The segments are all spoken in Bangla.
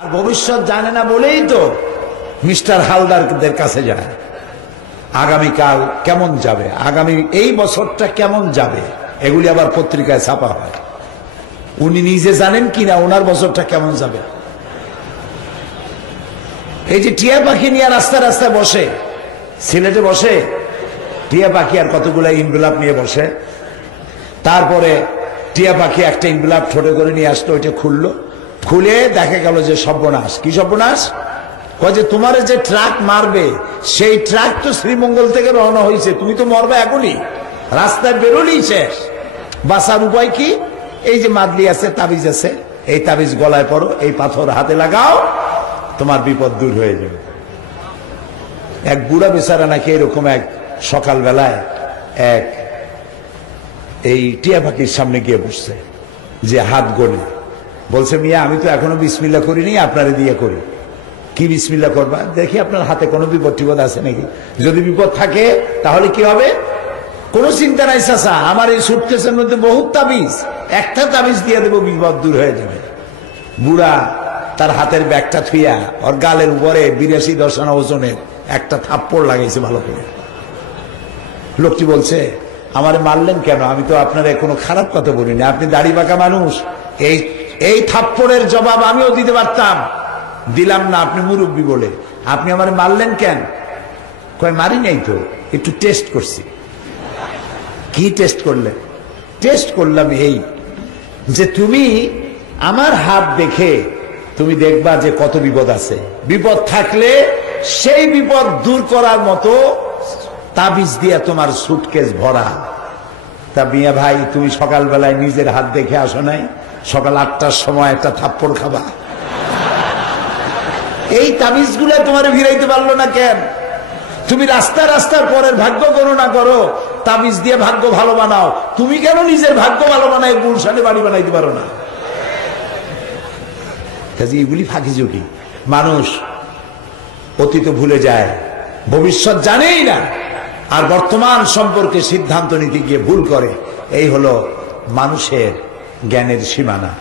আর ভবিষ্যৎ জানে না বলেই তো মিস্টার হালদারদের কাছে যায় আগামীকাল কেমন যাবে, আগামী এই বছরটা কেমন যাবে, এগুলি আবার পত্রিকায় ছাপা হয়। উনি নিজে জানেন কিনা ওনার বছরটা কেমন যাবে। এই যে টিয়া পাখি নিয়ে রাস্তায় রাস্তায় বসে, সিলেটে বসে টিয়া পাখি আর কতগুলো ইনভেলপ নিয়ে বসে, তারপরে টিয়া পাখি একটা ইনভেলপ ঠোঁটে করে নিয়ে আসলো, ওইটা খুললো, খুলে দেখা গেল যে সর্বনাশ। কি সর্বনাশ? কয় যে তোমার যে ট্রাক মারবে সেই ট্রাক তো শ্রীমঙ্গল থেকে রওনা হয়েছে, তুমি তো মরবে এখনই, রাস্তায় বেরোলেই শেষ। বাঁচার উপায় কি? এই যে মাদলি আছে, তাবিজ আছে, এই তাবিজ গলায় পড়ো, এই পাথর হাতে লাগাও, তোমার বিপদ দূর হয়ে যাবে। এক বুড়া বেচারা নাকি এরকম এক সকালবেলায় এক এই টিয়া পাখির সামনে গিয়ে বসছে, যে হাত গলে বলছে, মিয়া আমি তো এখনো বিসমিল্লাহ করিনি, আপনারে দিয়ে করি। কি বিসমিল্লাহ করবা? দেখি আপনার হাতে কোনো বিপদ টিপদ আছে নাকি, যদি বিপদ থাকে তাহলে কি হবে? কোনো চিন্তা নাই চাচা, আমার এই সুটকেসের মধ্যে বহুত তাবিজ, একটা তাবিজ দিয়ে দেবো, বিপদ দূর হয়ে যাবে। বুড়া তার হাতের ব্যাগটা থুইয়া ওর গালের উপরে 82 আনা ওজনের একটা থাপ্পড় লাগাইছে ভালো করে। লোকটি বলছে, আমারে মারলেন কেন? আমি তো আপনার কোনো খারাপ কথা বলিনি, আপনি দাড়ি বাঁকা মানুষ, এই থাপ্পড়ের জবাব আমিও দিতে পারতাম, দিলাম না, আপনি মুরব্বী বলে। আপনি আমারে মারলেন কেন? কয় মারি নাই তো, একটু টেস্ট করছি। কি টেস্ট করলেন? টেস্ট করলাম এই যে তুমি আমার হাত দেখে তুমি দেখবা যে কত বিপদ আছে, বিপদ থাকলে সেই বিপদ দূর করার মতো তাবিজ দিয়া তোমার সুটকেস ভরা। তা মিয়া ভাই, তুমি সকালবেলায় নিজের হাত দেখে আসো নাই? সকাল 8টার সময় একটা থাপ্পড় খাবা, এই তাবিজ গুলো তোমার ভিড়াইতে পারলো না কেন? তুমি রাস্তা রাস্তার পরের ভাগ্য গণনা করো, তাবিজ দিয়ে ভাগ্য ভালো বানাও, তুমি কেন নিজের ভাগ্য ভালো বানায় গুলশানে বাড়ি বানাইতে পারো না? এগুলি ফাঁকি ঝুঁকি। মানুষ অতীত ভুলে যায়, ভবিষ্যৎ জানেই না, আর বর্তমান সম্পর্কে সিদ্ধান্ত নিতে গিয়ে ভুল করে। এই হলো মানুষের জ্ঞানের সীমানা।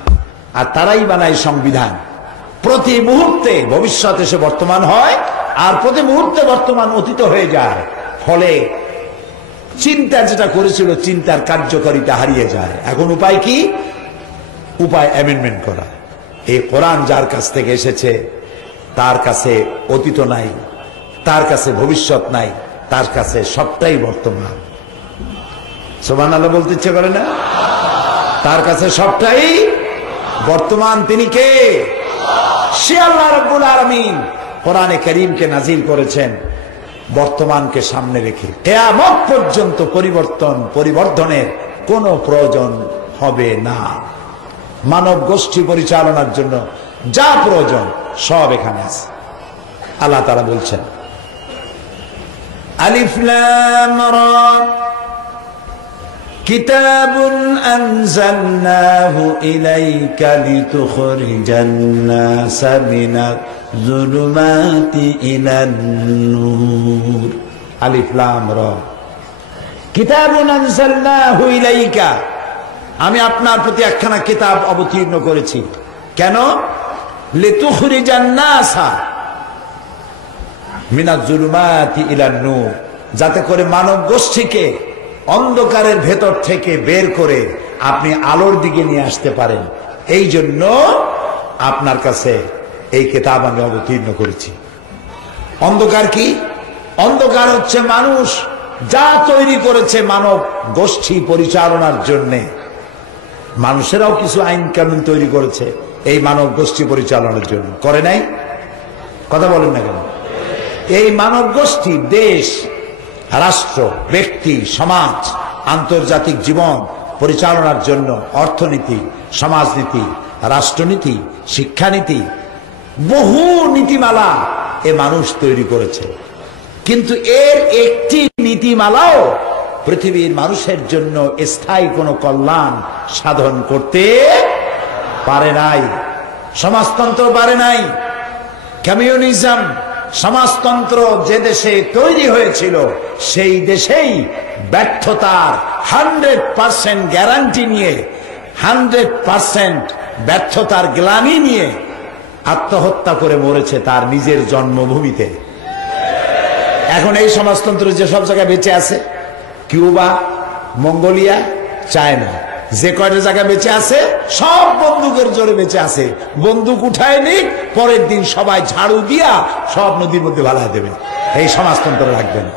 আর তারাই বানায় সংবিধান। প্রতি মুহূর্তে ভবিষ্যৎ এসে বর্তমান হয়, আর প্রতি মুহূর্তে বর্তমান অতীত হয়ে যায়। ফলে চিন্তা যেটা করেছিল, চিন্তার কার্যকারিতা হারিয়ে যায়। এখন উপায় কি? উপায় অ্যামেন্ডমেন্ট করা। এই কোরআন যার কাছ থেকে এসেছে তার কাছে অতীত নাই, তার কাছে ভবিষ্যৎ নাই, তার কাছে সবটাই বর্তমান। সুবহানাল্লাহ বলতে ইচ্ছে করে না? তার কাছে সবটাই বর্তমান। তিনি কে? সে আল্লাহ রাব্বুল আলামিন কোরআনে কারীমকে নাজিল করেছেন বর্তমানকে সামনে রেখে। কিয়ামত পর্যন্ত পরিবর্ধনের কোনো প্রয়োজন হবে না। মানব গোষ্ঠী পরিচালনার জন্য যা প্রয়োজন সব এখানে আছে। আল্লাহ তাআলা বলছেন, আলিফ লাম রা কিতাবুন আনজালনাহু ইলাইকা লিতুখরিজান নাসা মিনাজ যুলুমাতি ইলান নূর। আলিফ লাম রা কিতাবুন আনজালনাহু ইলাইকা, আমি আপনার প্রতি একখানা কিতাব অবতীর্ণ করেছি। কেন? লিতুখরিজান নাসা মিনাজ যুলুমাতি ইলান নূর, যাতে করে মানব গোষ্ঠীকে অন্ধকারের ভেতর থেকে বের করে আপনি আলোর দিকে নিয়ে আসতে পারেন। এই জন্য আপনার কাছে এই কিতাব আমি অবতীর্ণ করেছি। অন্ধকার কি? অন্ধকার হচ্ছে মানুষ যা তৈরি করেছে মানব গোষ্ঠী পরিচালনার জন্য। মানুষেরাও কিছু আইন কানুন তৈরি করেছে এই মানব গোষ্ঠী পরিচালনার জন্য, করে নাই? কথা বলেন না কেন? এই মানব গোষ্ঠী দেশ, রাষ্ট্র, ব্যক্তি, সমাজ, আন্তর্জাতিক জীবন পরিচালনার জন্য অর্থনীতি, সমাজনীতি, রাষ্ট্রনীতি, শিক্ষানীতি, বহু নীতিমালা এ মানুষ তৈরি করেছে। কিন্তু এর একটি নীতিমালাও পৃথিবীর মানুষের জন্য স্থায়ী কোনো কল্যাণ সাধন করতে পারে নাই। সমাজতন্ত্র পারে নাই। কমিউনিজম সমাজতন্ত্র যে দেশে তৈরি হয়েছিল সেই দেশেই ব্যর্থতার 100% গ্যারান্টি নিয়ে, 100% ব্যর্থতার গ্লানি নিয়ে আত্মহত্যা করে মরেছে তার নিজের জন্মভূমিতে। এখন এই সমাজতন্ত্র যে সব জায়গায় বেঁচে আছে, কিউবা, মঙ্গোলিয়া, চায়না, যে কয়টা জায়গায় বেঁচে আছে সব বন্দুকের জোরে বেঁচে আছে। বন্দুক উঠায় নিক, পরের দিন সবাই ঝাড়ু দিয়া সব নদীর মধ্যে ভালায় দেবে। এই সমাজতন্ত্র রাখবে না।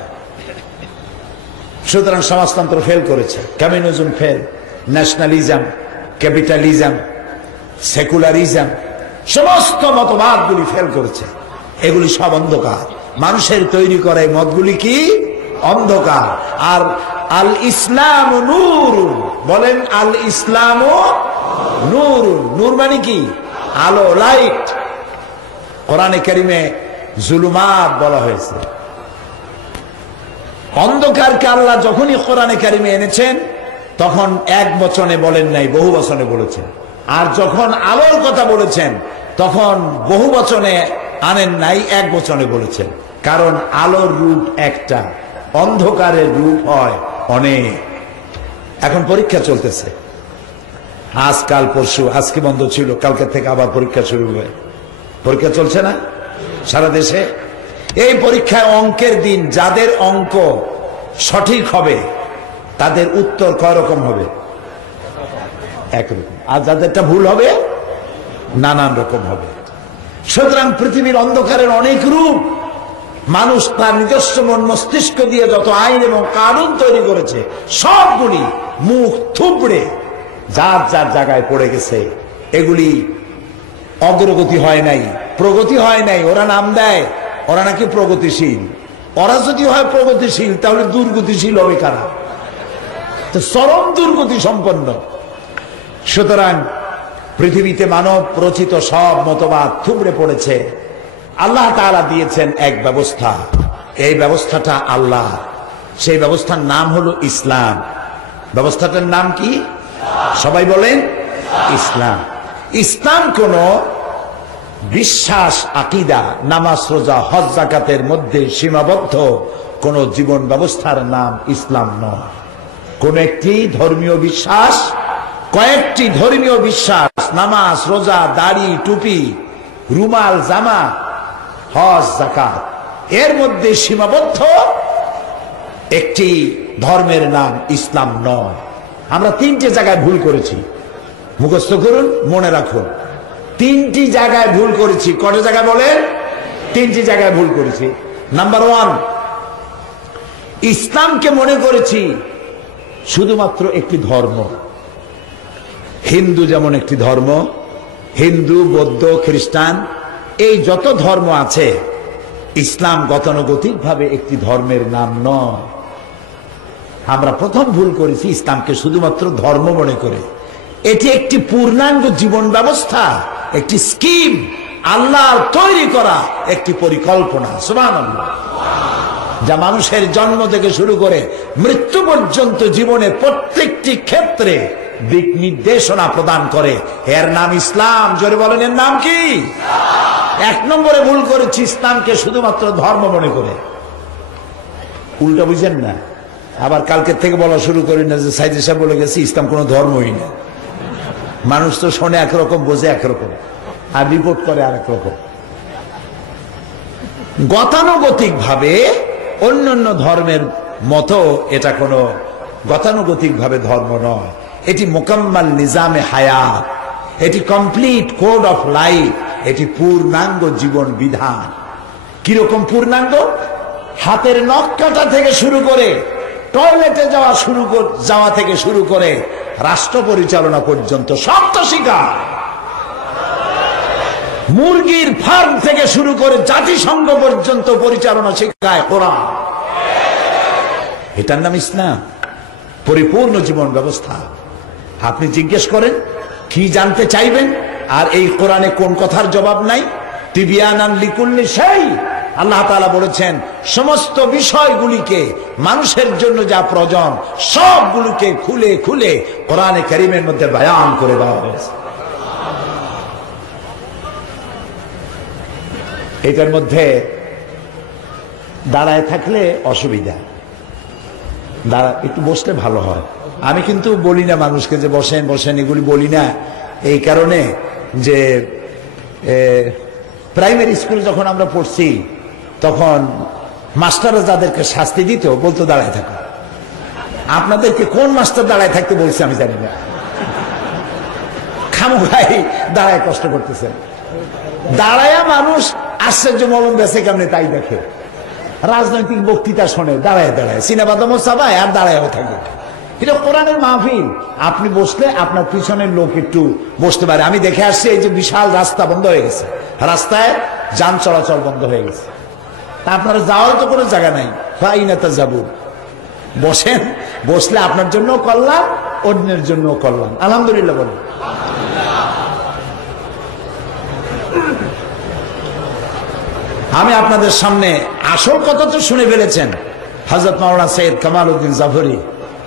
সুতরাং সমাজতন্ত্র ফেল করেছে। Communism fail, nationalism, capitalism, secularism, সমস্ত মতবাদগুলি ফেল করেছে। এগুলি সব অন্ধকার। মানুষের তৈরি করা এই মতগুলি কি? অন্ধকার। আর আল ইসলাম নূর, বলেন আল ইসলাম নূর। নূর মানে কি? আলো, লাইট। কোরআনে কারিমে জুলুমাত বলা হয়েছে। অন্ধকারকে আল্লাহ যখনই কোরআনে কারিমে এনেছেন তখন এক বচনে বলেন নাই, বহু বচনে বলেছেন। আর যখন আলোর কথা বলেছেন তখন বহু বচনে আনেন নাই, এক বচনে বলেছেন। কারণ আলোর রূপ একটা, অন্ধকারের রূপ হয় অনেক। এখন পরীক্ষা চলতেছে, আজকাল পরশু, আজকে বন্ধ ছিল, কালকে থেকে আবার পরীক্ষা শুরু হবে। পরীক্ষা চলছে না সারা দেশে? এই পরীক্ষায় অঙ্কের দিন যাদের অঙ্ক সঠিক হবে তাদের উত্তর কয় রকম হবে? একরকম। আর যাদেরটা ভুল হবে নানান রকম হবে। সুতরাং পৃথিবীর অন্ধকারের অনেক রূপ। মানুষ তার নিজস্ব মন মস্তিষ্ক দিয়ে যত আইন এবং কানুন তৈরি করেছে সবগুলি মুখ থুবড়ে যার যার জায়গায় পড়ে গেছে। এগুলি অগ্রগতি হয় নাই, প্রগতি হয় নাই। ওরা নাম দেয় ওরা নাকি প্রগতিশীল। ওরা যদি হয় প্রগতিশীল তাহলে দুর্গতিশীল হবে কারা? তো চরম দুর্গতি সম্পন্ন। সুতরাং পৃথিবীতে মানব রচিত সব মতবাদ থুবড়ে পড়েছে। আল্লাহ তাআলা দিয়েছেন এক ব্যবস্থা, এই ব্যবস্থাটা আল্লাহ, সেই ব্যবস্থার নাম হলো ইসলাম। ব্যবস্থাটার নাম কি? সবাই বলেন ইসলাম। ইসলাম কোন বিশ্বাস, আকীদা, নামাজ, রোজা, হজ, যাকাতের মধ্যে সীমাবদ্ধ কোন জীবন ব্যবস্থার নাম ইসলাম নয়। কোন একটি ধর্মীয় বিশ্বাস, কয়েকটি ধর্মীয় বিশ্বাস, নামাজ, রোজা, দাড়ি, টুপি, রুমাল, জামা, হজ, যাকাত, এর মধ্যে সীমাবদ্ধ একটি ধর্মের নাম ইসলাম নয়। আমরা তিনটে জায়গায় ভুল করেছি, মুখস্থ করুন, মনে রাখুন। তিনটি জায়গায় ভুল করেছি। কত জায়গায় বলেন? তিনটি জায়গায় ভুল করেছি। নাম্বার ওয়ান, ইসলামকে মনে করেছি শুধুমাত্র একটি ধর্ম। হিন্দু যেমন একটি ধর্ম, হিন্দু, বৌদ্ধ, খ্রিস্টান, এই যত ধর্ম আছে, ইসলাম গতানুগতিকভাবে একটি ধর্মের নাম নয়। আমরা প্রথম ভুল করেছি ইসলামকে শুধুমাত্র ধর্ম মনে করে। এটি একটি পূর্ণাঙ্গ জীবন ব্যবস্থা, একটি স্কিম, আল্লাহর তৈরি করা একটি পরিকল্পনা, সুবহানাল্লাহ, যা মানুষের জন্ম থেকে শুরু করে মৃত্যু পর্যন্ত জীবনের প্রত্যেকটি ক্ষেত্রে দিক নির্দেশনা প্রদান করে। এর নাম ইসলাম। জোরে বলেন, এর নাম কি? এক নম্বরে ভুল করেছি ইসলামকে শুধুমাত্র ধর্ম মনে করে। উল্টা বুঝেন না। আবার কালকের থেকে বলা শুরু করি না যে সাইদি সাহেব বলে গেছে ইসলাম কোনো ধর্মই না। মানুষ তো শোনে একরকম, বোঝে একরকম, আর রিপোর্ট করে আরেক রকম। গতানুগতিক ভাবে অন্যান্য ধর্মের মতো এটা কোনো গতানুগতিক ভাবে ধর্ম নয়। এটি মোকাম্মাল নিজামে হায়াত, এটি কমপ্লিট কোড অফ লাইফ, এটি পূর্ণাঙ্গ জীবন বিধান। কিরকম পূর্ণাঙ্গ? হাতের নখ কাটা থেকে শুরু করে, টয়লেটে যাওয়া থেকে শুরু করে রাষ্ট্র পরিচালনা পর্যন্ত সব তো শিখায়। মুরগির ফার্ম থেকে শুরু করে জাতিসংঘ পর্যন্ত পরিচালনা শিখায় কোরআন। এটার নাম ইসলাম, পরিপূর্ণ জীবন ব্যবস্থা। আপনি জিজ্ঞেস করেন কি জানতে চাইবেন, আর এই কোরআনে কোন কথার জবাব নাই? তিবিয়ানান লিকুল্লি শাই। আল্লাহ তাআলা বলেছেন সমস্ত বিষয়গুলিকে মানুষের জন্য যা প্রয়োজন সবগুলোকে খুলে খুলে কোরআনে কারীমের মধ্যে বয়ান করে দেওয়া হয়েছে। এটার মধ্যে দাঁড়ায় থাকলে অসুবিধা, একটু বসলে ভালো হয়। আমি কিন্তু বলি না মানুষকে যে বসেন বসেন, এগুলি বলি না এই কারণে যে প্রাইমারি স্কুলে যখন আমরা পড়ছি তখন মাস্টাররা যাদেরকে শাস্তি দিত বলতো দাঁড়ায় থাকো। আপনাদেরকে কোন মাস্টার দাঁড়ায় থাকতে বলছে আমি জানি না, খামোখাই দাঁড়ায় কষ্ট করতেছেন। দাঁড়ায়া মানুষ আশ্চর্য মলম বেছে কেমনে তাই দেখে, রাজনৈতিক বক্তৃতা শোনে দাঁড়ায় দাঁড়ায়, সিনেমাদমও চাবায় আর দাঁড়ায়ও থাকে। এটা কোরআনের মাহফিল, আপনি বসলে আপনার পিছনের লোক একটু বসতে পারে। আমি দেখে আসছি এই যে বিশাল রাস্তা বন্ধ হয়ে গেছে, রাস্তায় যান চলাচল বন্ধ হয়ে গেছে, তা আপনারা যাওয়ার তো কোনো জায়গা নাই, ফাইনাতা যাবো। বসেন, বসলে আপনার জন্য কল্যাণ, অন্যের জন্য কল্যাণ। আলহামদুলিল্লাহ বলেন। আমি আপনাদের সামনে আসল কথা তো শুনে ফেলেছেন। হযরত মাওলানা সৈয়দ কামাল উদ্দিন জাফরি,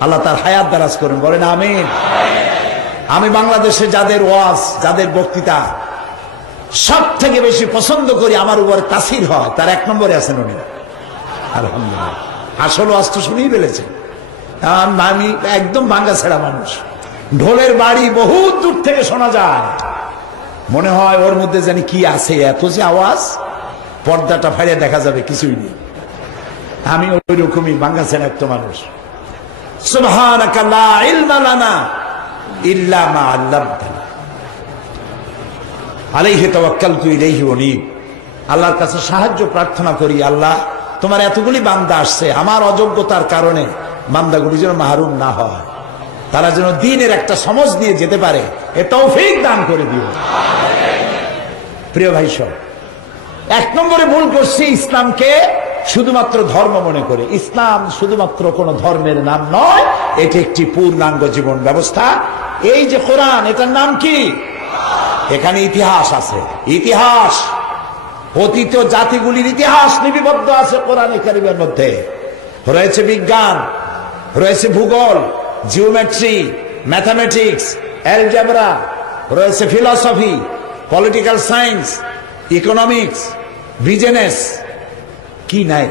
আল্লাহ তার হায়াত দারাজ করেন, বলেন আমিন। আমি বাংলাদেশে যাদের ওয়াজ, যাদের বক্তৃতা সব থেকে বেশি পছন্দ করি, আমার উপর তাসির হয়, তার এক নম্বরে আছেন উনি। আলহামদুলিল্লাহ, আসল ওয়াজ তো শুনেই ফেলেছেন। আমি একদম ভাঙ্গা ছেড়া মানুষ, ঢোলের বাড়ি বহুত দূর থেকে শোনা যায়, মনে হয় ওর মধ্যে জানি কি আছে, এত যে আওয়াজ, পর্দাটা ফাড়ে দেখা যাবে কিছুই নেই। আমি ওই রকমই ভাঙ্গা ছেড়া একটা মানুষ। সুবহানাকা লা ইলমা লানা ইল্লা মা আল্লামতানা আলাইহি তাওয়াক্কালতু ইলাইহি উনীব। আল্লাহর কাছে সাহায্য প্রার্থনা করি, আল্লাহ তোমার এতগুলি বান্দা আসছে, আমার অযোগ্যতার কারণে বান্দাগুলি যেন মাহরুম না হয়, তারা যেন দ্বীনের একটা সমঝ নিয়ে যেতে পারে, এ তৌফিক দান করে দিও। প্রিয় ভাই সব, এক নম্বরে ভুল করছি ইসলামকে শুধুমাত্র ধর্ম মনে করে। ইসলাম শুধুমাত্র কোন ধর্মের নাম নয়, এটি একটি পূর্ণাঙ্গ জীবন ব্যবস্থা। এই যে কোরআন, এটার নাম কি? এখানে ইতিহাস আছে, ইতিহাস, অতীত জাতিগুলির ইতিহাস লিপিবদ্ধ আছে কোরআনে কারিমের মধ্যে। রয়েছে বিজ্ঞান, রয়েছে ভূগোল, জিওমেট্রি, ম্যাথামেটিক্স, অ্যালজেব্রা, রয়েছে philosophy, political science, economics, business, কি নাই?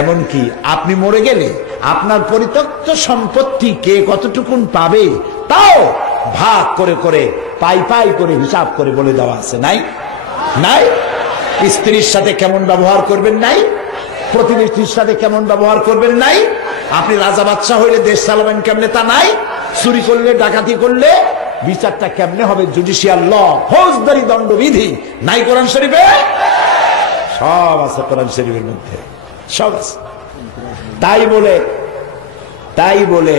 এমনকি আপনি মরে গেলে আপনার পরিত্যক্ত সম্পত্তি কে কতটুকুন পাবে তাও ভাগ করে করে পাই পাই করে হিসাব করে বলে দেওয়া আছে, নাই? নাই? স্ত্রীর সাথে কেমন ব্যবহার করবেন নাই? প্রতিবেশীর সাথে কেমন ব্যবহার করবেন নাই? আপনি রাজা বাদশাহ হইলে দেশ চালাবেন কেমনে তা নাই? চুরি করলে, ডাকাতি করলে বিচারটা কেমনে হবে, জুডিশিয়াল ল, ফৌজদারি দণ্ডবিধি নাই কোরআন শরীফে? সব আছে কোরআন শরীফের মধ্যে, সব আছে। তাই বলে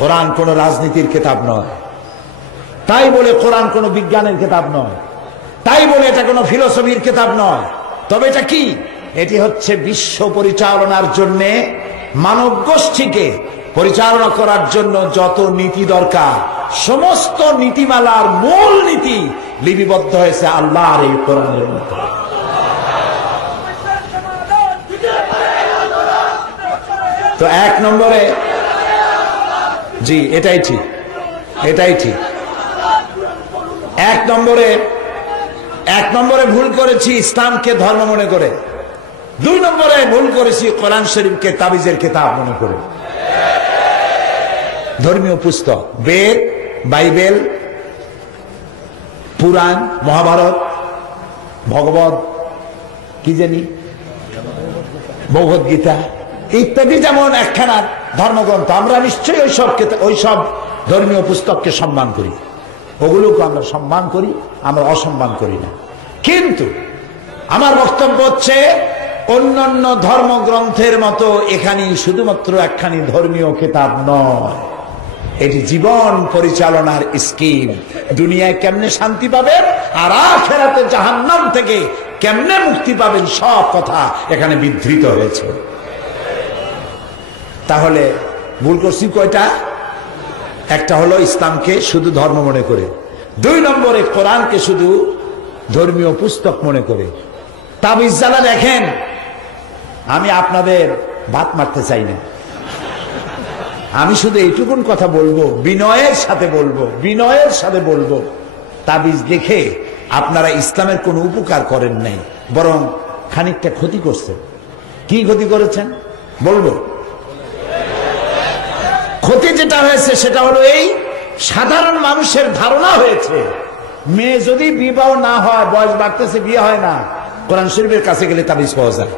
কোরআন কোন রাজনীতির কিতাব নয়, তাই বলে কোরআন কোন বিজ্ঞানের কিতাব নয়, তাই বলে এটা কোন ফিলোসফির কিতাব নয়। তবে এটা কি? এটি হচ্ছে বিশ্ব পরিচালনার জন্য, মানব গোষ্ঠীকে পরিচালনা করার জন্য যত নীতি দরকার, সমস্ত নীতিমালার মূল নীতি লিপিবদ্ধ হয়েছে আল্লাহর এই কোরআনের মধ্যে। তো এক নম্বরে, জি এটাই ঠিক, এটাই ঠিক। এক নম্বরে ভুল করেছি ইসলামকে ধর্ম মনে করে। 2 নম্বরে ভুল করেছি কোরআন শরীফকে তাবিজের কিতাব মনে করে। ধর্মীয় পুস্তক, বেদ, বাইবেল, পুরাণ, মহাভারত, ভগবত, কি জানি, ভগবত গীতা ইত্যাদি যেমন একখানা ধর্মগ্রন্থ, আমরা নিশ্চয়ই ওইসব ধর্মীয় পুস্তককে সম্মান করি, ওগুলোকে আমরা সম্মান করি, আমরা অসম্মান করি না। কিন্তু আমার বক্তব্য হচ্ছে, অন্যান্য ধর্মগ্রন্থের মতো এখানে শুধুমাত্র একখানি ধর্মীয় কিতাব নয়, এটি জীবন পরিচালনার স্কিম। দুনিয়ায় কেমনে শান্তি পাবেন আর আখিরাতে জাহান্নাম থেকে কেমনে মুক্তি পাবেন, সব কথা এখানে বিধৃত হয়েছে। তাহলে ভুল করছি কয়টা? একটা হলো ইসলামকে শুধু ধর্ম মনে করে, 2 নম্বরে কোরআনকে শুধু ধর্মীয় পুস্তক মনে করে। তাবিজ যারা দেখেন, আমি আপনাদের ভাত মারতে চাই না, আমি শুধু এইটুকুন কথা বলবো, বিনয়ের সাথে বলবো, তাবিজ দেখে আপনারা ইসলামের কোনো উপকার করেন নাই, বরং খানিকটা ক্ষতি করছেন। কি ক্ষতি করেছেন বলবো? ক্ষতি যেটা হয়েছে সেটা হলো এই, সাধারণ মানুষের ধারণা হয়েছে মেয়ে যদি বিবাহ না হয়, বয়স বাড়তেছে, বিয়ে হয় না, কোরআন শরীফের কাছে গেলে তাবিজ পাওয়া যায়।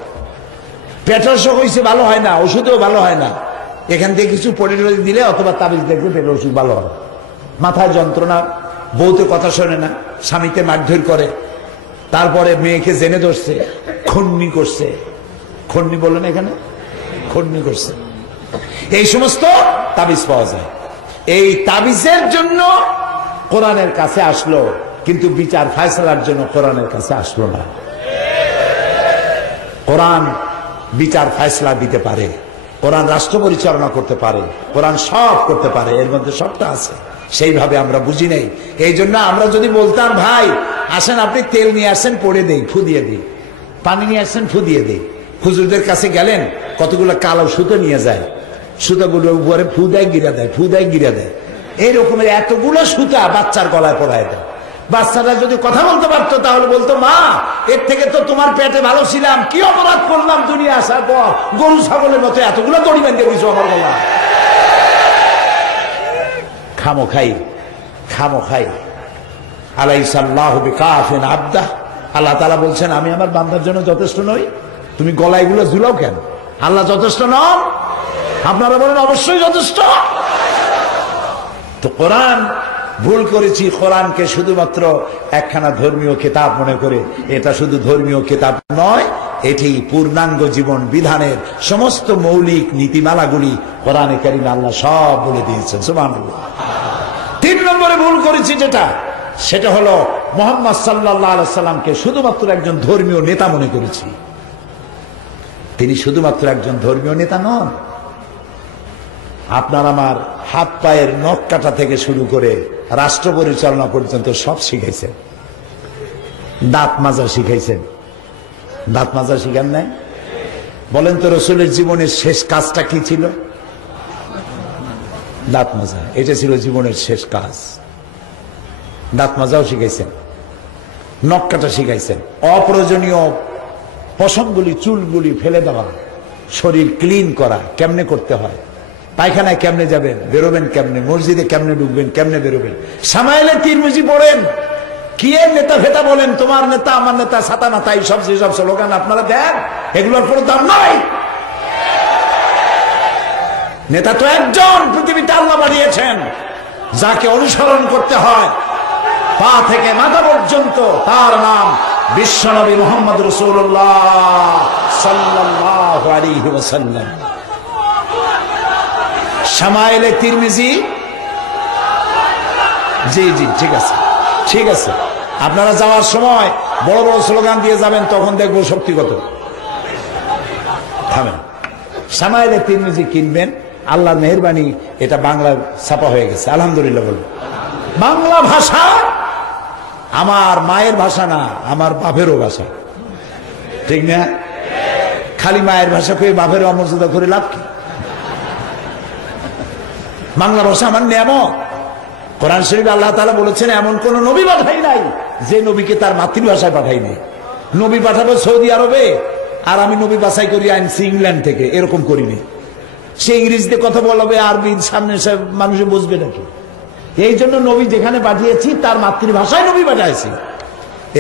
পেটের অসুখ হয়েছে, ভালো হয় না, ওষুধেও ভালো হয় না, এখান থেকে কিছু পড়ে দিলে অথবা তাবিজ দেখলে পেটের ওষুধ ভালো হয়। মাথায় যন্ত্রণা, বউতে কথা শোনে না, স্বামীকে মারধর করে, তারপরে মেয়েকে জেনে ধরছে, খন্নি করছে, খন্নি বললেন এখানে, খন্নি করছে, এই সমস্ত তাবিজ পাওয়া যায়। এই তাবিজের জন্য কোরআনের কাছে আসলো, কিন্তু বিচার ফায়সালার জন্য কোরআনের কাছে আসলো না। কোরআন বিচার ফায়সালা দিতে পারে, কোরআন রাষ্ট্র পরিচালনা করতে পারে, কোরআন সব করতে পারে, এর মধ্যে সবটা আছে। সেইভাবে আমরা বুঝি নেই। এই জন্য আমরা যদি বলতাম, ভাই আসেন আপনি তেল নিয়ে আসেন, পড়ে দেই, ফু দিয়ে দিই, পানি নিয়ে আসেন, ফু দিয়ে দিই। হুজুরদের কাছে গেলেন, কতগুলো কালো সুতো নিয়ে যায়, সুতোগুলো উপরে ফু দেয়, গিরা দেয়, ফু দেয়, গিরা দেয়, এই রকমের এতগুলো সুতা বাচ্চার গলায় পড়ায় দেয়। বাচ্চাটা যদি কথা বলতে পারতো তাহলে বলতো, মা এর থেকে তো তোমার পেটে ভালো ছিলাম, কি অপরাধ করলাম দুনিয়া আসার পর, গরু ছাগলের মতো এতগুলো দড়ি বেঁধে দিয়েছো আমার গলা। খামোখাই খামোখাই আলাইসাল্লাহু বিকাফিন আবদা, আল্লাহ তাআলা বলছেন আমি আমার বান্দার জন্য যথেষ্ট নই, তুমি গলায় এগুলো ঝুলাও কেন? আল্লাহ যথেষ্ট নন? আপনারা বলেন অবশ্যই যথেষ্ট। তো কোরআন ভুল করেছি, কোরআনকে শুধুমাত্র একখানা ধর্মীয় কিতাব মনে করে, এটা শুধু ধর্মীয় কিতাব নয়, এটি পূর্ণাঙ্গ জীবন বিধানের সমস্ত মৌলিক নীতিমালাগুলি কোরআনে কারিমে আল্লাহ সব বলে দিয়েছেন। সুবহানাল্লাহ। 3 নম্বরে ভুল করেছি যেটা, সেটা হলো মুহাম্মদ সাল্লাল্লাহু আলাইহি সাল্লামকে শুধুমাত্র একজন ধর্মীয় নেতা মনে করেছি। তিনি শুধুমাত্র একজন ধর্মীয় নেতা নন। আপনার আমার হাত পায়ের নখ কাটা থেকে শুরু করে রাষ্ট্র পরিচালনা পর্যন্ত সব শিখাইছেন। দাঁত মাজা শিখাইছেন, দাঁত মাজা শিখান নাই? বলেন তো রাসূলের জীবনের শেষ কাজটা কি ছিল? দাঁত মাজা, এটা ছিল জীবনের শেষ কাজ। দাঁত মাজাও শিখাইছেন, নখ কাটা শিখাইছেন, অপ্রয়োজনীয় পশমগুলি, চুলগুলি ফেলে দেওয়া, শরীর ক্লিন করা কেমনে করতে হয়, পায়খানায় কেমনে যাবেন, বেরোবেন কেমনে, মসজিদে কেমনে ঢুকবেন, কেমনে বেরোবেন। সামাইলে তিরমিজি পড়েন, কি এর নেতা ফেতা বলেন, তোমার নেতা আমার নেতা, ছাতা মাথা, এইসব যেসব স্লোগান আপনারা দেন, এগুলোর কোনো দাম নাই। নেতা তো একজন পৃথিবীতে আল্লাহ বানিয়েছেন, যাকে অনুসরণ করতে হয় পা থেকে মাথা পর্যন্ত, তার নাম বিশ্বনবী মুহাম্মদ রাসূলুল্লাহ সাল্লাল্লাহু আলাইহি ওয়াসাল্লাম। শামাইলে তিরমিজি, জি জি ঠিক আছে, ঠিক আছে। আপনারা যাওয়ার সময় বড় বড় স্লোগান দিয়ে যাবেন, তখন দেখবো শক্তি কত। থামেন, শামাইলে তিরমিজি কিনবেন, আল্লাহর মেহেরবানি এটা বাংলা ছাপা হয়ে গেছে, আলহামদুলিল্লাহ বলুন। বাংলা ভাষা আমার মায়ের ভাষা না, আমার বাপেরও ভাষা, ঠিক না? খালি মায়ের ভাষা কয়ে বাপেরও অমর্যাদা করে লাভ কি? বাংলা ভাষা আমার নিয়ামত। কোরআন শরীফে আল্লাহ তাআলা বলেছেন, এমন কোন নবী পাঠাই নাই যে নবীকে তার মাতৃভাষায় পাঠাই নাই। নবী পাঠাবো সৌদি আরবে, আর আমি নবী বাছাই করি আনছি ইংল্যান্ড থেকে, এরকম করিনি। সে ইংরেজিতে কথা বলবে, আরবি সামনে মানুষে বুঝবে নাকি? এই জন্য নবী যেখানে পাঠিয়েছি তার মাতৃভাষায় নবী পাঠাইছি।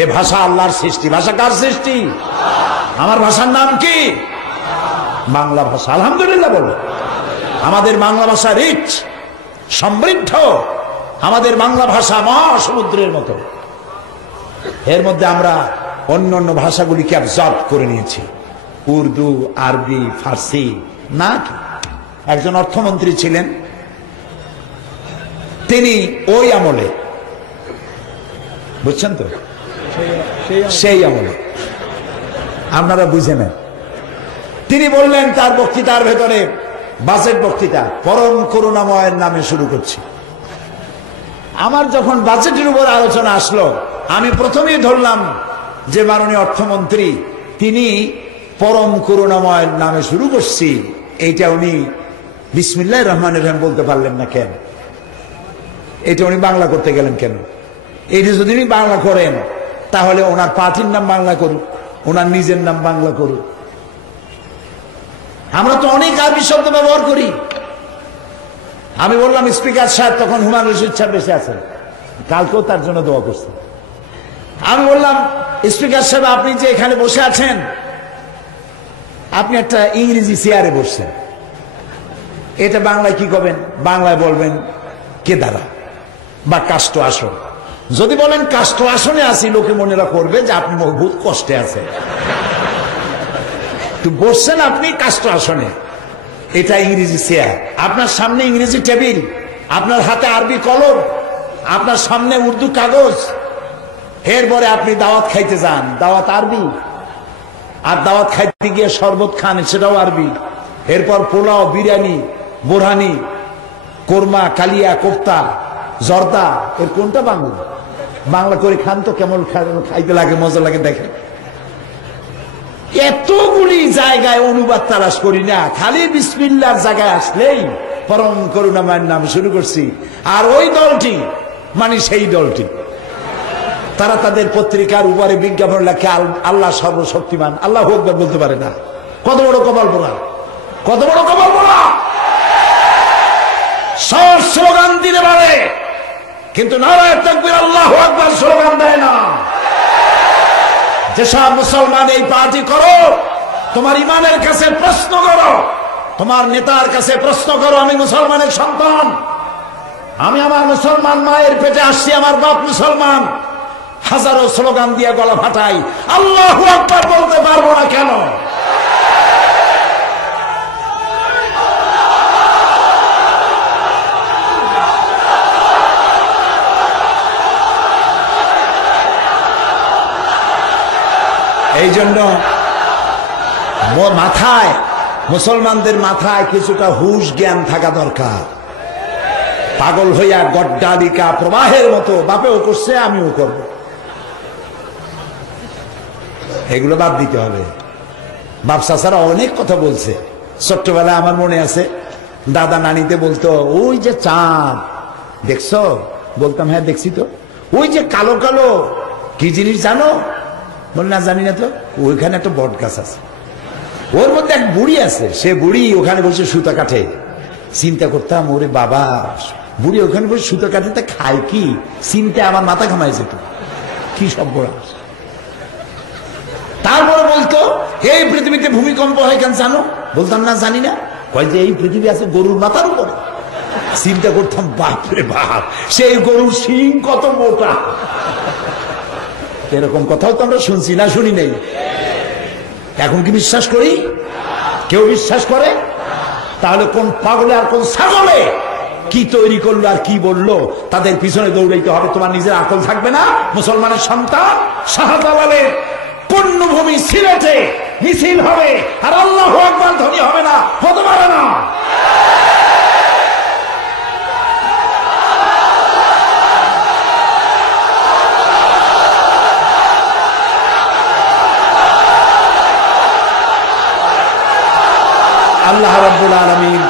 এ ভাষা আল্লাহর সৃষ্টি। ভাষা কার সৃষ্টি? আমার ভাষার নাম কি? বাংলা ভাষা। আলহামদুলিল্লাহ বলো। আমাদের বাংলা ভাষা রিচ, সমৃদ্ধ। আমাদের বাংলা ভাষা মহাসমুদ্রের মতো। এর মধ্যে আমরা অন্য অন্য ভাষাগুলিকে অ্যাবজর্ব করে নিয়েছি, উর্দু, আরবি, ফার্সি। না, একজন অর্থমন্ত্রী ছিলেন, তিনি ওই আমলে, বুঝছেন তো, সেই আমলে, আপনারা বুঝে নেন, তিনি বললেন তার বক্তৃতার ভেতরে, বাজেট বক্তৃতা, পরম করুণাময়ের নামে শুরু করছি। আমার যখন বাজেটের উপর আলোচনা আসলো, আমি প্রথমেই ধরলাম যে মাননীয় অর্থমন্ত্রী তিনি পরম করুণাময়ের নামে শুরু করছি, এইটা উনি বিসমিল্লাহির রহমানির রহিম বলতে পারলেন না কেন? এটা উনি বাংলা করতে গেলেন কেন? এইটা যদি উনি বাংলা করেন, তাহলে ওনার পার্টির নাম বাংলা করুক, ওনার নিজের নাম বাংলা করুক। আমরা তো অনেক আরবি শব্দ ব্যবহার করি। আমি বললাম, স্পিকার সাহেব, তখন হুমায়ুন রশিদ সাহেব বেঁচে আছেন, কালকেও তার জন্য দোয়া করছে। আমি বললাম, স্পিকার সাহেব আপনি যে এখানে বসে আছেন, আপনি একটা ইংরেজি চেয়ারে বসছেন, এটা বাংলায় কি করবেন? বাংলায় বলবেন কেদারা বা কাষ্ঠ আসন। যদি বলেন কাষ্ঠ আসনে আছি, লোকে মনেরা করবে যে আপনি বহুত কষ্টে আছেন। তো বসছেন আপনি কাষ্ঠ আসনে, এটা ইংরেজি চেয়ার, আপনার সামনে ইংরেজি টেবিল, আপনার হাতে আরবি কলম, আপনার সামনে উর্দু কাগজ। এরপরে আপনি দাওয়াত খাইতে যান, দাওয়াত আরবি, আর দাওয়াত খাইতে গিয়ে শরবত খান, সেটাও আরবি। এরপর পোলাও, বিরিয়ানি, বোরহানি, কোরমা, কালিয়া, কোফতা, জর্দা, এর কোনটা বাংলা? বাংলা করে খান তো কেমন খাইতে লাগে, মজা লাগে দেখেন। এতগুলি জায়গায় অনুবাদ তালাশ করি না, খালি বিসমিল্লাহর জায়গায় আসলেই পরম করুণাময়ের নাম শুরু করছি। আর ওই দলটি মানে সেই দলটি, তারা তাদের পত্রিকার উপরে বিজ্ঞাপন লেখে আল্লাহ সর্বশক্তিমান, আল্লাহ আকবার বলতে পারে না। কত বড় কপাল পোড়া, কত বড় কপাল পোড়া! সব স্লোগান দিতে পারে, কিন্তু নারায়ে তাকবীর আল্লাহু আকবার স্লোগান দেয় না। যেসব মুসলমান এই পার্টি করো, তোমার ইমানের কাছে প্রশ্ন করো, তোমার নেতার কাছে প্রশ্ন করো। আমি মুসলমানের সন্তান, আমি আমার মুসলমান মায়ের পেটে আসছি, আমার বাপ মুসলমান। হাজারো স্লোগান দিয়ে গলা ফাটাই, আল্লাহু আকবার বলতে পারবো না কেন? এই জন্য মাথায়, মুসলমানদের মাথায় কিছুটা হুশ জ্ঞান থাকা দরকার। পাগল হইয়া গড্ডালিকা প্রবাহের মতো বাপেও করছে, আমিও করব, এগুলো বাদ দিতে হবে। বাপ চাচারা অনেক কথা বলছে। ছোট্টবেলায় আমার মনে আছে, দাদা নানিতে বলতো, ওই যে চাঁদ দেখছো? বলতাম হ্যাঁ দেখছি তো। ওই যে কালো কালো কি জিনিস জানো? বল না জানি না তো। ওইখানে একটা বট গাছ আছে, ওর মধ্যে এক বুড়ি আছে, সে বুড়ি ওখানে বসে সুতা কাটে। চিন্তা করতাম, ওরে বাবা, বুড়ি ওখানে বসে সুতা কাটে, তা খায় কি? চিন্তা আমার মাথা ঘামায় যেত, কি সব বড়। তারপরে বলতো, এই পৃথিবীতে ভূমিকম্প হয় কেন জানো? বলতাম না জানি না। কয় যে এই পৃথিবী আছে গরুর মাথার উপরে। চিন্তা করতাম, বাপরে বাপ, সেই গরুর শিং কত মোটা। এরকম কথাও তো আমরা শুনছি না, শুনি নেই? এখন কি বিশ্বাস করি? কেউ বিশ্বাস করে? তাহলে কোন পাগলে আর কোন ছাগলে কি তৈরি করলো আর কি বললো, তাদের পিছনে দৌড়াইতে হবে। তোমার নিজের আকল থাকবে না? মুসলমানের সন্তান শাহজালালের পুণ্যভূমি সিলেটে মিছিল হবে, আর আল্লাহু আকবার ধ্বনি হবে না, হতে পারে না। আল্লাহ রাব্বুল আলামিন,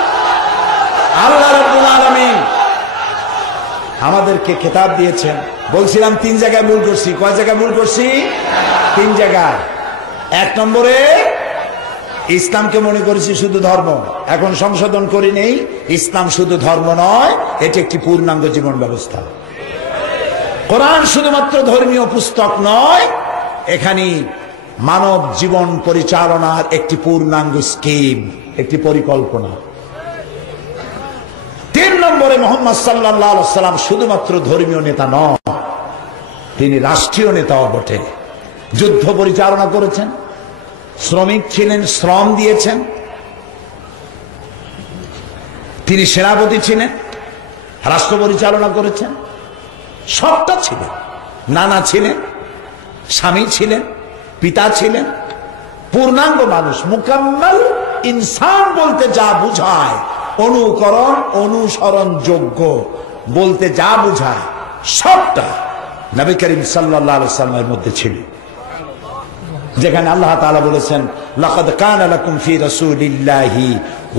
আল্লাহ রাব্বুল আলামিন আমাদেরকে খেতাব দিয়েছেন। বলছিলাম 3 জায়গায় ভুল করছি। কয় জায়গায় ভুল করছি? 3 জায়গায়। 1 নম্বরে ইসলামকে মনে করেছি শুধু ধর্ম, এখন সংশোধন করি নেই। ইসলাম শুধু ধর্ম নয়, এটি একটি পূর্ণাঙ্গ জীবন ব্যবস্থা। কোরআন শুধুমাত্র ধর্মীয় পুস্তক নয়, এখানে মানব জীবন পরিচালনার একটি পূর্ণাঙ্গ স্কিম, একটি পরিকল্পনা। 3 নম্বরে মুহাম্মদ সাল্লাল্লাহু আলাইহি ওয়াসাল্লাম শুধুমাত্র ধর্মীয় নেতা নন, তিনি রাষ্ট্রীয় নেতাও বটে। যুদ্ধ পরিচালনা করেছেন, শ্রমিক ছিলেন, শ্রম দিয়েছেন। তিনি সেনাপতি ছিলেন, রাষ্ট্র পরিচালনা করেছেন, সবটা ছিলেন। নানা ছিলেন, স্বামী ছিলেন, পিতা ছিলেন, পূর্ণাঙ্গ মানুষ। মুকাম্মাল ইনসান বলতে যা বুঝায়, অনুকরণ অনুসরণ যোগ্য বলতে যা বুঝায়, সবটা নবী করিম সাল্লাল্লাহু আলাইহি ওয়াসাল্লামের মধ্যে ছিল। যেখানে আল্লাহ তাআলা বলেছেন, লাকাদ কানা লাকুম ফি রাসূলিল্লাহি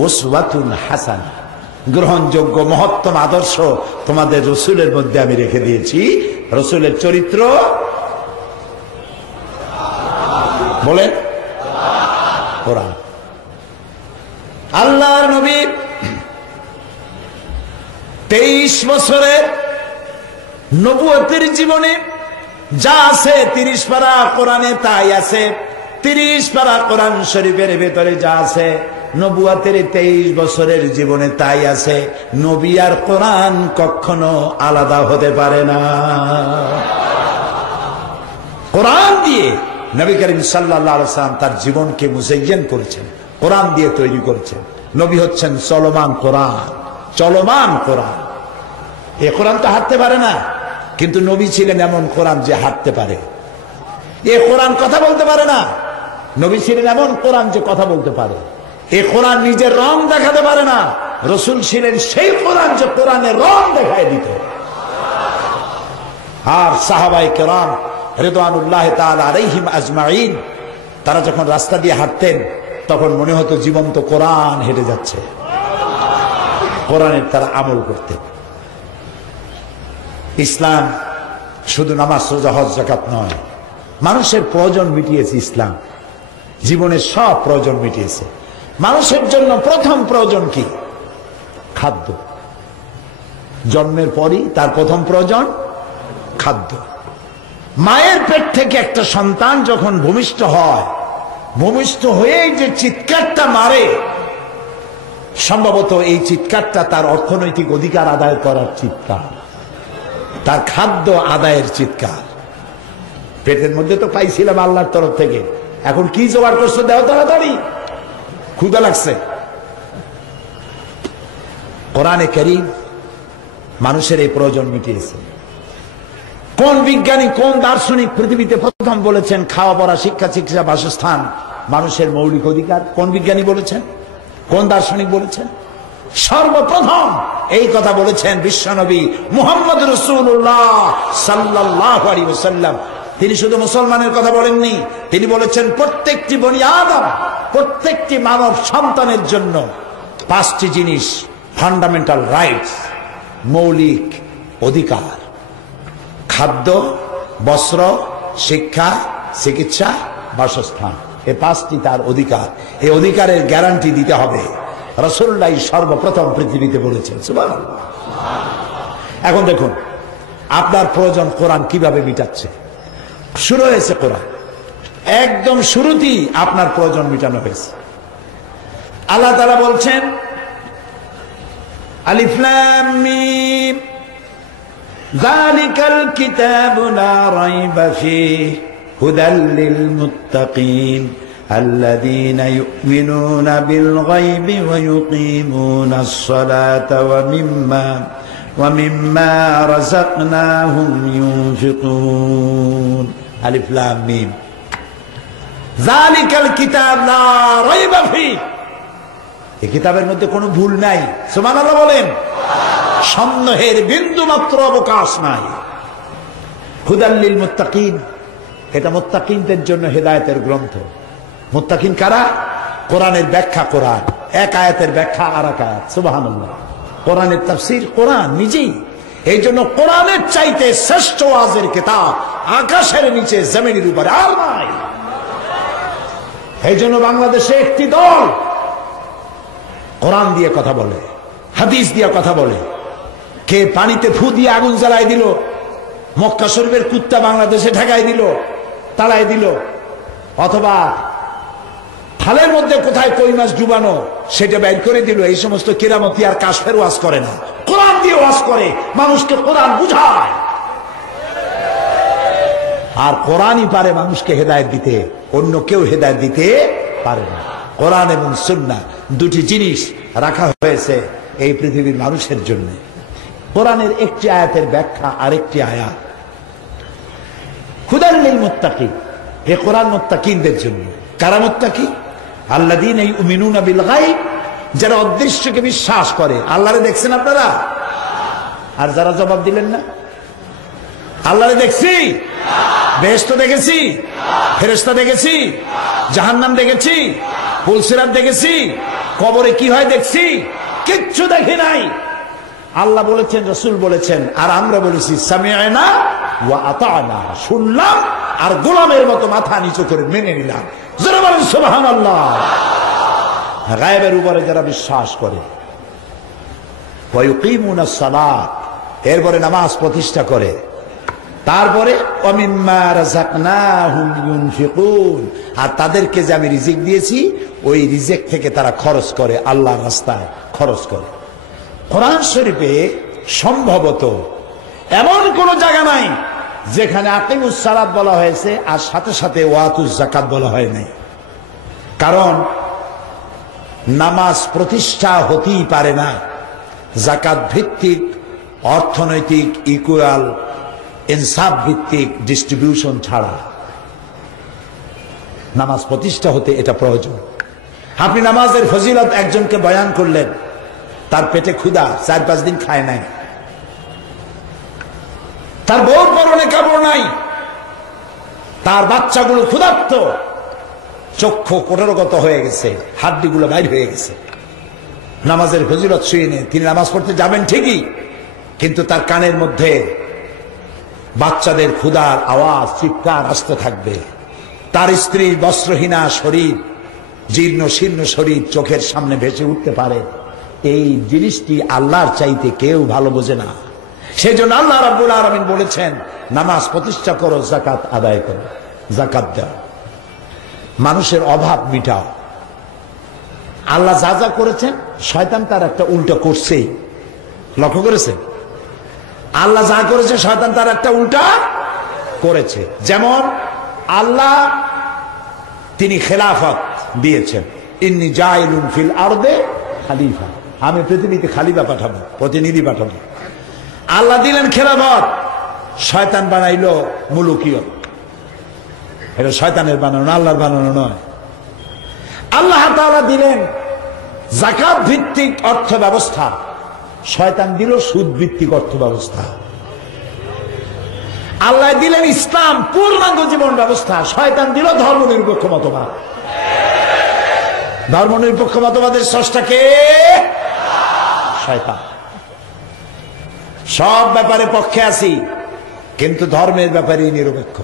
উসওয়াতুন হাসানাহ, গ্রহণযোগ্য মহত্তম আদর্শ তোমাদের রাসূলের মধ্যে আমি রেখে দিয়েছি। রাসূলের চরিত্র বলেন কোরআন। আল্লাহর নবী 23 বছরের নবুয়তের জীবনে যা আছে 30 পারা কোরআনে তাই আছে। 30 পারা কোরআন শরীফের ভেতরে যা আছে নবুয়তের 23 বছরের জীবনে তাই আছে। নবী আর কোরআন কখনো আলাদা হতে পারে না। কোরআন দিয়ে নবী করিম সাল্লাল্লাহু আলাইহি ওয়াসাল্লাম তার জীবনকে মুজায়্যান করেছেন, কোরআন দিয়ে তৈরি করেছেন। নবী হচ্ছেন চলমান কোরআন, চলমান কোরআন। এই কোরআন তো হাঁটতে পারে না, কিন্তু নবী ছিলেন এমন কোরআন যে হাঁটতে পারে। এই কোরআন কথা বলতে পারে না, নবী ছিলেন এমন কোরআন যে কথা বলতে পারে। এই কোরআন নিজের রং দেখাতে পারে না, রাসূল ছিলেন সেই কোরআন যে কোরআনের রং দেখায় দিত। আর সাহাবায়ে কেরাম রিদওয়ানুল্লাহ তাআলা আলাইহিম আজমাইন, তারা যখন রাস্তা দিয়ে হাঁটতেন তখন মনে হতো জীবন্ত কোরআন হেঁটে যাচ্ছে। কোরআনের তারা আমল করতেন। ইসলাম শুধু নামাজ রোজা হজ যাকাত নয়, মানুষের প্রয়োজন মিটিয়েছে ইসলাম, জীবনের সব প্রয়োজন মিটিয়েছে। মানুষের জন্য প্রথম প্রয়োজন কি? খাদ্য। জন্মের পরই তার প্রথম প্রয়োজন খাদ্য। মায়ের পেট থেকে একটা সন্তান যখন ভূমিষ্ঠ হয়, ভূমিষ্ঠ হয়েই যে চিৎকারটা মারে, সম্ভবত এই চিৎকারটা তার অর্থনৈতিক অধিকার আদায় করার চিৎকার, তার খাদ্য আদায়ের চিৎকার। পেটের মধ্যে তো পাইছিলাম আল্লাহর তরফ থেকে, এখন কি জোগাড় করছো দেও তাড়াতাড়ি, ক্ষুধা লাগছে। কোরআনে কারীম মানুষের এই প্রয়োজন মিটিয়েছে। কোন বিজ্ঞানী, কোন দার্শনিক পৃথিবীতে প্রথম বলেছেন খাওয়া পড়া শিক্ষা চিকিৎসা বাসস্থান মানুষের মৌলিক অধিকার? কোন বিজ্ঞানী বলেছেন? কোন দার্শনিক বলেছেন? সর্বপ্রথম এই কথা বলেছেন বিশ্বনবী মুহাম্মদ রাসূলুল্লাহ সাল্লাল্লাহু আলাইহি ওয়াসাল্লাম। তিনি শুধু মুসলমানের কথা বলেননি, তিনি বলেছেন প্রত্যেকটি বনি আদম, প্রত্যেকটি মানব সন্তানের জন্য 5টি জিনিস ফান্ডামেন্টাল রাইটস, মৌলিক অধিকার: খাদ্য, বস্ত্র, শিক্ষা, চিকিৎসা, বাসস্থান। এই 5টি তার অধিকার। এই অধিকারের গ্যারান্টি দিতে হবে। রাসূলুল্লাহ সর্বপ্রথম পৃথিবীতে বলেছেন। সুবহানাল্লাহ। এখন দেখুন আপনার প্রয়োজন কোরআন কিভাবে মিটাচ্ছে। শুরু হয়েছে কোরআন, একদম শুরুতেই আপনার প্রয়োজন মিটানো হয়েছে। আল্লাহ তাআলা বলছেন আলিফ লাম মিম যালিকাল কিতাবু লা রাইবা ফীহি হুদাল লিল মুত্তাকিন আল্লাযীনা ইউমিনুনা বিল গায়বি ওয়া ইউকিমুনাস সালাতা ওয়া মিম্মা রাযাকনাহুম ইউনফিকুন। আলিফ লাম মিম যালিকাল কিতাব লা রাইবা ফীহি, এই কিতাবের মধ্যে কোনো ভুল নাই। সুবহানাল্লাহ বলেন। সন্দেহের বিন্দু মাত্র অবকাশ নাই। হুদাল লিল মুত্তাকিন, এটা মুত্তাকিনদের জন্য হেদায়েতের গ্রন্থ। মুত্তাকিন কারা? কোরআনের ব্যাখ্যা কোরআন, এক আয়াতের ব্যাখ্যা আর এক আয়াত। সুবহানাল্লাহ। কোরআনের তাফসীর কোরআন নিজেই। এই জন্য কোরআনের চাইতে শ্রেষ্ঠ ওয়াজের কিতাব আকাশের নিচে জমিনের উপরে আর নাই। এই জন্য বাংলাদেশে একটি দল কোরআন দিয়ে কথা বলে, হাদিস দিয়ে কথা বলে। কে পানিতে ফু দিয়ে আগুন জ্বালাই দিল, মক্কা শরীফের কুত্তা বাংলাদেশে ঠেকাই দিল, তাড়াই দিল, অথবা থালের মধ্যে কোথায় কই মাছ ডুবানো সেটা বের করে দিল। এই সমস্ত কেরামতি আর কাশফের ওয়াজ করে না, কোরআন দিয়ে ওয়াজ করে, মানুষকে কোরআন বুঝায়। আর কোরআনই পারে মানুষকে হেদায়েত দিতে, অন্য কেউ হেদায়েত দিতে পারে না। কোরআন এবং সুন্নাহ দুটি জিনিস রাখা হয়েছে এই পৃথিবীর মানুষের জন্য। কোরআনের একটি আয়াতের ব্যাখ্যা আরেকটি আয়াত। হুদাল লিল মুত্তাকিন, এই কোরআন মুত্তাকিনদের জন্য। কারা মুত্তাকি? আল্লাযীনা ইউমিনুনা বিল গায়ব, যারা অদৃশ্যকে বিশ্বাস করে। আল্লাহরে দেখছেন আপনারা? আর যারা জবাব দিলেন না, আল্লাহরে দেখছি, বেহেশত দেখেছি, ফেরেশতা দেখেছি, জাহান্নাম দেখেছি, পুলসিরাত দেখেছি, কবরে কি হয় দেখছি, কিচ্ছু দেখি নাই। আল্লাহ বলেছেন, রাসূল বলেছেন, আর আমরা বলেছি সামি'না ওয়া আতা'না, শুনলাম আর গোলামের মতো মাথা নিচু করে মেনে নিলাম। যারা বলেন সুবহানাল্লাহ। গায়েবের উপরে যারা বিশ্বাস করে, ওয়া ইউকিমুনাস সালাত, এরপরে নামাজ প্রতিষ্ঠা করে, তারপরে আর তাদেরকে যে আমি রিজিক দিয়েছি ওই রিজিক থেকে তারা খরচ করে, আল্লাহর রাস্তায় খরচ করে। কোরআন শরীফে সম্ভবত এমন কোন জায়গা নাই যেখানে আকিমুস সালাত বলা হয়েছে আর সাথে সাথে ওয়াতুজ যাকাত বলা হয় নাই। কারণ নামাজ প্রতিষ্ঠা হতেই পারে না যাকাত ভিত্তিক, অর্থনৈতিক ইকুয়াল ইনসাফ ভিত্তিক ডিস্ট্রিবিউশন ছাড়া। নামাজ প্রতিষ্ঠা হতে এটা প্রয়োজন। আপনি নামাজের ফজিলত একজনকে বয়ান করলেন, তার পেটে ক্ষুধা, 4-5 দিন খায় নাই, তার বউর পরনে কাপড় নাই, তার বাচ্চাগুলো ক্ষুধার্ত, চক্ষু কোটরগত হয়ে গেছে, হাড্ডিগুলো বাইর হয়ে গেছে। নামাজের ফজিলত শুয়ে নেই, তিনি নামাজ পড়তে যাবেন ঠিকই, কিন্তু তার কানের মধ্যে বাচ্চাদের ক্ষুধার আওয়াজ, চিৎকার আসতে থাকবে। তার স্ত্রীর বস্ত্রহীনা শরীর, জীর্ণ শীর্ণ শরীর চোখের সামনে ভেসে উঠতে পারে। এই জিনিসটি আল্লাহর চাইতে কেউ ভালো বোঝে না। সেই জন্য আল্লাহ রাব্বুল আলামিন বলেছেন, নামাজ প্রতিষ্ঠা করো, যাকাত আদায় করো, যাকাত দাও, মানুষের অভাব মিটাও। আল্লাহ যা যা করেছেন শয়তান তার একটা উল্টো করছেই। লক্ষ্য করেছেন? আল্লাহ যা করেছে শয়তান তার একটা উল্টা করেছে। যেমন আল্লাহ তিনি খেলাফত দিয়েছেন, ইন্নী জাইলুন ফিল আরদে খালিফা, আমি পৃথিবীতে খালিফা পাঠাবো, প্রতিনিধি পাঠাবো। আল্লাহ দিলেন খেলাফত, শয়তান বানাইলো মুলুকিয়ত। এটা শয়তানের বানানো, আল্লাহর বানানো নয়। আল্লাহ তাআলা দিলেন যাকাত ভিত্তিক অর্থ ব্যবস্থা, শয়তান দিল সুদ ভিত্তিক অর্থ ব্যবস্থা। আল্লাহ দিলেন ইসলাম পূর্ণাঙ্গ জীবন ব্যবস্থা, শয়তান দিল ধর্মনিরপেক্ষ মতবাদ। ধর্মনিরপেক্ষ মতবাদের স্রষ্টা কে? শয়তান। সব ব্যাপারে পক্ষে আছি, কিন্তু ধর্মের ব্যাপারে নিরপেক্ষ।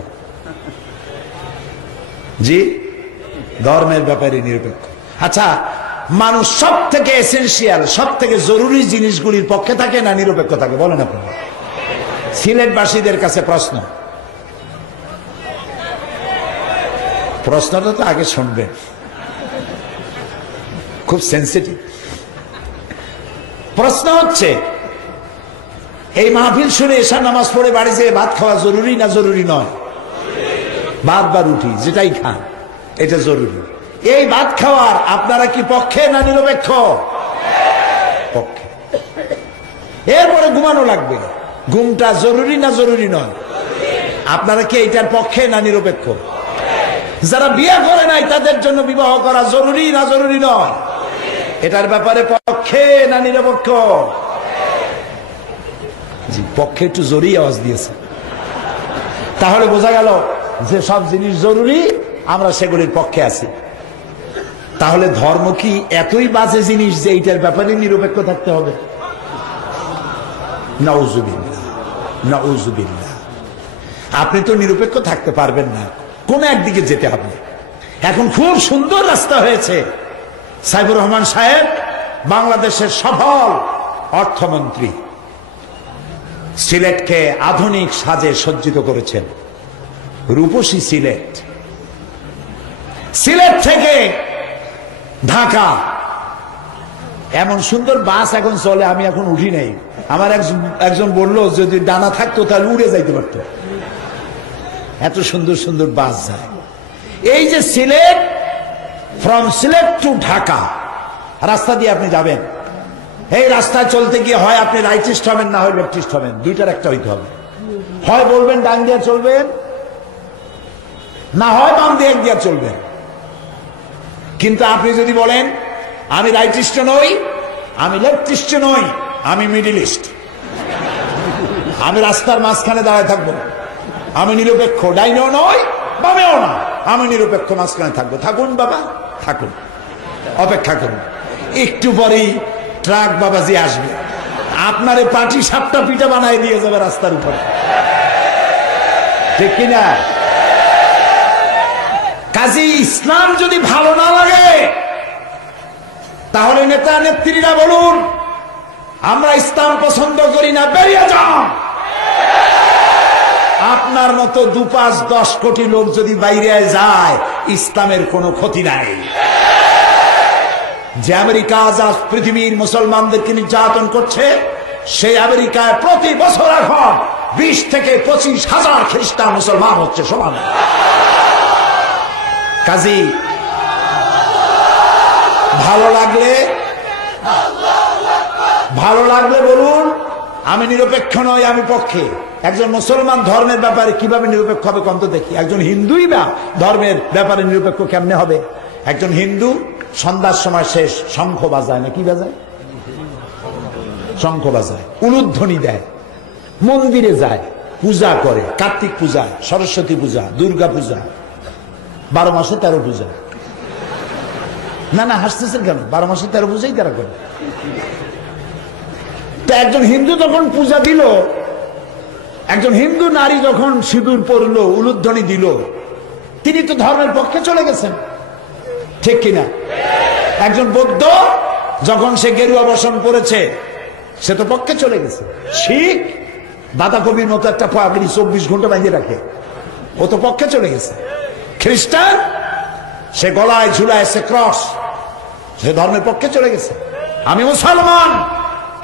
জি, ধর্মের ব্যাপারে নিরপেক্ষ। আচ্ছা, মানুষ সব থেকে এসেনশিয়াল, সব থেকে জরুরি জিনিসগুলির পক্ষে থাকে না নিরপেক্ষ থাকে? বলেন আপনারা। সিলেটবাসীদের কাছে প্রশ্ন, প্রশ্নটা তো আগে শুনবেন, খুব সেন্সিটিভ প্রশ্ন হচ্ছে, এই মাহফিল শুনে এশার নামাজ পড়ে বাড়ি যেয়ে ভাত খাওয়া জরুরি না জরুরি নয়? ভাত বা রুটি যেটাই খান এটা জরুরি। এই ভাত খাওয়ার আপনারা কি পক্ষে না নিরপেক্ষ? পক্ষে। এরপরে ঘুমানো লাগবে, ঘুমটা জরুরি না জরুরি নয়? আপনারা কি এইটার পক্ষে না নিরপেক্ষ? যারা বিয়ে করে নাই তাদের জন্য বিবাহ করা জরুরি না জরুরি নয়? এটার ব্যাপারে পক্ষে না নিরপেক্ষ? জি, পক্ষে একটু জোরেই আওয়াজ দিয়েছে। তাহলে বোঝা গেল যে সব জিনিস জরুরি, আমরা সেগুলির পক্ষে আছি। তাহলে ধর্ম কি এতই বাজে জিনিস যে এইটার ব্যাপারে নিরপেক্ষ থাকতে হবে? নাউজুবিল্লাহ, নাউজুবিল্লাহ। আপনি তো নিরপেক্ষ থাকতে পারবেন না, কোন একদিকে যেতে হবে। এখন খুব সুন্দর রাস্তা হয়েছে, সাইফুর রহমান সাহেব বাংলাদেশের সফল অর্থমন্ত্রী, সিলেটকে আধুনিক সাজে সজ্জিত করেছেন। রূপসী সিলেট, সিলেট থেকে ঢাকা এমন সুন্দর বাস এখন চলে, আমি এখন উঠি নাই। আমার একজন বললো যদি ডানা থাকতো তাহলে উড়ে যাইতে পারত, এত সুন্দর সুন্দর বাস যায়। এই যে সিলেট, ফ্রম সিলেট টু ঢাকা রাস্তা দিয়ে আপনি যাবেন, এই রাস্তায় চলতে গিয়ে হয় আপনি রাইটিস্ট হবেন না হয় লেফটিস্ট হবেন, দুইটার একটা হইতে হবে। হয় বলবেন ডান দিয়ে চলবেন, না হয় বাম দিয়ে এক দিয়ে চলবেন। কিন্তু আপনি যদি বলেন আমি রাইটিস্ট নই, আমি লেফটিস্ট নই, আমি মিডিলিস্ট, আমি রাস্তার মাঝখানে দাঁড়ায় থাকবো, আমি নিরপেক্ষ, ডাইনেও নয় বামেও না, আমি নিরপেক্ষ মাঝখানে থাকবো। থাকুন বাবা, থাকুন, অপেক্ষা করুন, একটু পরেই ট্রাক বাবাজি আসবে, আপনারে পাটি সাপটা পিঠা বানায় দিয়ে যাবে রাস্তার উপরে, ঠিক কিনা? কাজী ইসলাম যদি ভালো না লাগে তাহলে নেতা নেত্রীরা বলুন আমরা ইসলাম পছন্দ করি না, বেরিয়ে যান। আপনার মতো 2-5-10 কোটি লোক যদি বাইরে যায়, ইসলামের কোনো ক্ষতি নাই। যে আমেরিকা আজ পৃথিবীর মুসলমানদেরকে নির্যাতন করছে, সেই আমেরিকায় প্রতি বছর এখন 20 থেকে 25 হাজার খ্রিস্টান মুসলমান হচ্ছে সমান। কাজী ভালো লাগলে বলুন, আমি নিরপেক্ষ নই, আমি পক্ষে। একজন মুসলমান ধর্মের ব্যাপারে কিভাবে নিরপেক্ষ হবে কন্ত দেখি। একজন হিন্দুই বা ধর্মের ব্যাপারে নিরপেক্ষ কেমনে হবে? একজন হিন্দু সন্ধ্যার সময় শেষ শঙ্খ বাজায় না, কি বাজায়? শঙ্খ বাজায়, উলুধ্বনি দেয়, মন্দিরে যায়, পূজা করে, কার্তিক পূজা, সরস্বতী পূজা, দুর্গা পূজা, 12 মাসে 13 পূজা। না হাসতেছেন কেন? 12 মাসে 13 পূজাই তারা করে। তো একজন হিন্দু তখন পূজা দিল, একজন হিন্দু নারী যখন সিঁদুর পরলো, উলুধ্বনি দিল, তিনি তো ধর্মের পক্ষে চলে গেছেন, ঠিক কিনা? একজন বৌদ্ধ যখন সে গেরুয়া বসন পড়েছে, সে তো পক্ষে চলে গেছে। শিখ বাঁধাকপির মতো একটা পাগড়ি 24 ঘন্টা বাঁধিয়ে রাখে, ও তো পক্ষে চলে গেছে। খ্রিস্টান সে গলায় ঝুলায় ক্রস, সে ধর্মের পক্ষে চলে গেছে। আমি মুসলমান,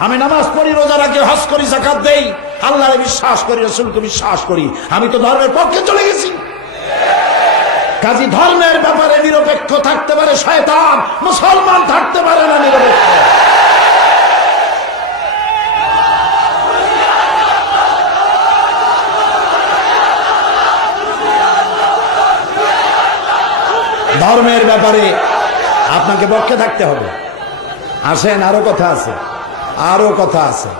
আমি নামাজ পড়ি, রোজা রাখি, হজ করি, যাকাত দেই, আল্লাহরে বিশ্বাস করি, রাসূলকে বিশ্বাস করি, আমি তো ধর্মের পক্ষে চলে গেছি। কাজী ধর্মের ব্যাপারে নিরপেক্ষ থাকতে পারে শয়তান, মুসলমান থাকতে পারে না নিরপেক্ষ। ধর্মের ব্যাপারে আপনাকে পক্ষে থাকতে হবে। আসেন, আরো কথা আছে।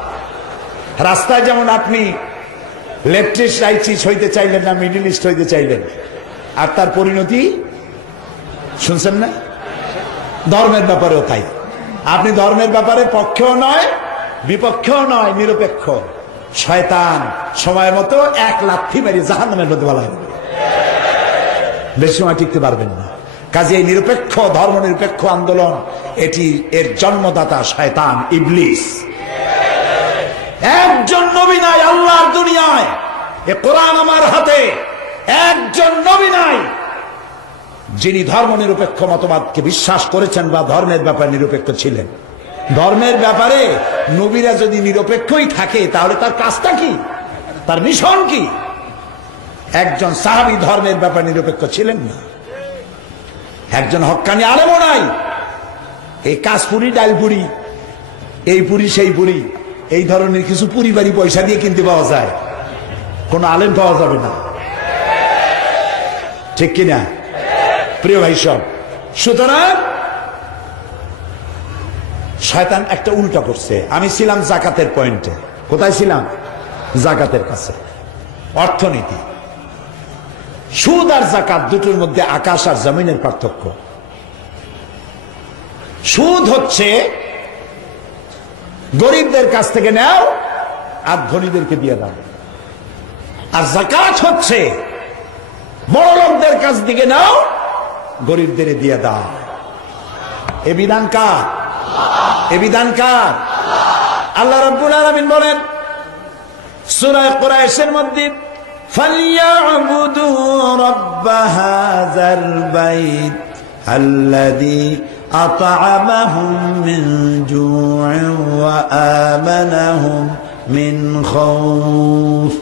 রাস্তায় যেমন আপনি লেফটিস্ট রাইটিস্ট হইতে চাইলেন না, মিডল ইস্ট হইতে চাইলেন, আর তার পরিণতি শুনছেন না? ধর্মের ব্যাপারেও তাই। আপনি ধর্মের ব্যাপারে পক্ষেও নয়, বিপক্ষেও নয়, নিরপেক্ষ। শয়তান সময় মতো এক লাথি মেরে জাহান্নামের মধ্যে বলা হবে, বেশি সময় টিকতে পারবেন না। কাজে এই নিরপেক্ষ ধর্ম নিরপেক্ষ আন্দোলন, এটি এর জন্মদাতা শয়তান, ইবলিস। একজন নবী নাই আল্লাহর দুনিয়ায়, এ কোরআন আমার হাতে, একজন নবী নাই যিনি ধর্ম নিরপেক্ষ মতবাদকে বিশ্বাস করেছেন বা ধর্মের ব্যাপারে নিরপেক্ষ ছিলেন। ধর্মের ব্যাপারে নবীরা যদি নিরপেক্ষই থাকে, তাহলে তার কাজটা কি, তার মিশন কি? একজন সাহাবী ধর্মের ব্যাপারে নিরপেক্ষ ছিলেন না, একজন হক্কানি আলেমও নাই। এই কাশপুরি, ডালপুরি, এই পুরি সেই পুরি, এই ধরনের কিছু পুরি পয়সা দিয়ে কিনতে পাওয়া যায়, কোন আলেম পাওয়া যাবে না, ঠিক কিনা প্রিয় ভাই সব? সুতরাং শয়তান একটা উল্টা করছে। আমি ছিলাম জাকাতের পয়েন্টে। কোথায় ছিলাম? জাকাতের কাছে। অর্থনীতি, সুদ আর জাকাত দুটোর মধ্যে আকাশ আর জমিনের পার্থক্য। সুদ হচ্ছে গরিবদের কাছ থেকে নাও আর ধনীদেরকে দিয়ে দাও, আর জাকাত হচ্ছে বড় লোকদের কাছ থেকে নাও, গরিবদের দিয়ে দাও। এ বিধান কার? আল্লাহ রাব্বুল আলামিন বলেন সূরা কুরাইশের মধ্যে, فَلْيَعْبُدُوا رَبَّ هَذَا الْبَيْتِ الَّذِي أَطْعَمَهُم مِّن جُوعٍ وَآمَنَهُم مِّنْ خَوْفٍ।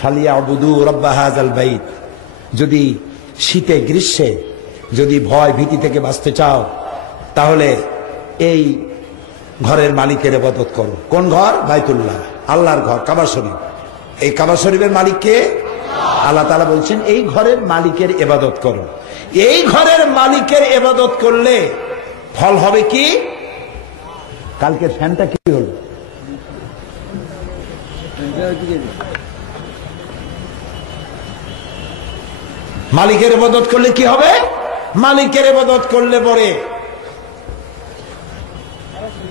فَلْيَعْبُدُوا رَبَّ هَذَا الْبَيْتِ, যদি শীতে গ্রীষ্মে যদি ভয় ভীতি থেকে বাঁচতে চাও, তাহলে এই ঘরের মালিকের ইবাদত করো। কোন ঘর? বাইতুল্লাহ, আল্লাহর ঘর, কাবা শরীফ। এই কাবা শরীফের মালিককে আল্লাহ তাআলা বলছেন এই ঘরের মালিকের ইবাদত করো। এই ঘরের মালিকের ইবাদত করলে ফল হবে কি? কালকে ফ্যানটা কি হলো? মালিকের ইবাদত করলে কি হবে? মালিকের ইবাদত করলে পরে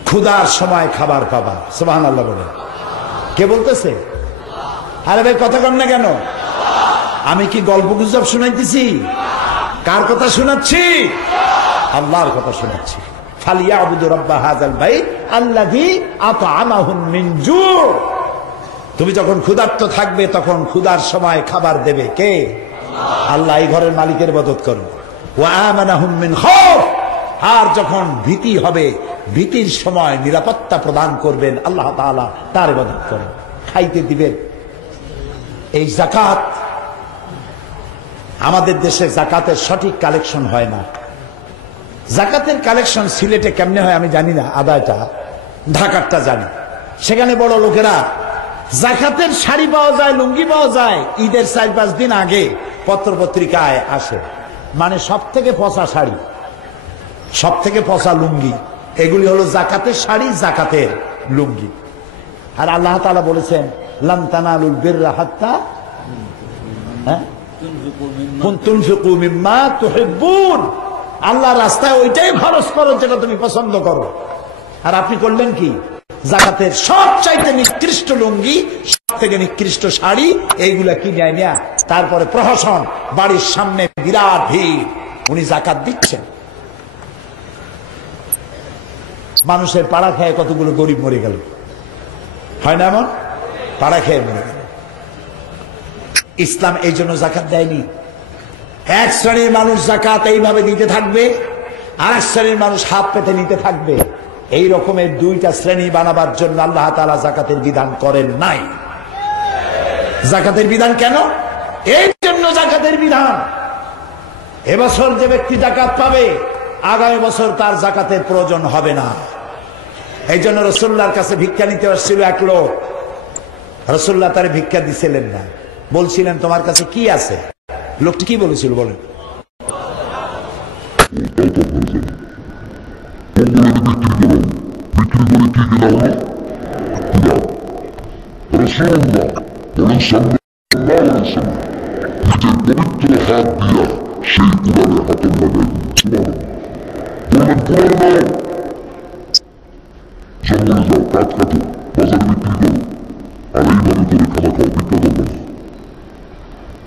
ক্ষুধার সময় খাবার পাবা। সুবহানাল্লাহ বলে। কে বলতেছে? আরে ভাই কথা কম না কেন? আমি কি গল্প গুজব শোনাইতেছি? কার কথা শোনাচ্ছি? আল্লাহর কথা শোনাচ্ছি। ফালিয়াবুদু রাব্বা হাযাল বাইত আল্লাযী আত'আমাহুম মিন জু'। তুমি যখন ক্ষুধার্ত থাকবে তখন ক্ষুধার সময় খাবার দেবে কে? আল্লাহ। এই ঘরের মালিকের ইবাদত করো। ওয়া আমানাহুম মিন খাউফ। আর যখন ভীতি হবে, ভীতির সময় নিরাপত্তা প্রদান করবেন আল্লাহ তাআলা, তার ইবাদত করো, খাইতে দিবেন। এই যাকাত, আমাদের দেশে যাকাতের সঠিক কালেকশন হয় না। যাকাতের কালেকশন সিলেটে কেমনে হয় আমি জানি না, আদায়টা ঢাকারটা জানি। সেখানে বড় লোকেরা যাকাতের শাড়ি পাওয়া যায়, লুঙ্গি পাওয়া যায়, ঈদের 4-5 দিন আগে পত্র পত্রিকায় আসে। মানে সব থেকে পচা শাড়ি, সব থেকে পচা লুঙ্গি, এগুলি হলো যাকাতের শাড়ি, যাকাতের লুঙ্গি। আর আল্লাহ তাআলা বলেছেন লান তানালুল বিররা হাত্তা তুনফিকু মিম্মা তুহিব্বুন। আল্লাহর রাস্তায় ওইটাই খরচ করো যেটা তুমি পছন্দ করো। আর আপনি করলেন কি? যাকাতের সবচাইতে নিকৃষ্ট লুঙ্গি, সব থেকে নিকৃষ্ট শাড়ি, এইগুলা কিনে আইনা তারপরে প্রহসন, বাড়ির সামনে বিরাট ভিড়, উনি যাকাত দিচ্ছেন। মানুষের পাড়া খেয়ে কতগুলো গরিব মরে গেল, হয় না এমন? পাড়া খেয়ে মরে গেল। ইসলাম এই জন্য যাকাত দেয়নি। এক শ্রেণীর মানুষ যাকাত এইভাবে দিতে থাকবে, আর এক শ্রেণীর মানুষ হাত পেতে নিতে থাকবে। এই রকমের দুইটা শ্রেণী বানাবার জন্য আল্লাহ তাআলা যাকাতের বিধান করেন নাই। যাকাতের বিধান কেন? এই জন্য যাকাতের বিধান, এবছর যে ব্যক্তি যাকাত পাবে আগামী বছর তার যাকাতের প্রয়োজন হবে না। এই জন্য রাসূলুল্লাহর কাছে ভিক্ষা নিতে আসছিল এক লোক। রাসূলুল্লাহ তার ভিক্ষা দিছিলেন না, বলছিলেন তোমার কাছে কি আছে? লোকটি কি বলেছিল বলেন?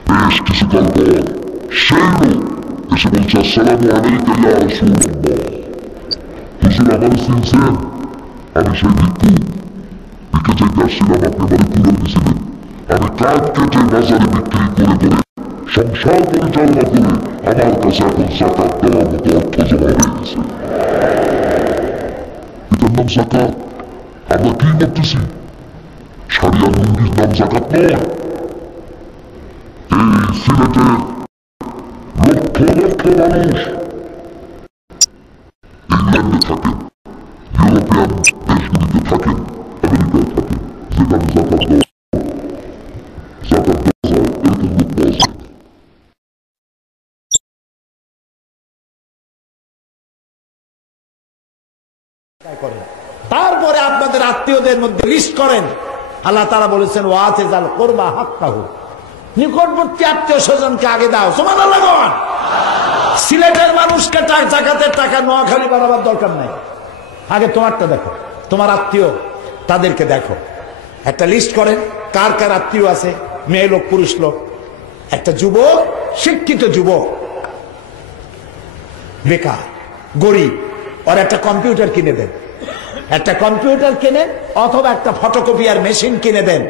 বেশ কিছুকাল পর সেই লোক এসে বলছে আসসালামু আলাইকা ইয়া রাসূলুল্লাহ। হুজুর আমার চিনছেন? আমি সেই ভিক্ষু, ভিক্ষা চাইতে আসছিলাম, আপনি বাড়ি তুলে দিয়েছিলেন। আমি কাঠ কেটে বাজারে বিক্রি করে করে সংসার পরিচালনা করে আমার কাছে এখন যাকাত দেওয়ার মতো অর্থ জমা হয়ে গেছে। এটার নাম যাকাত? আমরা কি করতেছি? শাড়ি আর লুঙ্গির নাম যাকাত নয়। এই সিলেটে লক্ষ লক্ষ মানুষ ইংল্যান্ডে থাকেন, ইউরোপিয়ান দেশগুলিতে থাকেন, আমেরিকায় থাকেন, যেখানে যাকাত দেওয়া যায়, এরকম লোক পাওয়া যায়। তারপরে আপনাদের আত্মীয়দের মধ্যে লিস্ট করেন। আল্লাহ তাআলা বলেছেন ওয়াতে যাল কুরবা হাক্কাহু, নিকটবর্তী আত্মীয় স্বজনকে আগে দাও। সুবহানাল্লাহ। সিলেটের মানুষকে যাকাতের টাকা নোয়াখালী বানাবার দরকার নাই, আগে তোমারটা দেখো, তোমার আত্মীয় তাদেরকে দেখো। একটা লিস্ট করেন কার কার আত্মীয় আছে, মেয়ে লোক পুরুষ লোক। একটা যুবক, শিক্ষিত যুবক, বেকার, গরিব, ওর একটা কম্পিউটার কিনে দেন, একটা কম্পিউটার কিনে অথবা একটা ফটোকপিয়ার মেশিন কিনে দেন,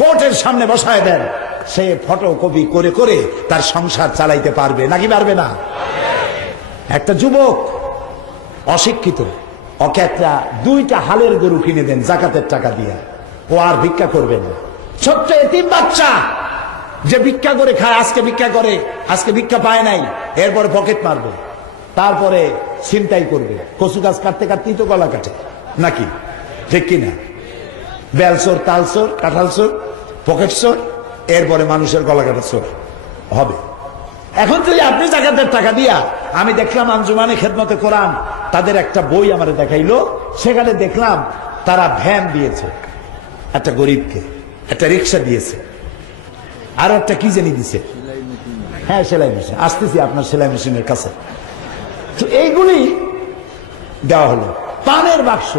কোর্টের সামনে বসায় দেন। সে ফটোকপি করে করে তার সংসার চালাইতে পারবে নাকি পারবে না? একটা যুবক অশিক্ষিত, ওকে একটা 2টা হালের গরু কিনে দেন যাকাতের টাকা দিয়ে, ও আর ভিক্ষা করবে না। ছোট্ট এতিম বাচ্চা যে ভিক্ষা করে খায়, আজকে ভিক্ষা করে, আজকে ভিক্ষা পায় নাই, এরপরে পকেট মারবে, তারপরে ছিনতাই করবে। কচু গাছ কাটতে কাটতেই তো গলা কাটে নাকি, ঠিক কিনা? বেলচোর, তালচোর, কাঁঠাল চোর, পকেট চোর, এরপরে মানুষের গলা কাটা চোর হবে। এখন যদি আপনি যাকাতের টাকা দিয়া, আমি দেখলাম আঞ্জুমানে খেদমতে কোরআন তাদের একটা বই আমার দেখাইলো, সেখানে দেখলাম তারা ভ্যান দিয়েছে একটা গরিবকে, একটা রিক্সা দিয়েছে, আর একটা কি জানি দিছে, হ্যাঁ সেলাই মেশিন। আসতেছি আপনার সেলাই মেশিনের কাছে। তো এইগুলি দেওয়া হলো। পানের বাক্স,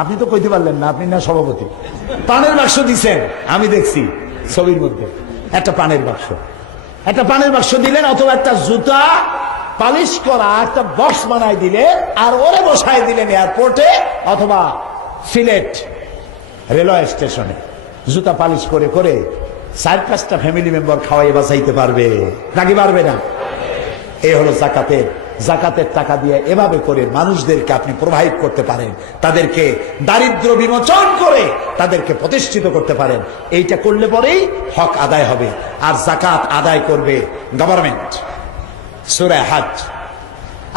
আপনি তো কইতে পারলেন না, আপনি না সভাপতি। পানের বাক্স দিছেন, আমি দেখছি ছবির মধ্যে একটা পানের বাক্স, একটা পানের বাক্স দিলেন, অথবা একটা জুতা পালিশ করা একটা বক্স বানাই দিলেন, আর ওরে বসাই দিলেন এয়ারপোর্টে অথবা সিলেট রেলওয়ে স্টেশনে জুতা পালিশ করে করে 4-5টা ফ্যামিলি মেম্বার খাওয়াই বাঁচাইতে পারবে নাকি পারবে না? এই হলো জাকাতের টাকা দিয়ে এভাবে করে মানুষদেরকে আপনি প্রোভাইড করতে পারেন, তাদেরকে দারিদ্র বিমোচন করে তাদেরকে প্রতিষ্ঠিত করতে পারেন। এইটা করলে পরেই হক আদায় হবে। আর জাকাত আদায় করবে গভর্নমেন্ট। সূরা হজ,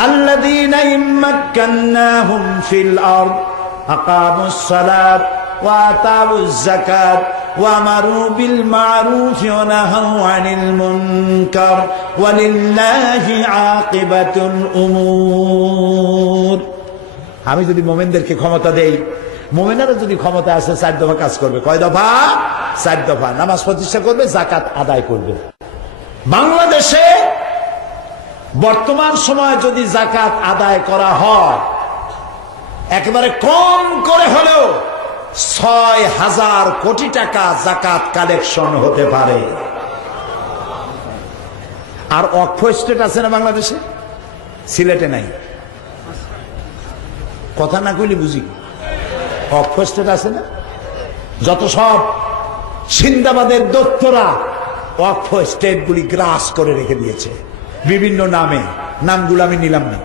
আল্লাযীনা ইম্মাক্কান্নাহুম ফিল আরদ আকামুস সালাত ওয়া আতাউজ যাকাত وَأَمَرُوا بِالْمَعْرُوفِ وَنَهَوْا عَنِ الْمُنكَرِ وَلِلَّهِ عَاقِبَةُ الْأُمُورِ। আমি যদি মুমিনদেরকে ক্ষমতা দেই, মুমিনেরা যদি ক্ষমতা আসে 4 দফা কাজ করবে। কয় দফা? 4 দফা। নামাজ প্রতিষ্ঠা করবে, যাকাত আদায় করবে। বাংলাদেশে বর্তমান সময়ে যদি যাকাত আদায় করা হয়, একেবারে কম করে হলেও 6,000 কোটি টাকা যাকাত কালেকশন হতে পারে। আর ওয়াকফ স্টেট আছে না বাংলাদেশে? সিলেটে নাই। কথা না কইলে বুঝি। ওয়াকফ স্টেট আছে না? যত সব সিন্দাবাদের দত্তরা ওয়াকফ স্টেটগুলি গ্রাস করে রেখে দিয়েছে বিভিন্ন নামে, নামগুলো আমি নিলাম না।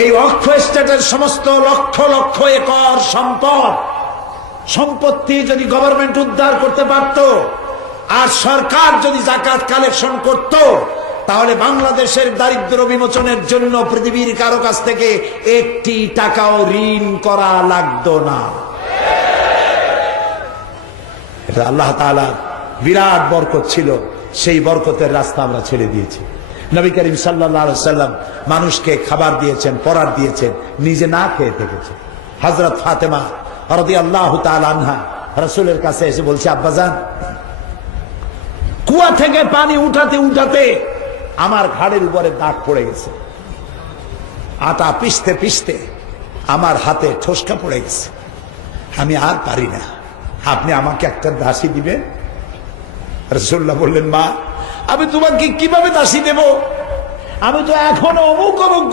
এই ওয়াকফ স্টেটের সমস্ত লক্ষ লক্ষ একর সম্পত্তি যদি গভর্নমেন্ট উদ্ধার করতে পারত আর সরকার যদি যাকাত কালেকশন করত, তাহলে বাংলাদেশের দারিদ্র বিমোচনের জন্য পৃথিবীর কারো কাছ থেকে 1 টাকাও ঋণ করা লাগতো না। এটা আল্লাহ তাআলার বিরাট বরকত ছিল। সেই বরকতের রাস্তা আমরা ছেড়ে দিয়েছি। নবী করিম সাল্লাল্লাহু আলাইহি সাল্লাম মানুষকে খাবার দিয়েছেন, পরার দিয়েছেন, নিজে না খেয়ে থেকেছেন। হযরত ফাতেমা রাদিয়াল্লাহু তাআলা আনহা রাসূলের কাছে এসে বলছে, আব্বাজান, কুয়া থেকে পানি উঠাতে উঠাতে আমার ঘাড়ের উপরে দাগ পড়ে গেছে, আটা পিষতে পিষতে আমার হাতে ঠোসকা পড়ে গেছে, আমি আর পারি না, আপনি আমাকে একটা দাসী দিবেন? রাসূলুল্লাহ বললেন, মা, আমি তোমাকে কিভাবে দাসী দেব? আমি তো এখনো অমুক অমুক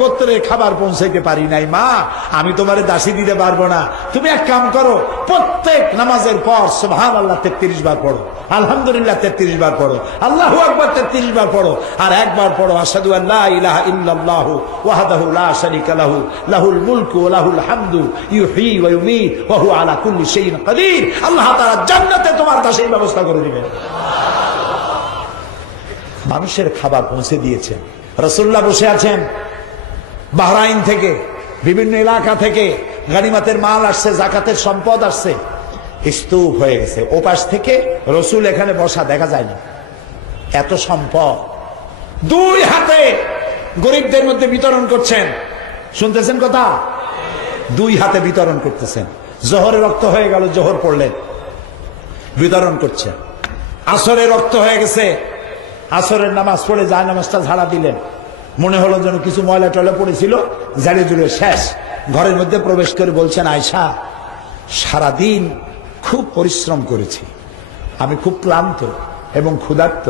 গোত্রের খাবার পৌঁছাইতে পারি নাই, মা, আমি তোমারে দাসী দিতে পারবো না। তুমি এক কাম করো, প্রত্যেক নামাজের পর সুবহানাল্লাহ 33 বার পড়ো, আলহামদুলিল্লাহ 33 বার পড়ো, আল্লাহু আকবার 33 বার পড়ো, আর একবার পড়ো আশহাদু আল্লা ইলাহা ইল্লাল্লাহু ওয়াহদাহু লা শারীকা লাহু লাহুল মুলকু ওয়া লাহুল হামদু ইউহয়ী ওয়া ইউমীত ওয়া হুয়া আলা কুল্লি শাইইন কাদির। আল্লাহ তাআলা জান্নাতে তোমার দাসীর ব্যবস্থা করে দিবেন। মানুষের খাবার পৌঁছে দিয়েছেন। রাসূলুল্লাহ বসে আছেন, বাহরাইন থেকে বিভিন্ন এলাকা থেকে গনিমতের মাল আসছে, যাকাতের সম্পদ আসছে, স্তূপ হয়ে গেছে। ওপাশ থেকে রাসূল এখানে বসা দেখা যায় না, এত সম্পদ। 2 হাতে গরিবদের মধ্যে বিতরণ করছেন। শুনতেছেন কথা? 2 হাতে বিতরণ করতেছেন। জোহরে রক্ত হয়ে গেল, জোহর পড়লেন, বিতরণ করছেন। আসরে রক্ত হয়ে গেছে, আসরের নামাজ পড়ে যায় নামাজটা ঝাড়া দিলেন, মনে হলো যেন কিছু ময়লা টয়লা পড়েছিল, ঝাড়ে জুড়ে শেষ। ঘরের মধ্যে প্রবেশ করে বলছেন, আয়েশা, সারাদিন খুব পরিশ্রম করেছি, আমি খুব ক্লান্ত এবং ক্ষুধার্ত,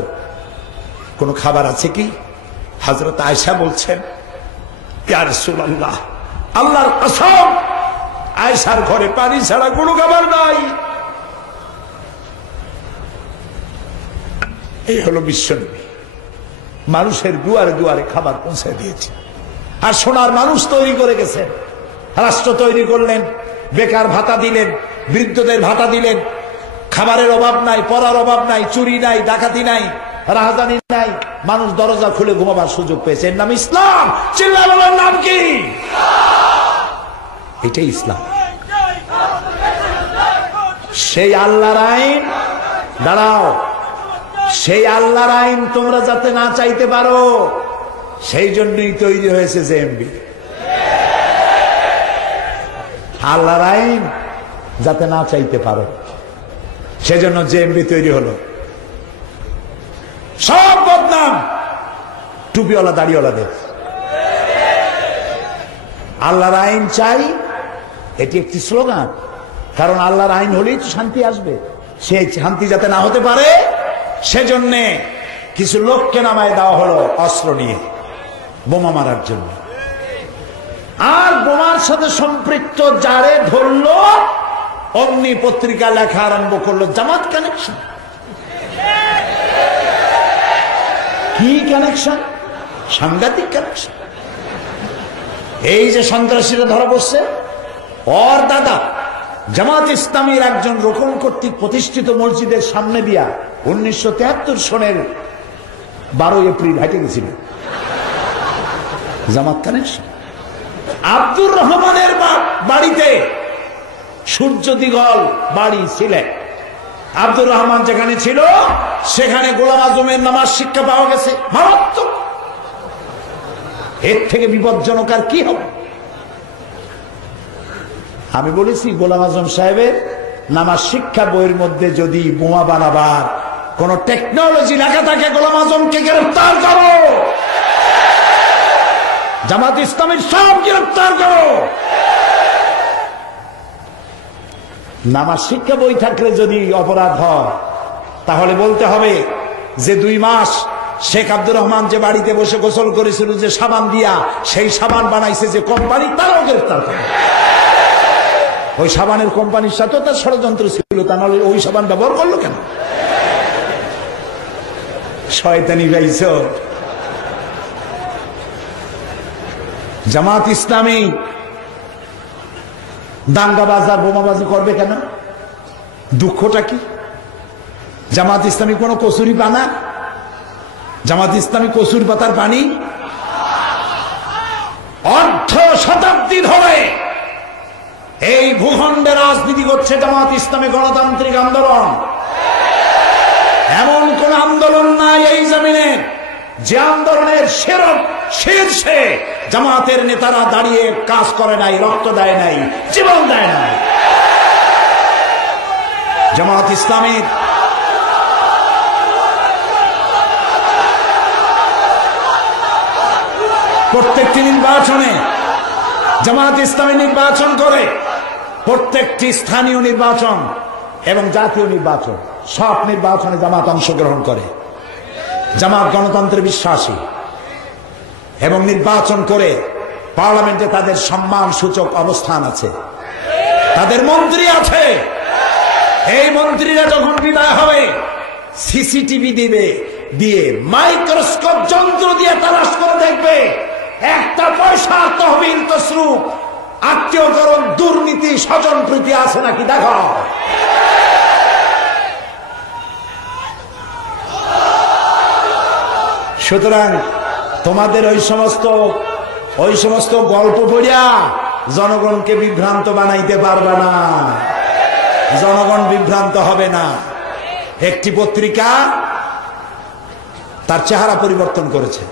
কোনো খাবার আছে কি? হযরত আয়েশা বলছেন, ইয়া রাসূলুল্লাহ, আল্লাহর কসম, আয়েশার ঘরে পানি ছাড়া কোনো খাবার নাই। এই হলো বিশ্বনবী, মানুষের দুয়ারে দুয়ারে খাবার পৌঁছে দিয়েছে। আর সোনার মানুষ তৈরি করে গেছেন, রাষ্ট্র তৈরি করলেন, বেকার ভাতা দিলেন, বৃদ্ধদের ভাতা দিলেন, খাবারের অভাব নাই, পড়ার অভাব নাই, চুরি নাই, ডাকাতি নাই, রাহাজানি নাই, মানুষ দরজা খুলে ঘুমাবার সুযোগ পেয়েছে। এর নাম ইসলাম। চিল্লায় বলেন, নাম কি? এটাই ইসলাম। সেই আল্লাহর আইন, দাঁড়াও, সেই আল্লাহর আইন তোমরা যাতে না চাইতে পারো, সেই জন্যই তৈরি হয়েছে জেএমবি। আল্লাহর আইন যাতে না চাইতে পারো, সেজন্য জেএমবি তৈরি হলো। সব বদনাম টুপিওয়ালা দাড়িওয়ালাদের। আল্লাহর আইন চাই, এটি একটি স্লোগান, কারণ আল্লাহর আইন হলেই তো শান্তি আসবে। সেই শান্তি যাতে না হতে পারে, সেজন্যে কিছু লোককে নামায় দেওয়া হলো অস্ত্র নিয়ে বোমা মারার জন্য। আর বোমার সাথে সম্পৃক্ত যারে ধরলো অমনি পত্রিকা লেখা আরম্ভ করলো জামাত কানেকশন। কি কানেকশন? সাংঘাতিক কানেকশন। এই যে সন্ত্রাসীরা ধরা পড়ছে, ওর দাদা জামাত ইসলামীর একজন রোকন কর্তৃক প্রতিষ্ঠিত মসজিদের সামনে দিয়া 1973 সনের 12 এপ্রিল হেঁটে গেছিল। জামাত কানেকশন। আব্দুর রহমানের বাড়িতে সূর্য দিগল বাড়ি ছিলেন। আব্দুর রহমান যেখানে ছিল সেখানে গোলাম আজমের নামাজ শিক্ষা পাওয়া গেছে। মারাত্মক। এর থেকে বিপজ্জনক আর কি হবে? আমি বলেছি গোলাম আজম সাহেবের নামাজ শিক্ষা বইয়ের মধ্যে যদি বোমা বানাবার কোন টেকনোলজি লেখা থাকে, গোলাম আজমকে গ্রেফতার করো, জামাত ইসলামের সব গ্রেফতার করো। নামাজ শিক্ষা বই থাকলে যদি অপরাধ হয় তাহলে বলতে হবে যে 2 মাস শেখ আব্দুর রহমান যে বাড়িতে বসে গোসল করেছিল যে সাবান দিয়া, সেই সাবান বানাইছে যে কোম্পানি, তারাও গ্রেফতার করে। ওই সাবানের কোম্পানির সাথেও তার ষড়যন্ত্র ছিল, তা নাহলে ওই সাবান ব্যবহার করলো কেন? শয়তানি গাইছ। জামাত ইসলামী দাঙ্গাবাজ আর বোমাবাজি করবে কেন? দুঃখটা কি? জামাত ইসলামী কোন কসুরি পানা? জামাত ইসলামী কসুরি পাতার পানি? অর্ধ শতাব্দী ধরে এই ভূখণ্ডে রাজনীতি করছে জামাত ইসলামী গণতান্ত্রিক আন্দোলন। এমন কোন আন্দোলন নাই এই জমিনে যে আন্দোলনের শীর্ষে জামাতের নেতারা দাঁড়িয়ে কাজ করে নাই, রক্ত দেয় নাই, জীবন দেয় নাই। জামাত ইসলামীর প্রত্যেকটি নির্বাচনে জামাত ইসলামী নির্বাচন করে। প্রত্যেকটি স্থানীয় নির্বাচন এবং জাতীয় নির্বাচন, সব নির্বাচনে জামাত অংশগ্রহণ করে। জামাত গণতন্ত্রে বিশ্বাসী এবং নির্বাচন করে পার্লামেন্টে তাদের সম্মান সূচক অবস্থান আছে, তাদের মন্ত্রী আছে। এই মন্ত্রীরা যখন বিদায় হবে সিসিটিভি দিয়ে মাইক্রোস্কোপ যন্ত্র দিয়ে তালাশ করে দেখবে একটা পয়সা তহবিল তসরুফ আত্মীয়করণ দুর্নীতি স্বজন প্রীতি আছে নাকি দেখো। সুতরাং তোমাদের ওই সমস্ত গল্প পড়িয়া জনগণকে বিভ্রান্ত বানাইতে পারবে না। জনগণ বিভ্রান্ত হবে না। একটি পত্রিকা তার চেহারা পরিবর্তন করেছে,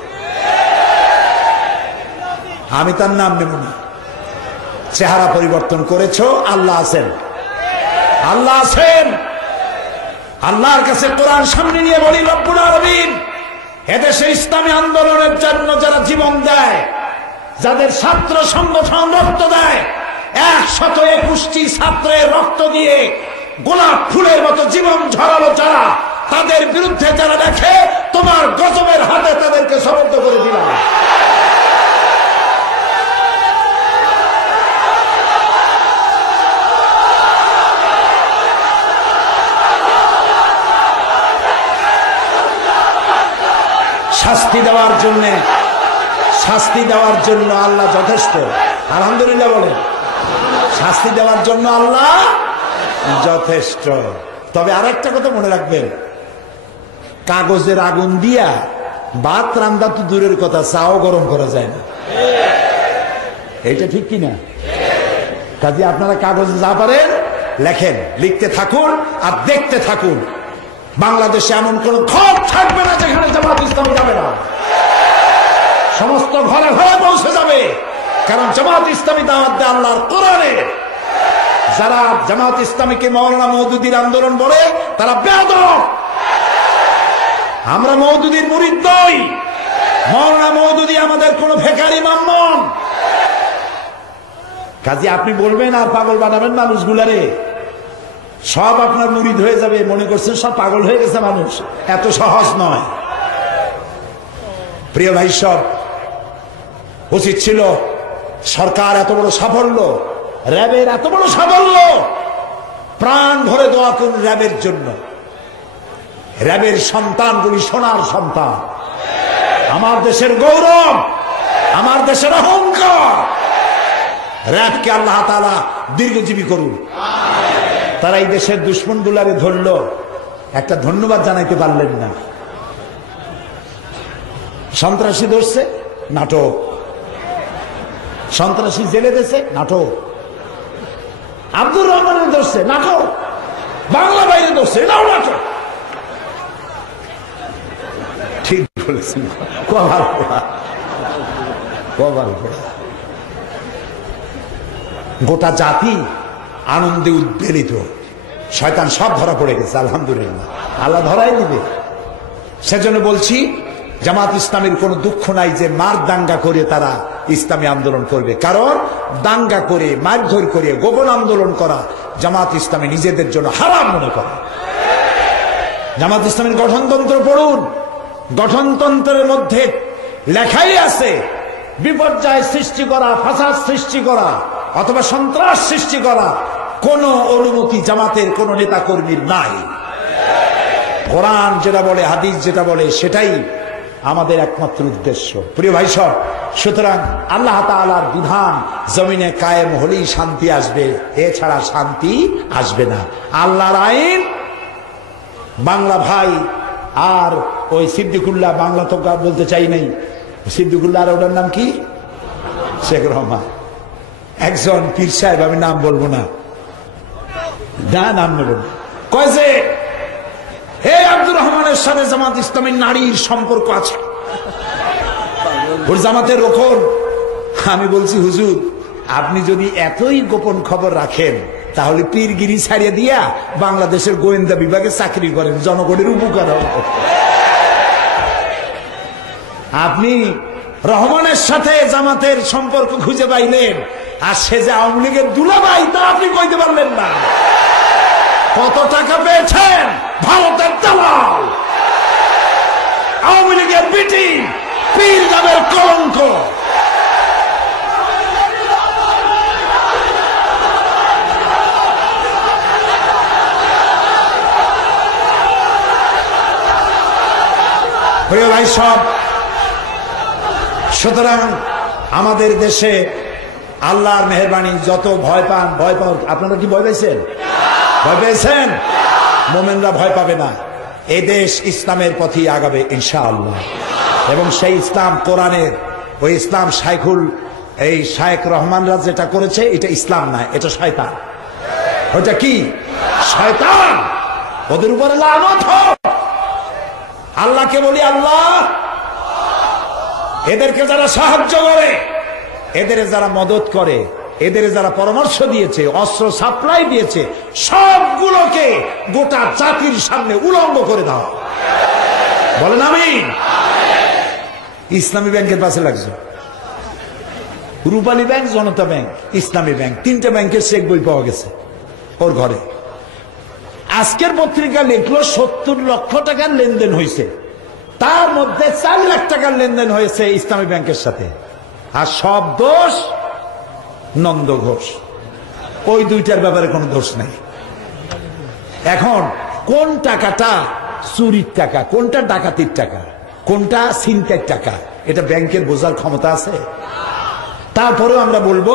আমি তার নাম নেব না। চেহারা পরিবর্তন করেছো, আল্লাহ আছেন, আল্লাহ আছেন। আল্লাহর কাছে কোরআন সামনে নিয়ে বলি, রব্বুল আলামিন এদেশে ইসলামী আন্দোলনের জন্য যারা জীবন দেয়, যাদের ছাত্র সংগঠন রক্ত দেয়, 121টি ছাত্রের রক্ত দিয়ে গোলাপ ফুলের মতো জীবন ঝরালো যারা, তাদের বিরুদ্ধে যারা দেখে তোমার গজবের হাতে তাদেরকে সমর্থ করে দিলাম। শাস্তি দেওয়ার জন্য আল্লাহ যথেষ্ট। আলহামদুলিল্লাহ বলেন। শাস্তি দেওয়ার জন্য আল্লাহ যথেষ্ট। তবে আরেকটা কথা মনে রাখবেন, কাগজের আগুন দিয়া ভাত রান্না তো দূরের কথা, চাও গরম করা যায় না। এইটা ঠিক কিনা? কাজে আপনারা কাগজে যা পারেন লেখেন, লিখতে থাকুন আর দেখতে থাকুন। বাংলাদেশে এমন কোন ঘর থাকবে না যেখানে জামাত ইসলামী যাবে না। সমস্ত ঘরে ঘরে পৌঁছে যাবে, কারণ জামাত ইসলামী দাওয়াত দেয় আল্লাহর কোরআনে। যারা জামাত ইসলামীকে মাওলানা মওদুদীর আন্দোলন বলে তারা বেয়াদব। আমরা মওদুদীর মুরিদ নই। মাওলানা মওদুদী আমাদের কোন ফেকার ইমাম নন। কাজে আপনি বলবেন আর পাগল বানাবেন মানুষগুলারে, সব আপনার মুরিদ হয়ে যাবে, মনে করছেন সব পাগল হয়ে গেছে মানুষ। এত সহজ নয়। প্রিয় ভাই, সব উচিত ছিল সরকার এত বড় সাফল্য, র্যাবের এত বড় সাফল্য, প্রাণ ভরে দোয়া করুন র্যাবের জন্য। র্যাবের সন্তানগুলি সোনার সন্তান, আমার দেশের গৌরব, আমার দেশের অহংকার। র্যাবকে আল্লাহ তাআলা দীর্ঘজীবী করুন। তারা এই দেশের দুশ্মন গুলারে ধরল, একটা ধন্যবাদ জানাইতে পারলেন না। সন্ত্রাসী ধরছে, নাটক। সন্ত্রাসী জেলে দিয়েছে, নাটক। আব্দুর রহমানের ধরছে, নাটক। বাংলা বাইরে ধরছে, এটাও নাটক। ঠিক বলেছেন, কবার পড়া, কবার পড়া। গোটা জাতি আনন্দে উদ্বেলিত। শয়তান সব ধরা পড়ে গেছে, আলহামদুলিল্লাহ, আল্লাহ ধরাই দিবে। সেজন্য বলছি, জামাত ইসলামের কোনো দুঃখ নাই যে মার দাঙ্গা করে তারা ইসলামী আন্দোলন করবে। কারণ দাঙ্গা করে, মারধর করে, গোপন আন্দোলন করা জামাত ইসলামী নিজেদের জন্য হারাম মনে করে। জামাত ইসলামের গঠনতন্ত্র পড়ুন, গঠনতন্ত্রের মধ্যে লেখাই আছে বিপর্যয় সৃষ্টি করা, ফাসাদ সৃষ্টি করা অথবা সন্ত্রাস সৃষ্টি করা কোন অনুমতি জামাতের কোন নেতা কর্মীর নাই। কোরআন যেটা বলে, হাদিস যেটা বলে, সেটাই আমাদের একমাত্র উদ্দেশ্য। প্রিয় ভাই সব, সুতরাং আল্লাহ তাআলার বিধান জমিনে কায়েম হলেই শান্তি আসবে, এছাড়া শান্তি আসবে না। আল্লাহর আইন, বাংলা ভাই আর ওই সিদ্দিকুল্লাহ, বাংলা তো বলতে চাই নাই, সিদ্দিকুল্লাহ আর ওটার নাম কি, শেখ রহমান, একজন পীর সাহেব, আমি নাম বলবো না, নাম নেব, কয় যে হে আব্দুর রহমানের সাথে জামাত ইসলামের নারীর সম্পর্ক আছে, ওর জামাতের রোকন। আমি বলছি, হুজুর আপনি যদি এতই গোপন খবর রাখেন তাহলে পীরগিরি ছাড়িয়ে দিয়া বাংলাদেশের গোয়েন্দা বিভাগে চাকরি করেন, জনগণের উপকার হবে। আপনি রহমানের সাথে জামাতের সম্পর্ক খুঁজে পাইলেন, আর সে যে আওয়ামী লীগের দুলাভাই তা আপনি কইতে পারলেন না। কত টাকা পেয়েছেন? ভারতের দালাল, আওয়ামী লীগের বিটি, পীর নামের কলঙ্ক। প্রিয় ভাই সব, সুতরাং আমাদের দেশে আল্লাহর মেহেরবানি, যত ভয় পান, ভয় পান। আপনারা কি ভয় পেয়েছেন? ভয় পেয়েছেন? মোমেনরা ভয় পাবে না। এই দেশ ইসলামের পথেই আগাবে ইনশাআল্লাহ। এবং সেই ইসলাম কোরআনের, ওই ইসলাম এই শায়েখ রহমানরা যেটা করেছে, এটা ইসলাম না, এটা শয়তান। ওটা কি? শয়তান। ওদের উপরে লানত হোক। আল্লাহকে বলি, আল্লাহ এদেরকে যারা সাহায্য করে, এদের যারা মদত করে, এদের যারা পরামর্শ দিয়েছে, অস্ত্র সাপ্লাই দিয়েছে, সবগুলোকে গোটা জাতির সামনে উলঙ্গ করে দাও। বলেন আমিন। ইসলামী ব্যাংকের পাশে লাগছে, রূপালী ব্যাংক, জনতা ব্যাংক, ইসলামী ব্যাংক, তিনটা ব্যাংকের চেক বই পাওয়া গেছে ওর ঘরে। আজকের পত্রিকা লিখলো 70 লক্ষ টাকার লেনদেন হয়েছে, তার মধ্যে 4 লাখ টাকার লেনদেন হয়েছে ইসলামী ব্যাংকের সাথে। আর সব দোষ নন্দ ঘোষ, ওই দুইটার ব্যাপারে কোনো দোষ নেই। এখন কোন টাকাটা চুরির টাকা, কোনটা ডাকাতির টাকা, কোনটা ছিনতাইয়ের টাকা, এটা ব্যাংকের বোঝার ক্ষমতা আছে? তারপরেও আমরা বলবো,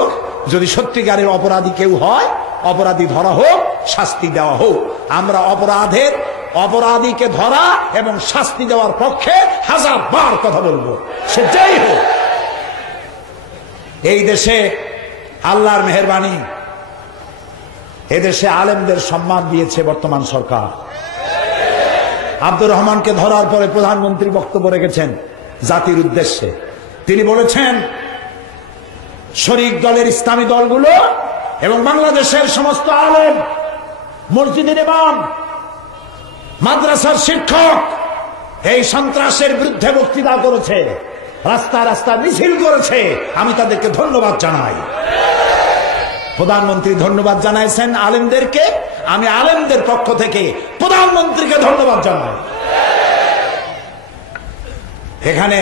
যদি সত্যিকারের অপরাধী কেউ হয়, অপরাধী ধরা হোক, শাস্তি দেওয়া হোক। আমরা অপরাধীকে ধরা এবং শাস্তি দেওয়ার পক্ষে 1000 বার কথা বলবো, সে যাই হোক। এই দেশে আল্লাহর মেহেরবানি, এদেশে আলেমদের সম্মান দিয়েছে বর্তমান সরকার। আব্দুর রহমানকে ধরার পরে প্রধানমন্ত্রী বক্তব্য রেখেছেন জাতির উদ্দেশ্যে। তিনি বলেছেন, শরিক দলের ইসলামী দলগুলো এবং বাংলাদেশের সমস্ত আলেম, মসজিদের ইমাম, মাদ্রাসার শিক্ষক এই সন্ত্রাসের বিরুদ্ধে বক্তৃতা করেছে, রাস্তা রাস্তা মিছিল করেছে। আমি তাদেরকে ধন্যবাদ জানাই। প্রধানমন্ত্রী ধন্যবাদ জানাইছেন আলেমদেরকে, আমি আলেমদের পক্ষ থেকে প্রধানমন্ত্রীকে ধন্যবাদ জানাই। এখানে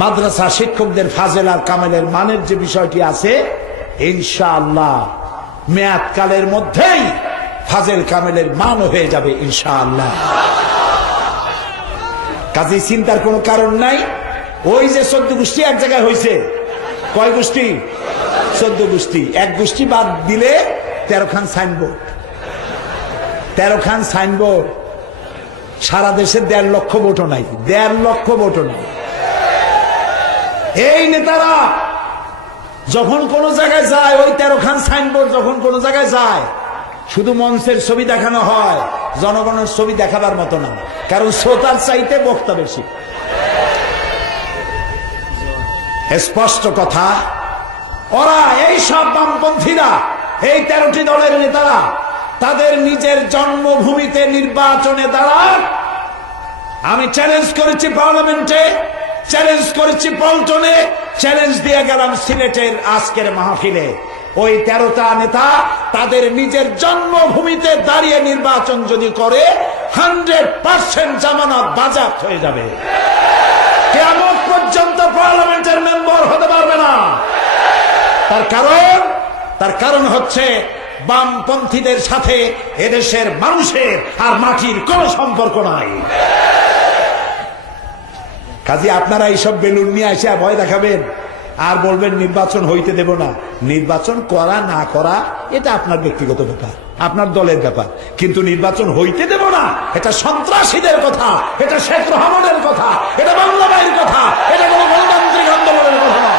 মাদ্রাসা শিক্ষকদের ফাজেল আর কামেলের মানের যে বিষয়টি আছে, ইনশাআল্লাহ মেয়াদকালের মধ্যেই ফাজেল কামেলের মান হয়ে যাবে ইনশাআল্লাহ। কাজে চিন্তার কোনো কারণ নাই। ওই যে 14 গোষ্ঠী এক জায়গায় হয়েছে, কয় গোষ্ঠী? 14 গোষ্ঠী। এক গোষ্ঠী বাদ দিলে 13 খান সাইনবোর্ড, 13 খান সাইনবোর্ড। সারা দেশে 1.5 লক্ষ ভোটও নাই, 1.5 লক্ষ ভোটও নাই। এই নেতারা যখন কোন জায়গায় যায়, ওই 13 খান সাইনবোর্ড যখন কোন জায়গায় যায়, শুধু মঞ্চের ছবি দেখানো হয়, জনগণের ছবি দেখাবার মতো না, কারণ শ্রোতার চাইতে বক্তা বেশি। স্পষ্ট কথা। ওরা এই সব বামপন্থীরা, এই 13টি দলের নেতারা তাদের নিজের জন্মভূমিতে নির্বাচনে দাঁড়ান। আমি চ্যালেঞ্জ করেছি পার্লামেন্টে, চ্যালেঞ্জ করেছি পল্টনে, চ্যালেঞ্জ দিয়ে গেলাম সিলেটের আজকের মাহফিলে। ওই 13টা নেতা তাদের নিজের জন্মভূমিতে দাঁড়িয়ে নির্বাচন যদি করে, 100% জামানত বাজেয়াপ্ত হয়ে যাবে। কিয়ামত পর্যন্ত পার্লামেন্টের মেম্বার হতে পারবে না। তার কারণ হচ্ছে বামপন্থীদের সাথে এদেশের মানুষের আর মাটির কোন সম্পর্ক নাই। কাজে আপনারা এইসব বেলুন নিয়ে এসে ভয় দেখাবেন আর বলবেন নির্বাচন হইতে দেব না। নির্বাচন করা না করা এটা আপনার ব্যক্তিগত ব্যাপার, আপনার দলের ব্যাপার, কিন্তু নির্বাচন হইতে দেব না এটা সন্ত্রাসীদের কথা, এটা শেখ রহমানের কথা, এটা বাংলা ভাইয়ের কথা, এটা কোন গণতান্ত্রিক আন্দোলনের কথা না।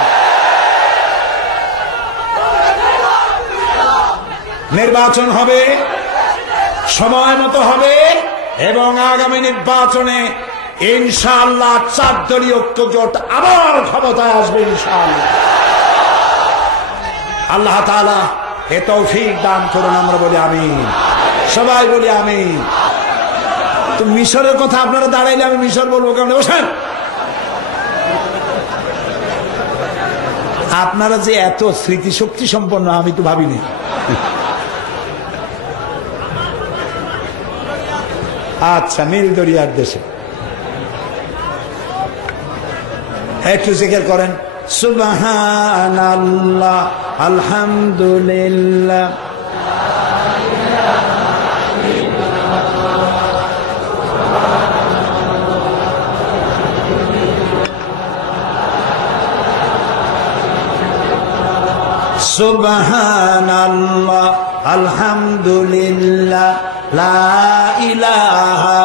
নির্বাচন হবে, সময় মতো হবে, এবং আগামী নির্বাচনে ইনশাআল্লাহ 4 দলীয় ঐক্যজোট আবার ক্ষমতায় আসবে ইনশাআল্লাহ। আল্লাহ তাআলা এ তৌফিক দান করুন। আমরা বলি আমিন, সবাই বলি আমিন। তো মিশরের কথা আপনারা দাঁড়াইলে আমি মিশর বলবো কেমন? বসেন। আপনারা যে এত স্মৃতিশক্তি সম্পন্ন আমি তো ভাবিনি। আচ্ছা, নীল দরিয়ার দেশে একটু জিকির করেন, সুবহানাল্লাহ, আলহামদুলিল্লাহ, সুবহানাল্লাহ, আলহামদুলিল্লাহ, লা ইলাহা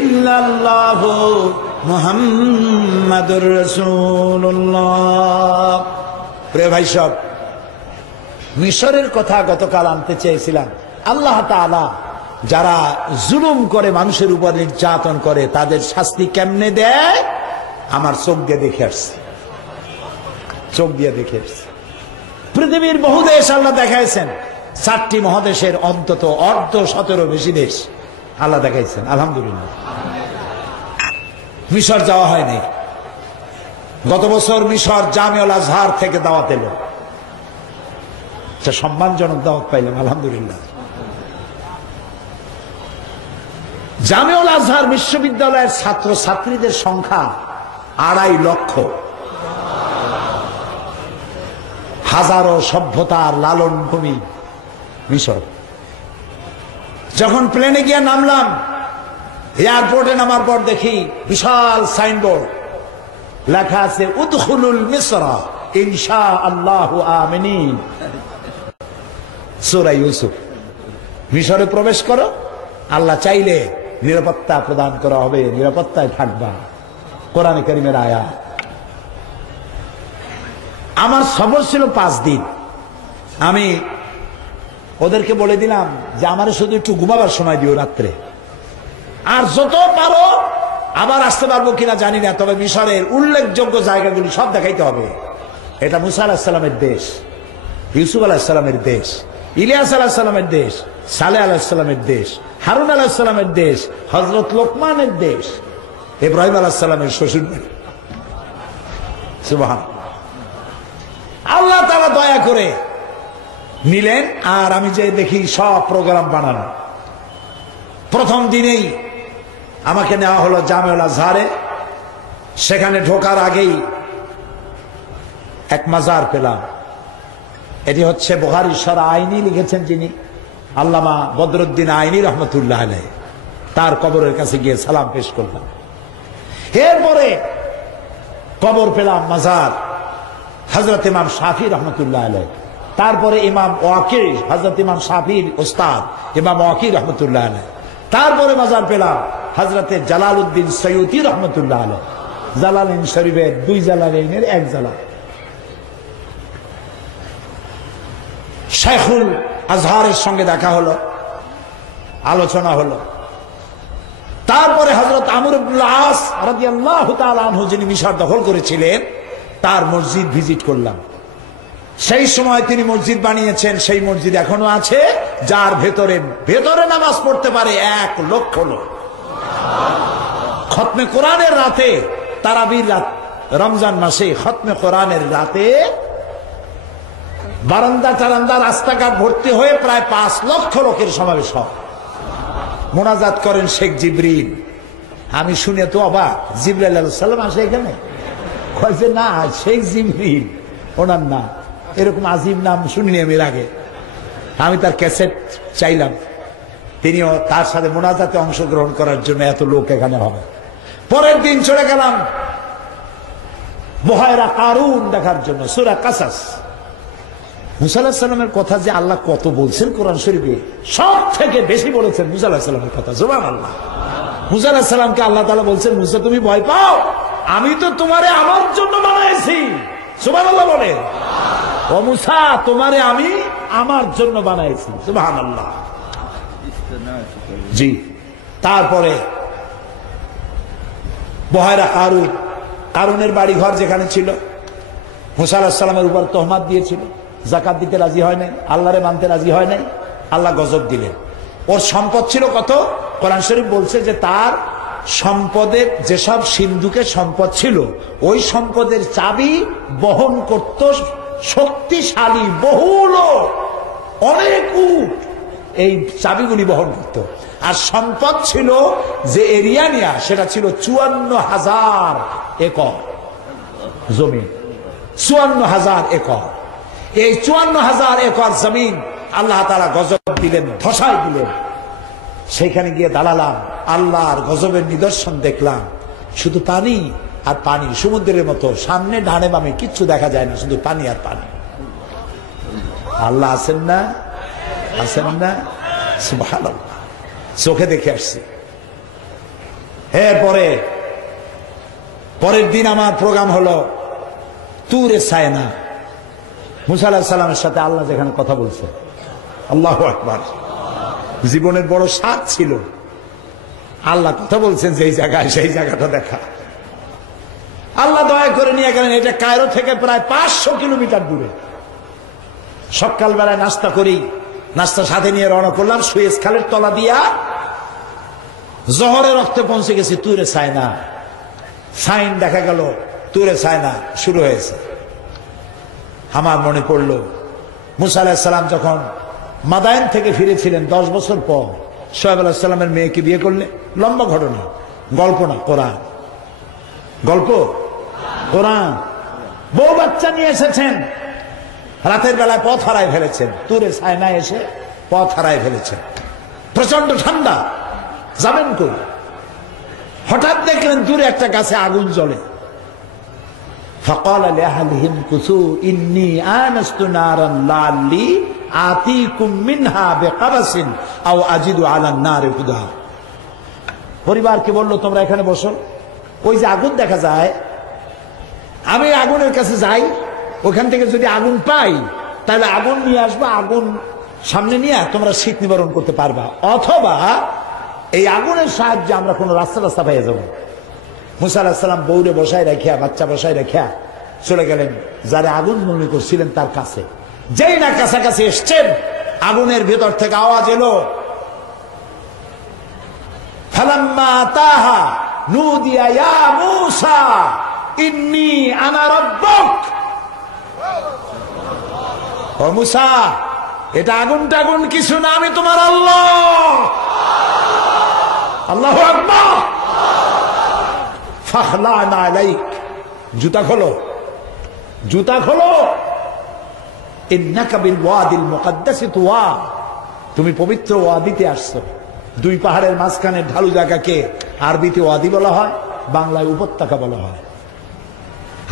ইল্লাল্লাহু মুহাম্মাদুর রাসূলুল্লাহ। প্রিয় ভাই সব, মিশরের কথা গতকাল আনতে চেয়েছিলাম। আল্লাহ তাআলা যারা জুলুম করে, মানুষের উপর নির্যাতন করে, তাদের শাস্তি কেমনে দেয় আমার চোখ দিয়ে দেখে আসছি, চোখ দিয়ে দেখে আসছি। পৃথিবীর বহু দেশ আল্লাহ দেখাইছেন, 4টি মহাদেশের অন্তত 17 বেশি দেশ আল্লাহ দেখাইছেন, আলহামদুলিল্লাহ। মিশর যাওয়া হয়নি। গত বছর মিশর জামিউল আজহার থেকে দাওয়াত এলো, সম্মানজনক দাওয়াত পাইলাম, আলহামদুলিল্লাহ। জামিউল আজহার বিশ্ববিদ্যালয়ের ছাত্র ছাত্রীদের সংখ্যা 2.5 লক্ষ। হাজারো সভ্যতার লালন ভূমি মিশর। যখন প্লেনে গিয়ে নামলাম, এয়ারপোর্টে নামার পর দেখি বিশাল সাইনবোর্ড, লেখা আছে উদখুলুল মিসরা ইনশাআল্লাহু আমিনিন। সূরা ইউসুফ, মিশরে প্রবেশ করো, আল্লাহ চাইলে নিরাপত্তা প্রদান করা হবে, নিরাপত্তায় থাকবা। কোরআনে কারীমের আয়াত। আমার সফর ছিল 5 দিন। আমি ওদেরকে বলে দিলাম যে আমারে শুধু একটু ঘুমাবার সময় দিও রাত্রে, আর যত পারো আবার আসতে পারবো কিনা জানি না, তবে মিশরের উল্লেখযোগ্য জায়গাগুলি সব দেখাইতে হবে। এটা মুসা আলাইহিস সালামের দেশ, ইউসুফ আলাইহিস সালামের দেশ, ইলিয়াস আলাইহিস সালামের দেশ, সালেহ আলাইহিস সালামের দেশ, হারুন আলাইহিস সালামের দেশ, হযরত লোকমানের দেশ, ইব্রাহিম আলাইহিস সালামের শ্বশুর বাড়ি। সুবহানাল্লাহ। আল্লাহ তাআলা দয়া করে নিলেন, আর আমি যে দেখি সব প্রোগ্রাম বানানো। প্রথম দিনেই আমাকে নেওয়া হলো জামেউল আজহারে। সেখানে ঢোকার আগেই এক মাজার পেলাম। এটি হচ্ছে বুখারী শরহ আইনি লিখেছেন যিনি, আল্লামা বদরুদ্দিন আইনি রহমতুল্লাহ আলাইহি। তার কবরের কাছে গিয়ে সালাম পেশ করলাম। এরপরে কবর পেলাম মাজার হযরত ইমাম শাফি রহমতুল্লাহ আলাইহি। তারপরে ইমাম ওয়াকি, হযরত ইমাম শাফির ওস্তাদ ইমাম ওয়াকি রহমতুল্লাহ আলাইহি। তারপরে মাজার পেলাম হযরতে জালালউদ্দিন সৈয়দী রহমতুল্লাহ আলাইহি। জালালাইন শরীফের দুই জালালাইনের এক জালাল। শাইখুল আজহারের সঙ্গে দেখা হলো, আলোচনা হলো। তারপরে হযরত আমর ইবনুল আস রাদিয়াল্লাহু তাআলা আনহু যিনি মিশর দখল করেছিলেন, তার মসজিদ ভিজিট করলাম। সেই সময় তিনি মসজিদ বানিয়েছেন, সেই মসজিদ এখনো আছে, যার ভেতরে নামাজ পড়তে পারে 1 লক্ষ লোক। খতমে কোরআনের রাতে, তারাবির রাত, রমজান মাসে খতমে কোরআনের রাতে বারান্দা টারান্দা রাস্তাঘাট ভর্তি হয়ে প্রায় 5 লক্ষ লোকের সমাবেশ হয়। মোনাজাত করেন শেখ জিবরিল। আমি শুনে তো অবাক, জিবরাইল আলাইহিস সালাম আসে এখানে? কইছে না, শেখ জিবরিল ওনার নাম। এরকম আজিব নাম শুনিনি আমি এর আগে। আমি তার ক্যাসেট চাইলাম, তিনিও তার সাথে মোনাজাতে অংশগ্রহণ করার জন্য এত লোক এখানে হবে। পরের দিন চলে গেলাম বুহায়রা কারুন দেখার জন্য, সূরা কাসাস। মুসা আলাইহিস সালামের কথা যে আল্লাহ কত বলছেন কোরআন শরীফে, সব থেকে বেশি বলেছেন মুসা আলাইহিস সালামের কথা। সুবহানাল্লাহ। মুসা আলাইহিস সালামকে আল্লাহ তাআলা বলছেন, মুসা তুমি ভয় পাও, আমি তো তোমারে আমার জন্য বানাইছি। সুবহানাল্লাহ বলেন। ও মুসা, তোমারে আমি আমার জন্য বানাইছি। সুবহানাল্লাহ। জি। তারপরে বুহায়রা কারুন, কারুনের বাড়ি ঘর যেখানে ছিল, মুসা আলাইহিস সালামের উপর তহমাত দিয়েছিল, যাকাত দিতে রাজি হয় নাই, আল্লাহরে মানতে রাজি হয় নাই, আল্লাহ গজব দিলেন। ওর সম্পদ ছিল কত? কোরআন শরীফ বলছে যে তার সম্পদের যেসব সিন্ধুকে সম্পদ ছিল, ওই সম্পদের চাবি বহন করত শক্তিশালী বহু লোক, অনেক উট এই চাবিগুলি বহন করত। আর সম্পদ ছিল যে এরিয়া নিয়া, সেটা ছিল 54,000 একর জমি। 54,000 একর। এই 54,000 একর জমিন আল্লাহ তাআলা গজব দিলেন, ধসাই দিলেন। সেখানে গিয়ে দাঁড়ালাম, আল্লাহর গজবের নিদর্শন দেখলাম। শুধু পানি আর পানি, সমুদ্রের মতো, সামনে ডানে বামে কিচ্ছু দেখা যায় না, শুধু পানি আর পানি। আল্লাহ আছেন না? আছেন না? সুবহানাল্লাহ। চোখে দেখে আসছি। এরপরে পরের দিন আমার প্রোগ্রাম হলো তুরে সায়না। মুসা আলাইহিস সালামের সাথে আল্লাহ যেখানে কথা বলছে, আল্লাহু আকবার। জীবনের বড় স্বাদ ছিল, আল্লাহ কথা বলছেন যেই জায়গায়, সেই জায়গাটা দেখা। আল্লাহ দয়া করে নিয়ে গেলেন। এটা কায়রো থেকে প্রায় 500 কিলোমিটার দূরে। সকালবেলায় নাস্তা করি, নাস্তা সাথে নিয়ে রওনা করলাম সুয়েজ খালের তলা দিয়া। জোহরের রক্তে পৌঁছে গেছি তুরে সায়না। সাইন দেখা গেল, তুরে সায়না শুরু হয়েছে। আমার মনে পড়ল মুসা আলাইহিস সালাম যখন মাদায়েন থেকে ফিরেছিলেন 10 বছর পর, শুআয়ব আলাইহিস সালামের মেয়েকে বিয়ে করলে। লম্বা ঘটনা, গল্প না, কোরআন গল্প, কোরআন। বউ বাচ্চা নিয়ে এসেছেন, রাতের বেলায় পথ হারায় ফেলেছেন, তুরে সায়নায় এসে পথ হারায় ফেলেছেন। প্রচন্ড ঠান্ডা, যাবেন কই? হঠাৎ দেখলেন দূরে একটা গাছে আগুন জ্বলে। فقال لأهلهم كثوا إني آنست نارا لعلي آتيكم منها بقبس أو أجد على النار هدى। পরিবারকে বলল তোমরা এখানে বসো, ওই যে আগুন দেখা যায়, আমি আগুনের কাছে যাই, ওখান থেকে যদি আগুন পাই তাহলে আগুন নিয়ে আসবো, আগুন সামনে নিয়ে তোমরা শীত নিবারণ করতে পারবা, অথবা এই আগুনের সাহায্যে আমরা কোনো রাস্তা পেয়ে যাবো। মুসা আলাইহিস সালাম বউরে বসায় রাখিয়া, বাচ্চা বসায় রাখিয়া চলে গেলেন যারা আগুন মনে করছিলেন তার কাছে। যেই না কাছাকাছি এসছেন, আগুনের ভেতর থেকে আওয়াজ এলো, ফালাম্মা আতাহা নুদিয়া ইয়া মূসা ইন্নী আনা রাব্বুক। ও মূসা, এটা আগুন টাগুন কিছু না, আমি তোমার আল্লাহ। আল্লাহু আকবার। ফাখলা'না আলাইক, জুতা খোলো, জুতা খোলো। ইন্নাকা বিল ওয়াদিল মুকদ্দাসি তুওয়া, তুমি পবিত্র ওয়াদিতে আসছো। দুই পাহাড়ের মাঝখানে ঢালু জায়গাকে আরবিতে ওয়াদি বলা হয়, বাংলায় উপত্যকা বলা হয়।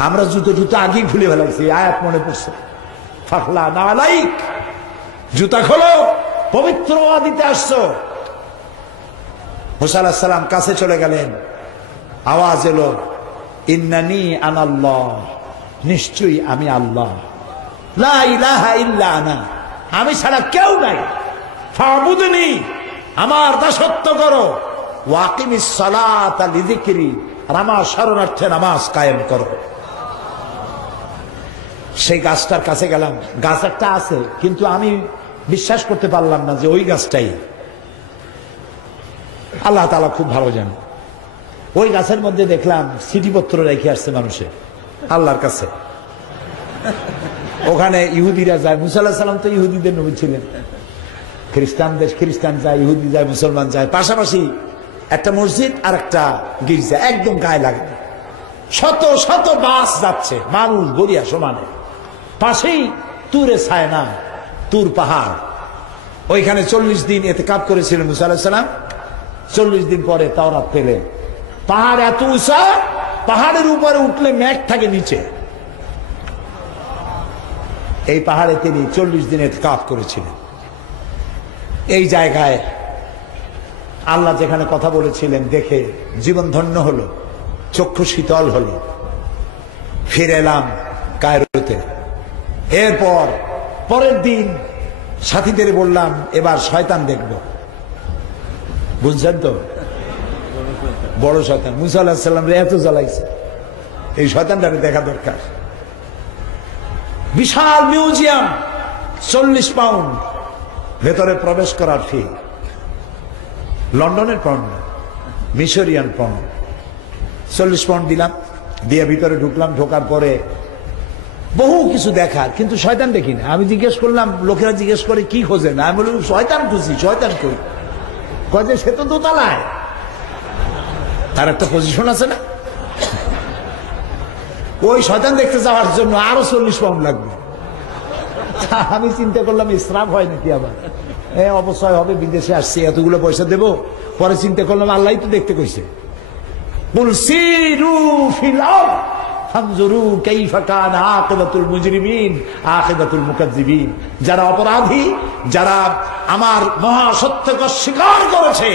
আমরা জুতো জুতো আগেই খুলে ফেলাইছি, আয়াত মনে পড়ছে। ফাখলা'না আলাইক, জুতা খোলো, পবিত্র ওয়াদিতে আসছো। মুসা আলাইহিস সালাম কাছে চলে গেলেন, আওয়াজ এলো, ইন্নানি আনাল্লাহ, নিশ্চয়ই আমি আল্লাহ, লা ইলাহা ইল্লা আনা, আমি ছাড়া কেউ নাই, ফাবুদনি, আমার দাসত্ব করো, ওয়াকিমিস সালাতা লিযিকরি, আর আমার শরণার্থে নামাজ কায়েম করো। সেই গাছটার কাছে গেলাম, গাছ একটা আছে কিন্তু আমি বিশ্বাস করতে পারলাম না যে ওই গাছটাই। আল্লাহ তাআলা খুব ভালো জানে। ওই গাছের মধ্যে দেখলাম চিঠিপত্র রেখে আসছে মানুষের আল্লাহর কাছে। ওখানে ইহুদিরা যায়, মুসা আলাইহিস সালাম তো ইহুদিদের নবী ছিলেন, খ্রিস্টান যায়, ইহুদি যায়, মুসলমান যায়, পাশাপাশি একটা মসজিদ আর একটা গির্জা একদম গায়ে লাগে। শত শত বাস যাচ্ছে, মানুষ গড়িয়া সমানে। পাশেই তুরে ছায়না, তুর পাহাড়। ওইখানে 40 দিন ইতিকাফ করেছিলেন মুসা আলাইহিস সালাম। 40 দিন পরে তাওরাত পেলেন। পাহাড় এত উঁচা, পাহাড়ের উপরে উঠলে মেঘ থাকে নিচে। এই পাহাড়ে তিনি 40 দিন ইতিকাফ করেছিলেন। এই জায়গায় আল্লাহ যেখানে কথা বলেছিলেন দেখে জীবন ধন্য হলো, চক্ষু শীতল হলো। ফিরে এলাম কায়রোতে। এরপর পরের দিন সাথীদের বললাম, এবার শয়তান দেখব। বুঝছেন তো, বড় শয়তান। মুসা আলাইহিস সালাম রে এত জ্বালাইছে, এই শয়তানটাকে দেখা দরকার। বিশাল মিউজিয়াম, 40 পাউন্ড ভেতরে প্রবেশ করার ফি। লন্ডনের পাউন্ড, মিশরিয়ান পাউন্ড। 40 পাউন্ড দিলাম, দিয়ে ভিতরে ঢুকলাম। ঢোকার পরে বহু কিছু দেখার, কিন্তু শয়তান দেখি না। আমি জিজ্ঞেস করলাম, লোকেরা জিজ্ঞেস করে কি খোঁজে না, আমি বললাম শয়তান খুঁজি। শয়তান কই? কয় যে সে তো দোতলায়, তার একটা পজিশন আছে না। ওই শয়তান দেখতে যাওয়ার জন্য আরো 40 পাউন্ড লাগবে। আমি চিন্তা করলাম ইসরাফ হয় নাকি, আবার অবশ্যই হবে, বিদেশে আসছি এতগুলো পয়সা দেব। পরে চিন্তা করলাম আল্লাহই তো দেখতে কইছে, কুল সিরু ফিল আরদ ফানজুরু কাইফা কানা আকিবাতুল মুজরিমিন আকিবাতুল মুকাজ্জিবিন। যারা অপরাধী, যারা আমার মহা সত্যকে অস্বীকার করেছে,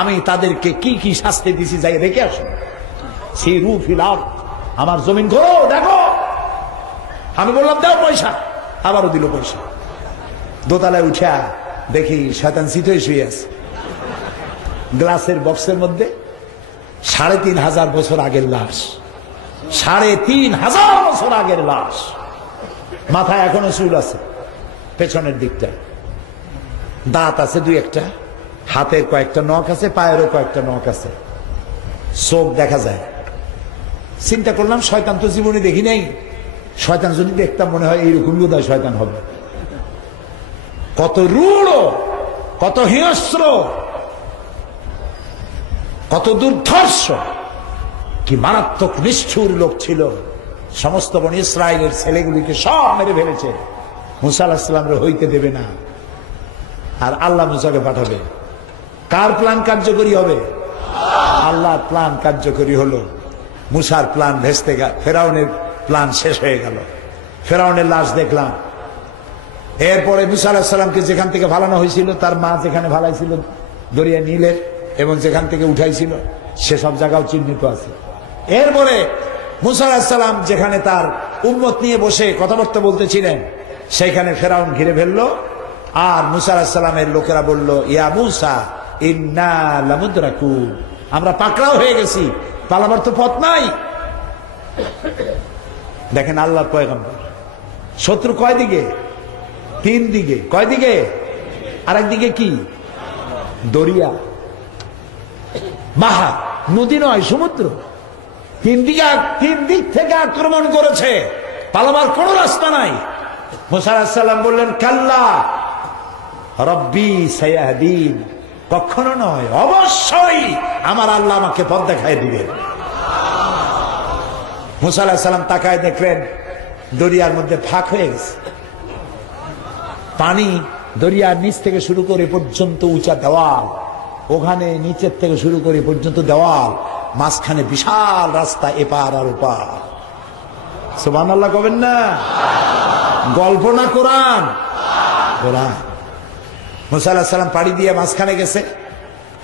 আমি তাদেরকে কি কি শাস্তি দিছি যাই দেখে আসুন। সিরু ফিল আরদ, আমার জমিন ঘোরো দেখো। আমি বললাম দাও পয়সা, আবারও দিল পয়সা। দোতলায় উঠা দেখি শয়তান সিট হয়ে শুয়ে আছে গ্লাসের বক্সের মধ্যে। 3500 বছর আগের লাশ, 3500 বছর আগের লাশ। মাথায় এখনো চুল আছে, পেছনের দিকটা দাঁত আছে 2-1টা, হাতের কয়েকটা নখ আছে, পায়েরও কয়েকটা নখ আছে, চোখ দেখা যায়। চিন্তা করলাম শয়তান তো জীবনে দেখি নাই, শয়তান যদি দেখতাম মনে হয় এইরকমই বোধহয় শয়তান হবে। কত রূঢ়, কত হিংস্র, কত দুর্ধর্ষ, কি মারাত্মক নিষ্ঠুর লোক ছিল। সমস্ত বনি ইসরায়েলের ছেলেগুলিকে সব মেরে ফেলেছে। মুসা আলাইহিস সালামকে হইতে দেবে না, আর আল্লাহ মুসাকে পাঠাবে। কার প্ল্যান কার্যকরী হবে? আল্লাহর প্ল্যান কার্যকরী হলো। মুসার প্ল্যান ভেস্তে গেল, ফেরাউনের প্ল্যান শেষ হয়ে গেল। ফেরাউনের লাশ দেখলাম। এরপরে মুসা আলাইহিস সালামকে যেখান থেকে ফালানো হয়েছিল, তার মা যেখানে ফালাইছিল দরিয়া নীলের, এবং যেখান থেকে উঠাইছিল সেসব জায়গাও চিহ্নিত আছে। এরপরে মুসা আলাইহিস সালাম যেখানে তার উম্মত নিয়ে বসে কথাবার্তা বলতেছিলেন, সেখানে ফেরাউন ঘিরে ফেললো। আর মুসা আলাইহিস সালামের লোকেরা বলল, ইয়া মুসা ইন্না লামুদরাকুন, আমরা পাকড়াও হয়ে গেছি, পালাবার তো পথ নাই। দেখেন আল্লাহর পয়গম্বর, শত্রু কয় দিকে? 3 দিকে। কয় দিকে? আরেকদিকে কি? দরিয়া, বাহা, নদী নয়, সমুদ্র। 3 দিক থেকে আক্রমণ করেছে, পালাবার কোনো রাস্তা নাই। মুসা আলাইহিস সালাম বললেন, কাল্লা রব্বি সায়াহদিন, কখনো নয়, অবশ্যই আমার আল্লাহ আমাকে পথ দেখায় দিবেন। মুসা আলাইহিস সালাম তাকায় দেখলেন দরিয়ার মধ্যে ফাঁক হয়ে গেছে, পানি দরিয়ার নিচ থেকে শুরু করে পর্যন্ত উঁচা দেওয়াল, ওখানে নিচের থেকে শুরু করে পর্যন্ত দেওয়াল, মাঝখানে বিশাল রাস্তা, এপার আর ওপার। সুবহানাল্লাহ কবেন না? গল্প না কোরআন? কোরআন। মুসা আলাইহিস সালাম পাড়ি দিয়ে মাঝখানে গেছে,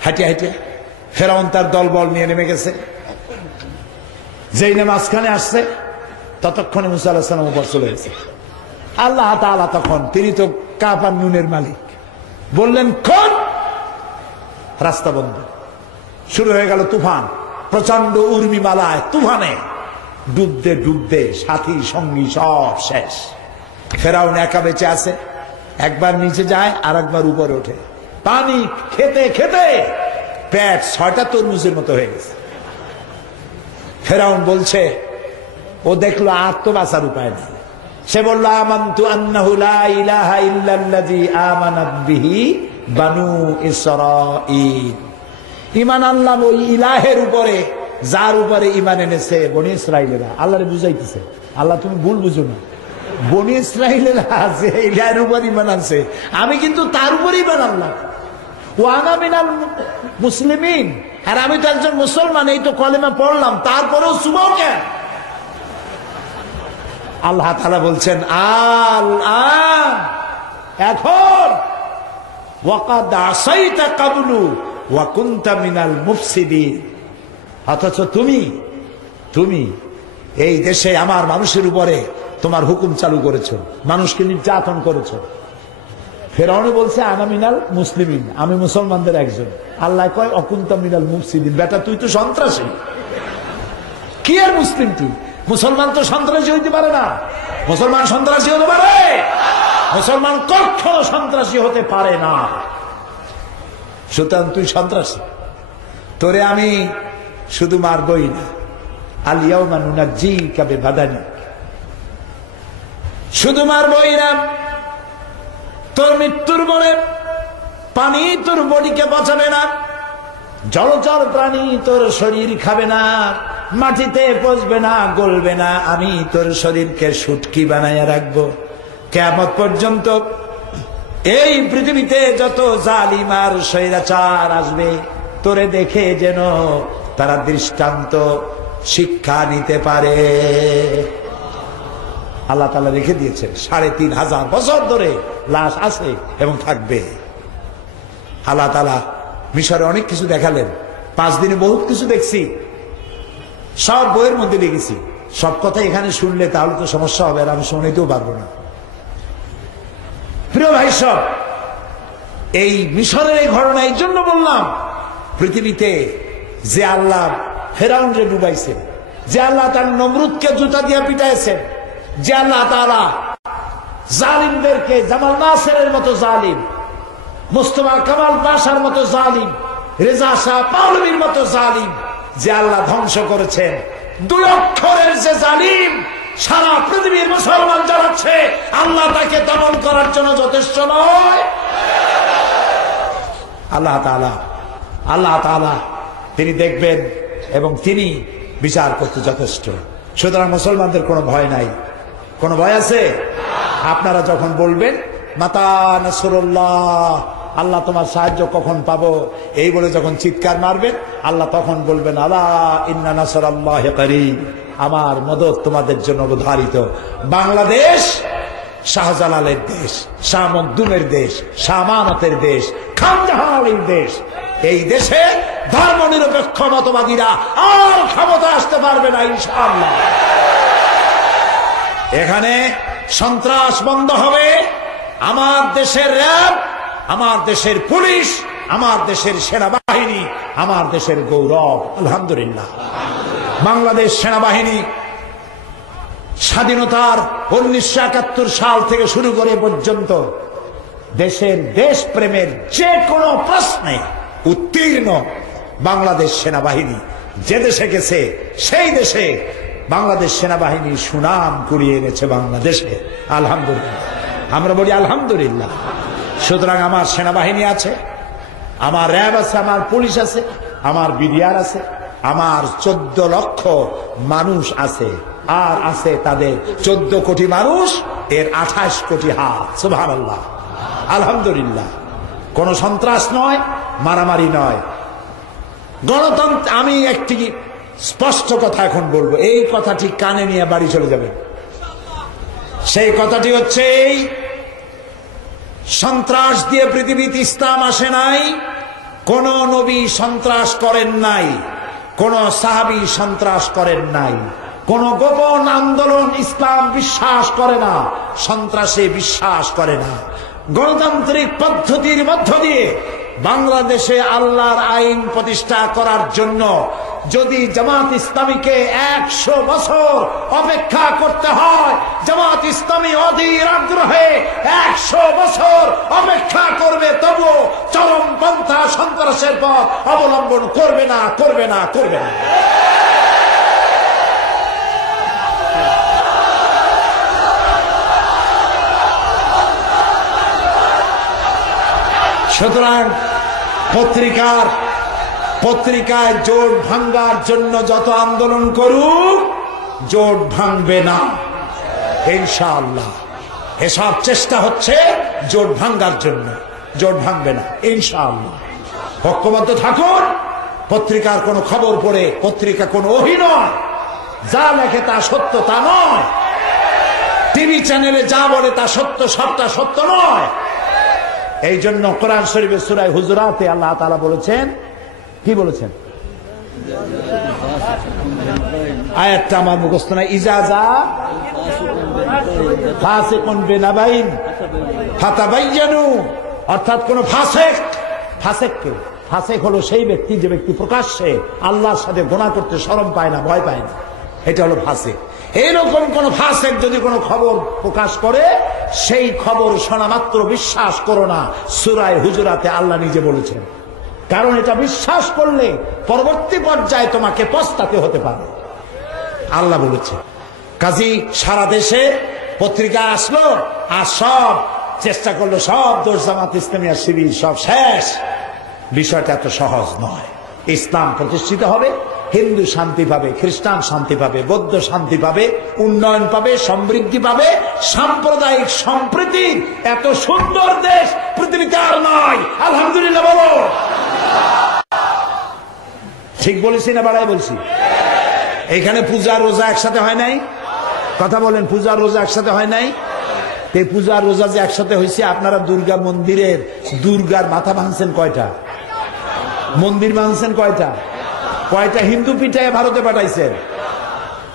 হাঁটিয়ে হাঁটিয়ে। ফেরাউন তার দলবল নিয়ে নেমে গেছে। যেই না মাঝখানে আসছে, ততক্ষণে মুসা আলাইহিস সালাম উপর চলে গেছে। আল্লাহ তাআলা তখন, তিনি তো কাপ আর নুনের মালিক, বললেন কোন, রাস্তা বন্ধ। শুরু হয়ে গেল তুফান, প্রচন্ড উর্মিমালায় তুফানে ডুবতে ডুবতে সাথী সঙ্গী সব শেষ। ফেরাউন একা বেঁচে আছে, একবার নিচে যায় আর একবার উপরে ওঠে। পানি খেতে খেতে পেট 6টা তরমুজের মতো হয়ে গেছে। ফেরাউন বলছে, ও দেখলো আর তো বাঁচার উপায় নেই। সে বলল, আমানতু আন্নাহু লা ইলাহা ইল্লাল্লাযী আমানাত বিহি বানু ইসরাঈল। ঈমান আনলাম ওই ইলাহের উপরে, যার উপরে ঈমান এনেছে বনি ইসরাঈলেরা। আল্লাহরে বুঝাইতেছে, আল্লাহ তুমি ভুল বুঝো না, বনি ইসরাঈলেরা যে ইলাহের উপর ঈমান আনছে, আমি কিন্তু তার উপর ঈমান আনলাম। ওয়া আনা মিনাল মুসলিমিন, আর আমি তো একজন মুসলমান, এই তো কলেমা পড়লাম, তারপরেও চুমাও কেন? আল্লাহ তাআলা বলছেন, আল-আন, এখন, ওয়াকাদ আসাইতা ক্বাবলু ওয়া কুনতা মিনাল মুফসিদিন। অথচ তুমি এই দেশে আমার মানুষের উপরে তোমার হুকুম চালু করেছো, মানুষকে নির্যাতন করেছো। ফেরাউন বলছে, আনা মিনাল মুসলিমিন, আমি মুসলমানদের একজন। আল্লাহ কয়, অকুনতা মিনাল মুফসিদিন। বেটা তুই তো সন্ত্রাসী, কি আর মুসলিম তুই? মুসলমান তো সন্ত্রাসী হইতে পারে না। মুসলমান সন্ত্রাসী হতে পারে? মুসলমান কখনো সন্ত্রাসী হতে পারে না। সুতরাং তুই সন্ত্রাসী, তোরে আমি শুধু মারবই না, আল ইয়াউমা নুনাজ্জিকা বিবাদানিক, শুধু মারবই না, তোর মৃত্যুর পরে পানি তোর বডিকে বাঁচাবে না, জলচর প্রাণী তোর শরীর খাবে না, মাটিতে পচবে না, গলবে না, আমি তোর শরীরকে শুটকি বানাইয়া রাখবো কিয়ামত পর্যন্ত। এই পৃথিবীতে যত জালিম আর স্বৈরাচার আসবে, তোরে দেখে যেন তারা দৃষ্টান্ত শিক্ষা নিতে পারে। আল্লাহ তাআলা রেখে দিয়েছে ৩৫০০ বছর ধরে লাশ আছে এবং থাকবে। আল্লাহ তাআলা মিশরে অনেক কিছু দেখালেন, 5 দিনে বহুত কিছু দেখছি, সব বইয়ের মধ্যে লিখেছি। সব কথা এখানে শুনলে তাহলে তো সমস্যা হবে, আর আমি শুনাইতেও পারবো না। প্রিয় ভাই সব, এই মিশরের এই ঘটনা এই জন্য বললাম, পৃথিবীতে যে আল্লাহ ফেরাউনরে ডুবাইছে, যে আল্লাহ তার নমরুদকে জুতা দিয়ে পিটাইছেন, যে আল্লাহ তাআলা জালিমদেরকে, জামাল নাসেরের মতো জালিম, মুস্তফা কামাল পাশার মতো জালিম, রেজা শাহ পাহলভীর মতো জালিম যে আল্লাহ ধ্বংস করেছেন, 2 অক্ষরের যে জালিম সারা পৃথিবীর মুসলমান জ্বালাচ্ছে, আল্লাহ তাকে দমন করার জন্য যথেষ্ট নয়? আল্লাহ তাআলা তিনি দেখবেন এবং তিনি বিচার করতে যথেষ্ট। সুতরাং মুসলমানদের কোনো ভয় নাই। কোনো ভয় আছে? আপনারা যখন বলবেন মাতা নাসরুল্লাহ, আল্লাহ তোমার সাহায্য কখন পাবো, এই বলে যখন চিৎকার মারবেন, আল্লাহ তখন বলবেন, আলা ইন্না নাসরাল্লাহি করিব, আমার মদদ তোমাদের জন্য অবধারিত। বাংলাদেশ শাহজালালের দেশ, শাহ মখদুমের দেশ, শাহ আমানতের দেশ, খানজাহান আলীর দেশ। এই দেশে ধর্ম নিরপেক্ষ মতবাদীরা আর ক্ষমতা আসতে পারবে না ইনশাআল্লাহ। এখানে সন্ত্রাস বন্ধ হবে। আমার দেশের র্যাব, আমার দেশের পুলিশ, আমার দেশের সেনাবাহিনী আমার দেশের গৌরব। আলহামদুলিল্লাহ। বাংলাদেশ সেনাবাহিনী স্বাধীনতার 1971 সাল থেকে শুরু করে পর্যন্ত দেশের দেশপ্রেমের যে কোনো প্রশ্নে উত্তীর্ণ বাংলাদেশ সেনাবাহিনী। যে দেশে গেছে সেই দেশে বাংলাদেশ সেনাবাহিনী সুনাম কুড়িয়ে এনেছে বাংলাদেশে। আলহামদুলিল্লাহ, আমরা বলি আলহামদুলিল্লাহ। সুতরাং আমার সেনাবাহিনী আছে, আমার র্যাব আছে, আমার পুলিশ আছে, আমার বিডিআর আছে, আমার 14 লক্ষ মানুষ আছে, আর আছে তাদের 14 কোটি মানুষ, এর 28 কোটি হাত। সুবহানাল্লাহ, আলহামদুলিল্লাহ। কোন সন্ত্রাস নয়, মারামারি নয়, গণতন্ত্র। আমি একটি স্পষ্ট কথা এখন বলবো, এই কথাটি কানে নিয়ে বাড়ি চলে যাবেন। সেই কথাটি হচ্ছে এই, সন্ত্রাস দিয়ে পৃথিবীতে ইসলাম আসে নাই, কোন নবী সন্ত্রাস করেন নাই, কোন সাহাবী সন্ত্রাস করেন নাই, কোন গোপন আন্দোলন ইসলাম বিশ্বাস করে না, সন্ত্রাসে বিশ্বাস করে না। গণতান্ত্রিক পদ্ধতির মধ্য দিয়ে বাংলাদেশে আল্লাহর আইন প্রতিষ্ঠা করার জন্য যদি জামাত ইসলামীকে 100 বছর অপেক্ষা করতে হয়, জামাত ইসলামী অধীর আগ্রহে 100 বছর অপেক্ষা করবে, তবু চরমপন্থা সন্ত্রাসের পথ অবলম্বন করবে না, করবে না, করবে না। সুতরাং পত্রিকায় জোট ভাঙ্গার জন্য যত আন্দোলন করুক, জোট ভাঙবে না ইনশাআল্লাহ। এসব চেষ্টা হচ্ছে জোট ভাঙ্গার জন্য, জোট ভাঙবে না ইনশাআল্লাহ। ঐক্যবদ্ধ থাকুন। পত্রিকার কোন খবর পড়ে, পত্রিকা কোন ওহী নয়, যা লেখে তা সত্য তা নয়, টিভি চ্যানেলে যা বলে তা সত্য, সবটা সত্য নয়। এই জন্য কোরআন শরীফের সূরা হুজুরাতে আল্লাহ তাআলা বলেছেন, কি বলেছেন? আয়াতটা আমার মুখস্থ নাই। ইজাজা ফাসিকুন বিনাবাইন ফাতাবায়ানু, অর্থাৎ কোন ফাসেক হলো সেই ব্যক্তি যে ব্যক্তি প্রকাশ্যে আল্লাহর সাথে গুনাহ করতে শরম পায় না, ভয় পায় না, এটা হলো ফাসেক। এইরকম কোন ফাসেক যদি কোনো খবর প্রকাশ করে, সেই খবর শোনা মাত্র বিশ্বাস করো না, সূরা হুজুরাতে আল্লাহ নিজে বলেছেন। কারণ এটা বিশ্বাস করলে পরবর্তী পর্যায়ে তোমাকে পস্তাতে হতে পারে, আল্লাহ বলেছে। কাজী সারা দেশে পত্রিকা আসলো, আর সব চেষ্টা করলো, সব দোষ জামাত ইসলামী আর শিবির, সব শেষ। বিষয়টা এত সহজ নয়। ইসলাম প্রতিষ্ঠিত হবে, হিন্দু শান্তি পাবে, খ্রিস্টান শান্তি পাবে, বৌদ্ধ শান্তি পাবে, উন্নয়ন পাবে, সমৃদ্ধি পাবে, সাম্প্রদায়িক সম্প্রীতির এত সুন্দর দেশ পৃথিবীতে আর নয়। আলহামদুলিল্লাহ বলো। ঠিক বলেছি না বাড়াই বলছি? এখানে পূজা রোজা একসাথে হয় নাই? কথা বলেন, পূজা রোজা একসাথে হয় নাই? এই পূজা রোজা যে একসাথে হয়েছে, আপনারা দুর্গা মন্দিরের দুর্গার মাথা ভাঙছেন কয়টা? মন্দির ভাঙছেন কয়টা? কয়টা হিন্দু পিঠায় ভারতে পাঠাইছেন?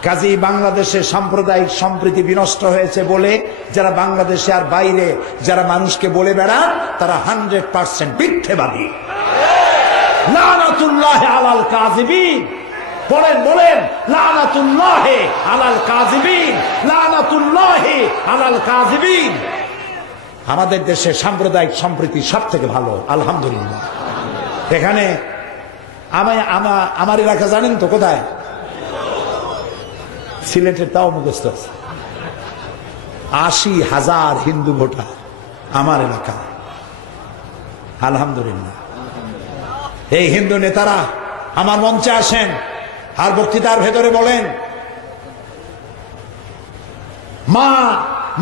কাজেই বাংলাদেশে সাম্প্রদায়িক সম্প্রীতি বিনষ্ট হয়েছে বলে যারা বাংলাদেশে আর বাইরে যারা মানুষকে বলে বেড়ান, তারা 100% মিথ্যেবাদী। লানাতুল্লাহি আলাল কাযিবিন। বলেন লানাতুল্লাহি আলাল কাযিবিন, লানাতুল্লাহি আলাল কাযিবিন। আমাদের দেশে সাম্প্রদায়িক সম্প্রীতি সব থেকে ভালো, আলহামদুলিল্লাহ। এখানে আমার এলাকা জানেন তো কোথায়? সিলেটের, তাও মুখস্থ আছে। 80,000 হিন্দু ভোটার আমার এলাকা, আলহামদুলিল্লাহ। এই হিন্দু নেতারা আমার মঞ্চে আসেন আর বক্তৃতার ভেতরে বলেন,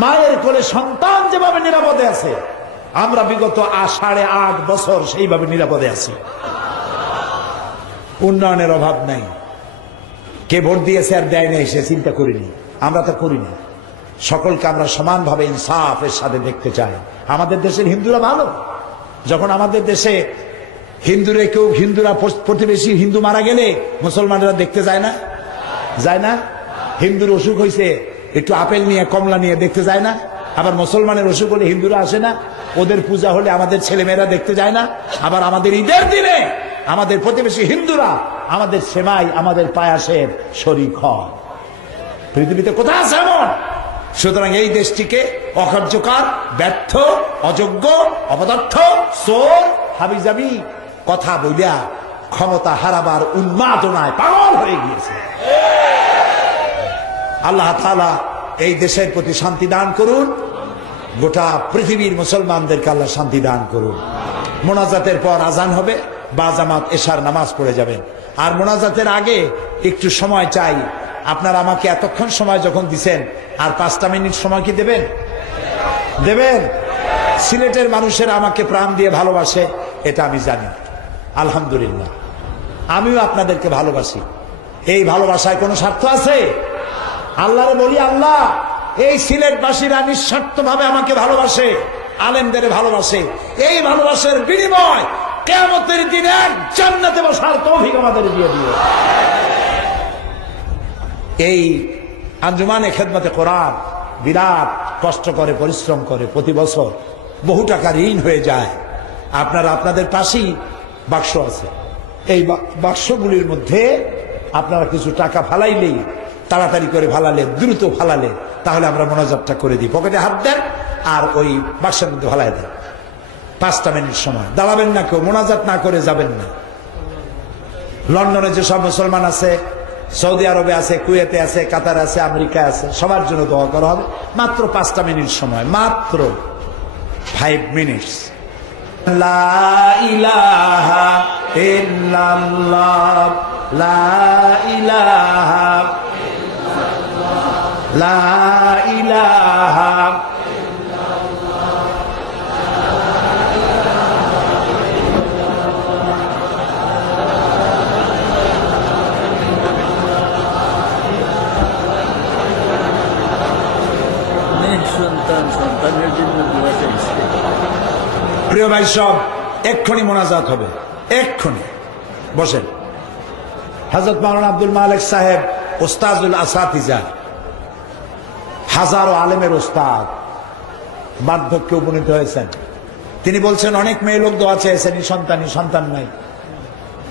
মায়ের কোলে সন্তান যেভাবে নিরাপদে আছে, আমরা বিগত 8.5 বছর সেইভাবে নিরাপদে আছি। উন্নয়নের অভাব নাই। কে ভোট দিয়েছে আর দেয় নাই সে চিন্তা করিনি, আমরা তো করিনি। সকলকে আমরা সমানভাবে ইনসাফের সাথে দেখতে চাই। আমাদের দেশের হিন্দুরা ভালো। যখন আমাদের দেশে হিন্দুরা প্রতিবেশী হিন্দু মারা গেলে মুসলমানরা দেখতে যায় না? যায় না? হিন্দুর অসুখ হয়েছে, একটু আপেল নিয়ে কমলা নিয়ে দেখতে যায় না? আবার মুসলমানের অসুখ হলে হিন্দুরা আসে না? ওদের পূজা হলে আমাদের ছেলেমেয়েরা দেখতে যায় না? আবার আমাদের ঈদের দিনে আমাদের প্রতিবেশী হিন্দুরা আমাদের সেমাই, আমাদের পায়াসের শরীক হয়। পৃথিবীতে কোথায় আছে এমন? সুতরাং এই দেশটিকে অকার্যকর, ব্যর্থ, অযোগ্য, অপদার্থ, চোর, হাবিজাবি কথা বলিয়া ক্ষমতা হারাবার উন্মাদনায় পাগল হয়ে গিয়েছে। আল্লাহ তাআলা এই দেশের প্রতি শান্তি দান করুন, গোটা পৃথিবীর মুসলমানদেরকে আল্লাহ শান্তি দান করুন। মোনাজাতের পর আজান হবে, বা জামাত এশার নামাজ পড়ে যাবেন। আর মোনাজাতের আগে একটু সময় চাই। আপনারা আমাকে এতক্ষণ সময় যখন দিছেন, আর 5টা মিনিট সময় কি দেবেন? দেবেন? সিলেটের মানুষেরা আমাকে প্রাণ দিয়ে ভালোবাসে, এটা আমি জানি। আলহামদুলিল্লাহ, আমিও আপনাদেরকে ভালোবাসি। এই ভালোবাসায় কোনো স্বার্থ আছে? আল্লাহরে বলি, আল্লাহ, এই সিলেটবাসীরা নিঃস্বার্থভাবে আমাকে ভালোবাসে, আলেমদের ভালোবাসে। এই ভালোবাসার বিনিময় কিয়ামতের দিনে জান্নাতে বসার তৌফিক আমাদের দিয়ে দিও। এই আঞ্জুমানে খেদমতে কোরআন বিরাট কষ্ট করে, পরিশ্রম করে, প্রতি বছর বহু টাকা ঋণ হয়ে যায়। আপনারা আপনাদের পাশেই বাক্স আছে, এই বাক্সগুলির মধ্যে আপনারা কিছু টাকা ফালাইলেই, তাড়াতাড়ি করে ফালালে, দ্রুত ফালালে, তাহলে আমরা মোনাজাতটা করে দিই। পকেটে হাত দেন আর ওই বাক্সের মধ্যে ফালাই দেন। 5টা মিনিট সময় দাঁড়াবেন না, কেউ মোনাজাত না করে যাবেন না। লন্ডনে যেসব মুসলমান আছে, সৌদি আরবে আছে, কুয়েতে আছে, কাতার আছে, আমেরিকায় আছে, সবার জন্য দোয়া করা হবে। মাত্র 5টা মিনিট সময়, মাত্র 5 মিনিটস। লা ইলাহা ইল্লাল্লাহ, লা ইলাহা ইল্লাল্লাহ, লা ইলাহা সন্তানের জন্য দোয়া চাইছে। প্রিয় ভাই সব, এক্ষুনি মোনাজাত হবে, এক্ষুনি বসেন। হযরত মাওলানা আব্দুল মালিক সাহেব ওস্তাজুল আসাতিজা, হাজারো আলেমের ওস্তাদ, বার্ধক্যে উপনীত হয়েছেন। তিনি বলছেন, অনেক মেয়ে লোক দোয়া চেয়েছেন, সন্তান নাই।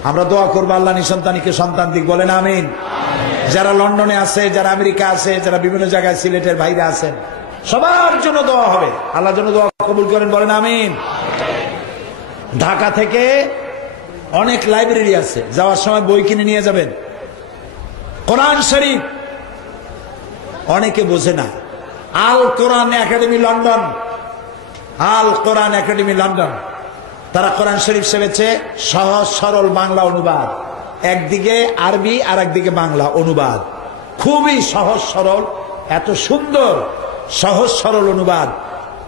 আমরা দোয়া করবো আল্লাহ নিঃসন্তানীকে সন্তান দিক, বলেন আমিন। যারা লন্ডনে আছে, যারা আমেরিকা আছে, যারা বিভিন্ন জায়গায় সিলেটের বাইরে আছেন, সবার জন্য দোয়া হবে। আল্লাহ যেন দোয়া কবুল করেন, বলেন আমিন। ঢাকা থেকে অনেক লাইব্রেরি আছে, যাওয়ার সময় বই কিনে নিয়ে যাবেন। কোরআন শরীফ অনেকে বোঝে না। আল কোরআন একাডেমি লন্ডন, আল কোরআন একাডেমি লন্ডন, তারা কোরআন শরীফ সেবেছে সহজ সরল বাংলা অনুবাদ। একদিকে আরবি আর একদিকে বাংলা অনুবাদ, খুবই সহজ সরল, এত সুন্দর সহজ সরল অনুবাদ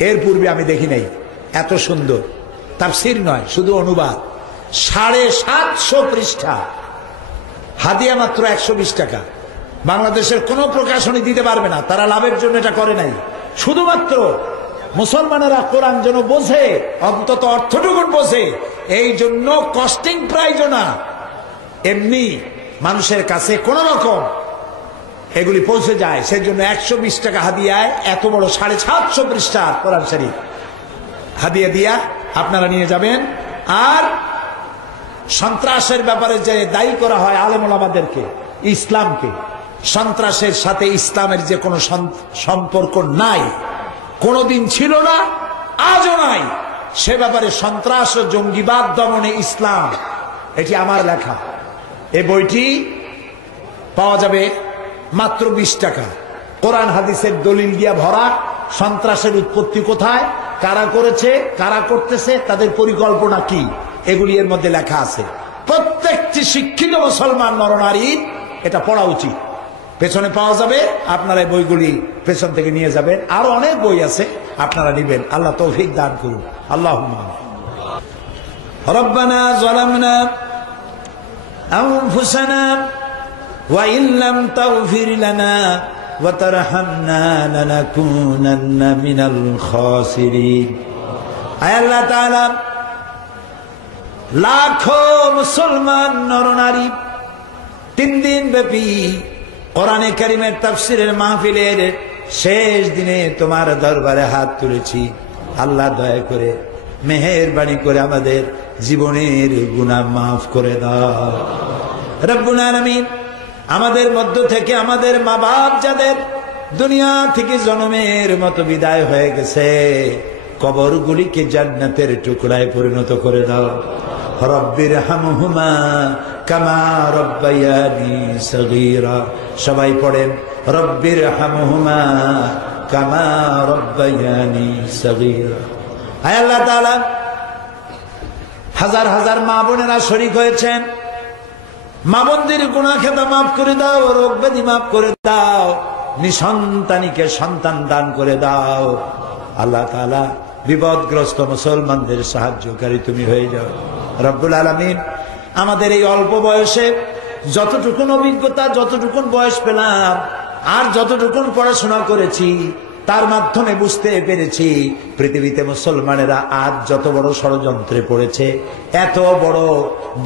এর পূর্বে আমি দেখি নাই। এত সুন্দর তাফসীর নয়, শুধু অনুবাদ। 750 পৃষ্ঠা, হাদিয়া মাত্র 120 টাকা। বাংলাদেশের কোন প্রকাশনী দিতে পারবে না, তারা লাভের জন্য এটা করে নাই। শুধুমাত্র মুসলমানেরা কোরআন যেন বোঝে, অন্তত অর্থটুকু বোঝে, এই জন্য কস্টিং প্রাইজও না, এমনি মানুষের কাছে কোন রকম এগুলি পৌঁছে যায়। সেজন্য 120 টাকা হাদিয়ায় এত বড় 750 পৃষ্ঠা কোরআন শরীফ হাদিয়া দিয়া আপনারা নিয়ে যাবেন। আর সন্ত্রাসের ব্যাপারে যে দায়ী করা হয় আলেম ওলামাদেরকে, ইসলামকে, সন্ত্রাসের সাথে ইসলামের যে কোনো সম্পর্ক নাই, কোনদিন ছিল না, আজও নাই। সে ব্যাপারে সন্ত্রাস ও জঙ্গিবাদ দমনে ইসলাম, এটি আমার লেখা। এই বইটি পাওয়া যাবে মাত্র 20 টাকা। কোরআন হাদিসের দলিল দিয়া ভরা। সন্ত্রাসের উৎপত্তি কোথায়, কারা করেছে, কারা করতেছে, তাদের পরিকল্পনা কি, এগুলি এর মধ্যে লেখা আছে। প্রত্যেকটি শিক্ষিত মুসলমান নরনারী এটা পড়া উচিত। পেছনে পাওয়া যাবে, আপনারা এই বইগুলি পেছন থেকে নিয়ে যাবেন। আরো অনেক বই আছে, আপনারা নিবেন। আল্লাহ তৌফিক দান করুন। আল্লাহুম্মা রব্বানা যালামনা আনফুসানা ওয়া ইন লাম তাগফির লানা ওয়া তারহামনা লানাকুনান্না মিনাল খাসিরিন। আয় আল্লাহ তাআলা, লাখো মুসলমান নরনারী 3 দিন ব্যাপী কোরআনে কারীমের তাফসীরের মাহফিলের শেষ দিনে তোমার দরবারে হাত তুলেছি। আল্লাহ দয়া করে মেহেরবানি করে আমাদের জীবনের গুনাহ মাফ করে দাও রব্বুল আলামিন। আমাদের মধ্য থেকে আমাদের মা বাপ যাদের দুনিয়া থেকে জন্মের মতো বিদায় হয়ে গেছে, কবরগুলিকে জান্নাতের টুকরায় পরিণত করে দাও। রব্বির হামহুমা কামা রব্বায়ানি সগীরা। সবাই পড়েন, রব্বির হামহুমা কামা রব্বায়ানি সগীরা। আয় আল্লাহ তাআলা, হাজার হাজার মা বোনেরা শরীক হয়েছেন। মা বোনদের গুনাহ খেতা মাফ করে দাও, রোগ ব্যাধি মাফ করে দাও, নিঃসন্তানীকে সন্তান দান করে দাও। আল্লাহ তাআলা বিপদগ্রস্ত মুসলমানদের সাহায্যকারী তুমি হয়ে যাও রব্বুল আলামিন। আমাদের এই অল্প বয়সে যতটুকুন অভিজ্ঞতা, যতটুকুন বয়স পেলাম, আর যতটুকুন পড়াশোনা করেছি, তার মাধ্যমে বুঝতে পেরেছি পৃথিবীতে মুসলমানেরা আজ যত বড় ষড়যন্ত্রে পড়েছে, এত বড়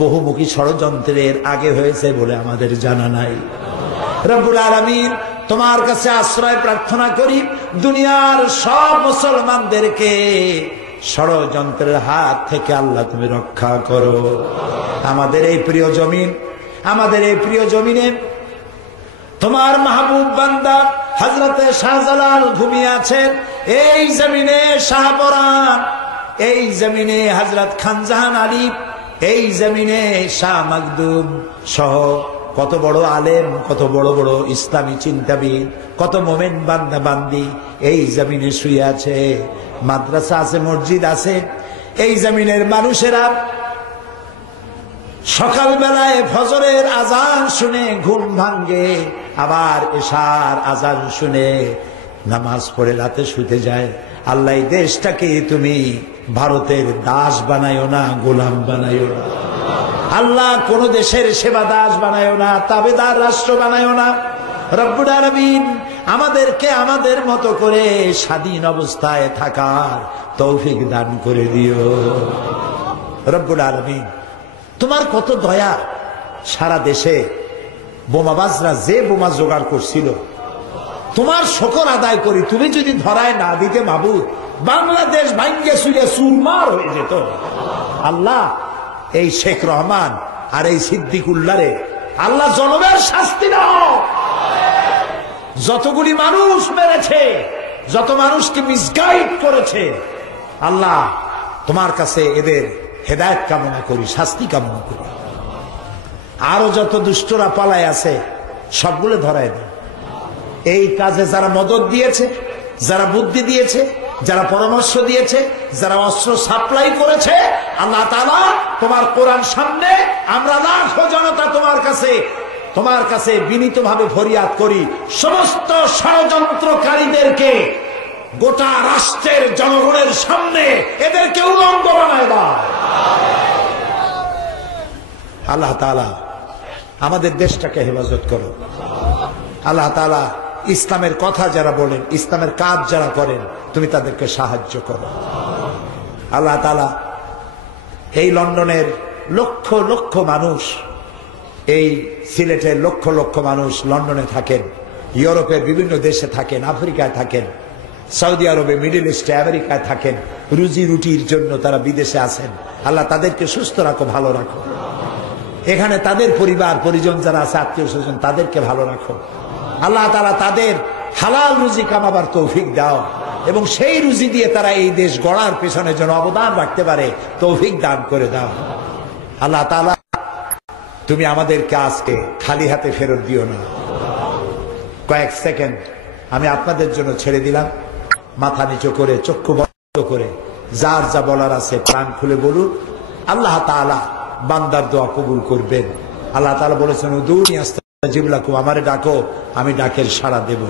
বহুমুখী ষড়যন্ত্রের আগে হয়েছে বলে আমাদের জানা নাই। রব্বুল আলামিন, তোমার কাছে আশ্রয় প্রার্থনা করি, দুনিয়ার সব মুসলমানদেরকে ষড়যন্ত্রের হাত থেকে আল্লাহ তুমি রক্ষা করো। আমাদের এই প্রিয় জমিন, আমাদের এই প্রিয় জমিনে তোমার মাহবুব বান্দা হযরতে শাহজালাল ঘুমিয়ে আছেন। এই জমিনে শাহপরান, এই জমিনে হযরত খানজাহান আলী, এই জমিনে শাহ মাকদুম সহ কত বড় আলেম, কত বড় বড় ইসলামী চিন্তাবিদ, কত মোমেন বান্দা বান্দি এই জমিনে শুয়ে আছে। মাদ্রাসা আছে, মসজিদ আছে। এই জমিনের মানুষেরা সকালবেলায় ফজরের আজান শুনে ঘুম ভাঙ্গে, আবার এশার আজান শুনে নামাজ পড়ে রাতে শুতে যায়। আল্লাহ এই দেশটাকে তুমি ভারতের দাস বানায়ো না, গোলাম বানায়ো না। আল্লাহ কোন দেশের সেবা দাস বানায়ো না, তাবেদার রাষ্ট্র বানায়ো না। রব্বুল আলামিন, আমাদেরকে আমাদের মতো করে স্বাধীন অবস্থায় থাকার তৌফিক দান করে দিও রব্বুল আলামিন। তোমার কত দয়া, সারা দেশে বোমাবাজরা যে বোমা জোগাড় করছিল, তোমার শুকর আদায় করি। তুমি যদি ধরায় না দিতে মাবুদ, বাংলাদেশ ভাঙ্গে চুরে চুরমার হয়ে যেত। আল্লাহ, এই শেখ রহমান আর এই সিদ্দিকুল্লাহরে আল্লাহ জনমের শাস্তি দাও। যতগুলি মানুষ মেরেছে, যত মানুষকে মিসগাইড করেছে, আল্লাহ তোমার কাছে এদের হেদায়েত কামনা করি, শাস্তি কামনা করি। আরো যত দুষ্টরা পালায় আছে সবগুলো ধরায় দেয়। এই কাজে যারা মদত দিয়েছে, যারা বুদ্ধি দিয়েছে, যারা পরামর্শ দিয়েছে, যারা অস্ত্র সাপ্লাই করেছে, আল্লাহ তাআলা তোমার কোরআন সামনে আমরা লাখো জনতা তোমার কাছে বিনীতভাবে ফরিয়াদ করি, সমস্ত ষড়যন্ত্রকারীদেরকে গোটা রাষ্ট্রের জনগণের সামনে এদেরকে উলঙ্গ বানায় দাও। আল্লাহ তাআলা আমাদের দেশটাকে হেফাজত করো। আল্লাহ তাআলা ইসলামের কথা যারা বলেন, ইসলামের কাজ যারা করেন, তুমি তাদেরকে সাহায্য করো। আল্লাহ তাআলা এই লন্ডনের লক্ষ লক্ষ মানুষ, এই সিলেটের লক্ষ লক্ষ মানুষ লন্ডনে থাকেন, ইউরোপের বিভিন্ন দেশে থাকেন, আফ্রিকায় থাকেন, সৌদি আরবে, মিডল ইস্টে, আমেরিকায় থাকেন, রুজি রুটির জন্য তারা বিদেশে আছেন। আল্লাহ তাদেরকে সুস্থ রাখো, ভালো রাখো। এখানে তাদের পরিবার পরিজন যারা আছে, আত্মীয় স্বজন, তাদেরকে ভালো রাখো। আল্লাহ তাআলা তাদের হালাল রুজি কামাবার তৌফিক দাও, এবং সেই রুজি দিয়ে তারা এই দেশ গড়ার পেছনে যেন অবদান রাখতে পারে তৌফিক দান করে দাও। আল্লাহ তাআলা, তুমি আমাদেরকে আজকে খালি হাতে ফেরত দিও না। কয়েক সেকেন্ড আমি আপনাদের জন্য ছেড়ে দিলাম। মাথা নিচু করে, চক্ষু বন্ধ করে, যার যা বলার আছে প্রাণ খুলে বলুন। আল্লাহ তাআলা বান্দার দোয়া কবুল করবেন। আল্লাহ তাআলা বলেছেন, উদুনি আস্তাজিব লাকুম, আমারে ডাকো, আমি ডাকের সাড়া দেব।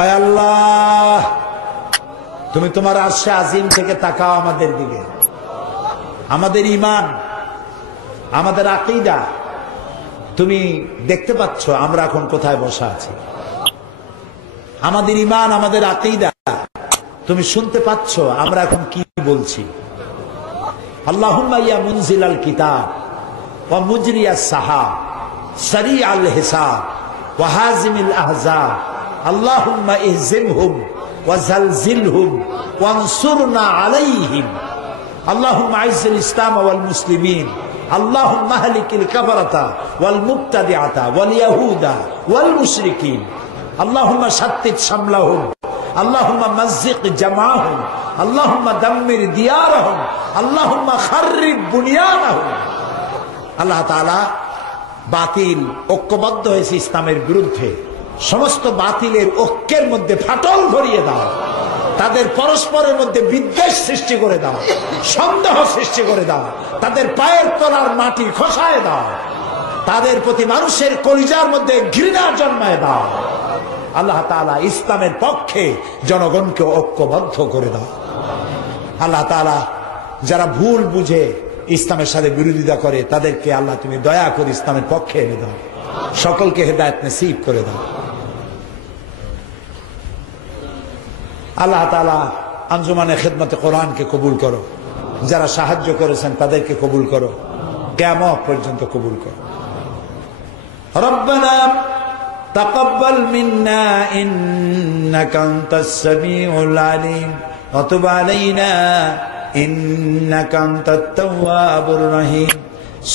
আয় আল্লাহ, তুমি তোমার আরশে আজিম থেকে তাকাও আমাদের দিকে। আমাদের ঈমান, আমাদের আকীদা তুমি দেখতে পাচ্ছ আমরা এখন কোথায় বসা আছি। আমাদের ঈমান, আমাদের আকীদা তুমি শুনতে পাচ্ছ আমরা এখন কি বলছি। আল্লাহুম্মা ইয়া মুনজিলাল কিতাব ওয়া মুজরিয়াস সাহাব সারিআল হিসাব ওয়া হাজিমিল আহজাব আল্লাহুম্মা ইহজিমহুম ওয়া জালজিলহুম ওয়ানসুরনা আলাইহিম। আল্লাহুম্মা আইজ্জিল ইসলাম ওয়াল মুসলিমিন আল্লাহুম্মা হালিকিল কাফারাতা ওয়াল মুবতাদিআতা ওয়াল ইয়াহুদা ওয়াল মুশরিকিন আল্লাহুম্মা শাত্তিত শামলাহুম আল্লাহুম্মা মাযজিক জামাআহুম আল্লাহুম্মা দাম্মির দিয়ারাহুম আল্লাহুম্মা খাররিব বুনিয়ানাহুম। আল্লাহ তাআলা বাতিল ঐক্যবদ্ধ হয়েছে ইসলামের বিরুদ্ধে, সমস্ত বাতিলের ঐক্যের মধ্যে ফাটল ধরিয়ে দাও, তাদের পরস্পরের মধ্যে বিদ্বেষ সৃষ্টি করে দাও, সন্দেহ সৃষ্টি করে দাও, তাদের পায়ের তলার মাটি খসায় দাও, তাদের প্রতি মানুষের কলিজার মধ্যে ঘৃণা জন্মায় দাও। আল্লাহ তাআলা ইসলামের পক্ষে জনগণকে ঐক্যবদ্ধ করে দাও। আল্লাহ তাআলা যারা ভুল বুঝে ইসলামের সাথে বিরোধিতা করে তাদেরকে আল্লাহ তুমি দয়া করে ইসলামের পক্ষে এনে দাও, সকলকে হেদায়েত নসিব করে দাও। আল্লাহ তাআলা আঞ্জুমানে খিদমতে কোরআনকে কবুল করো, যারা সাহায্য করেছেন তাদেরকে কবুল করো, কিয়ামত পর্যন্ত কবুল করো। রব্বানা তাকাব্বাল মিন্না ইন্নাকা আনতাস সামিউল আলিম ওয়া তুব আলাইনা ইন্নাকা আনতাত তাওয়াবুর রহিম।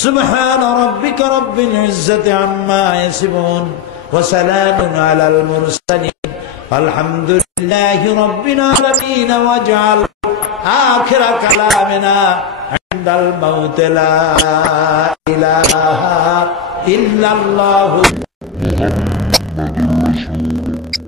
সুবহান রাব্বিকা রাব্বিল ইজ্জাতি আম্মা ইয়াসিফুন ওয়া সালামুন আলাল মুরসালিন আলহামদুলিল্লাহি রাব্বিল আলামিন ওয়াজআল আখিরা কালামিনা ইনদাল মাউত লা ইলাহা ইল্লাল্লাহু মুহাম্মাদুর রাসূলুল্লাহ।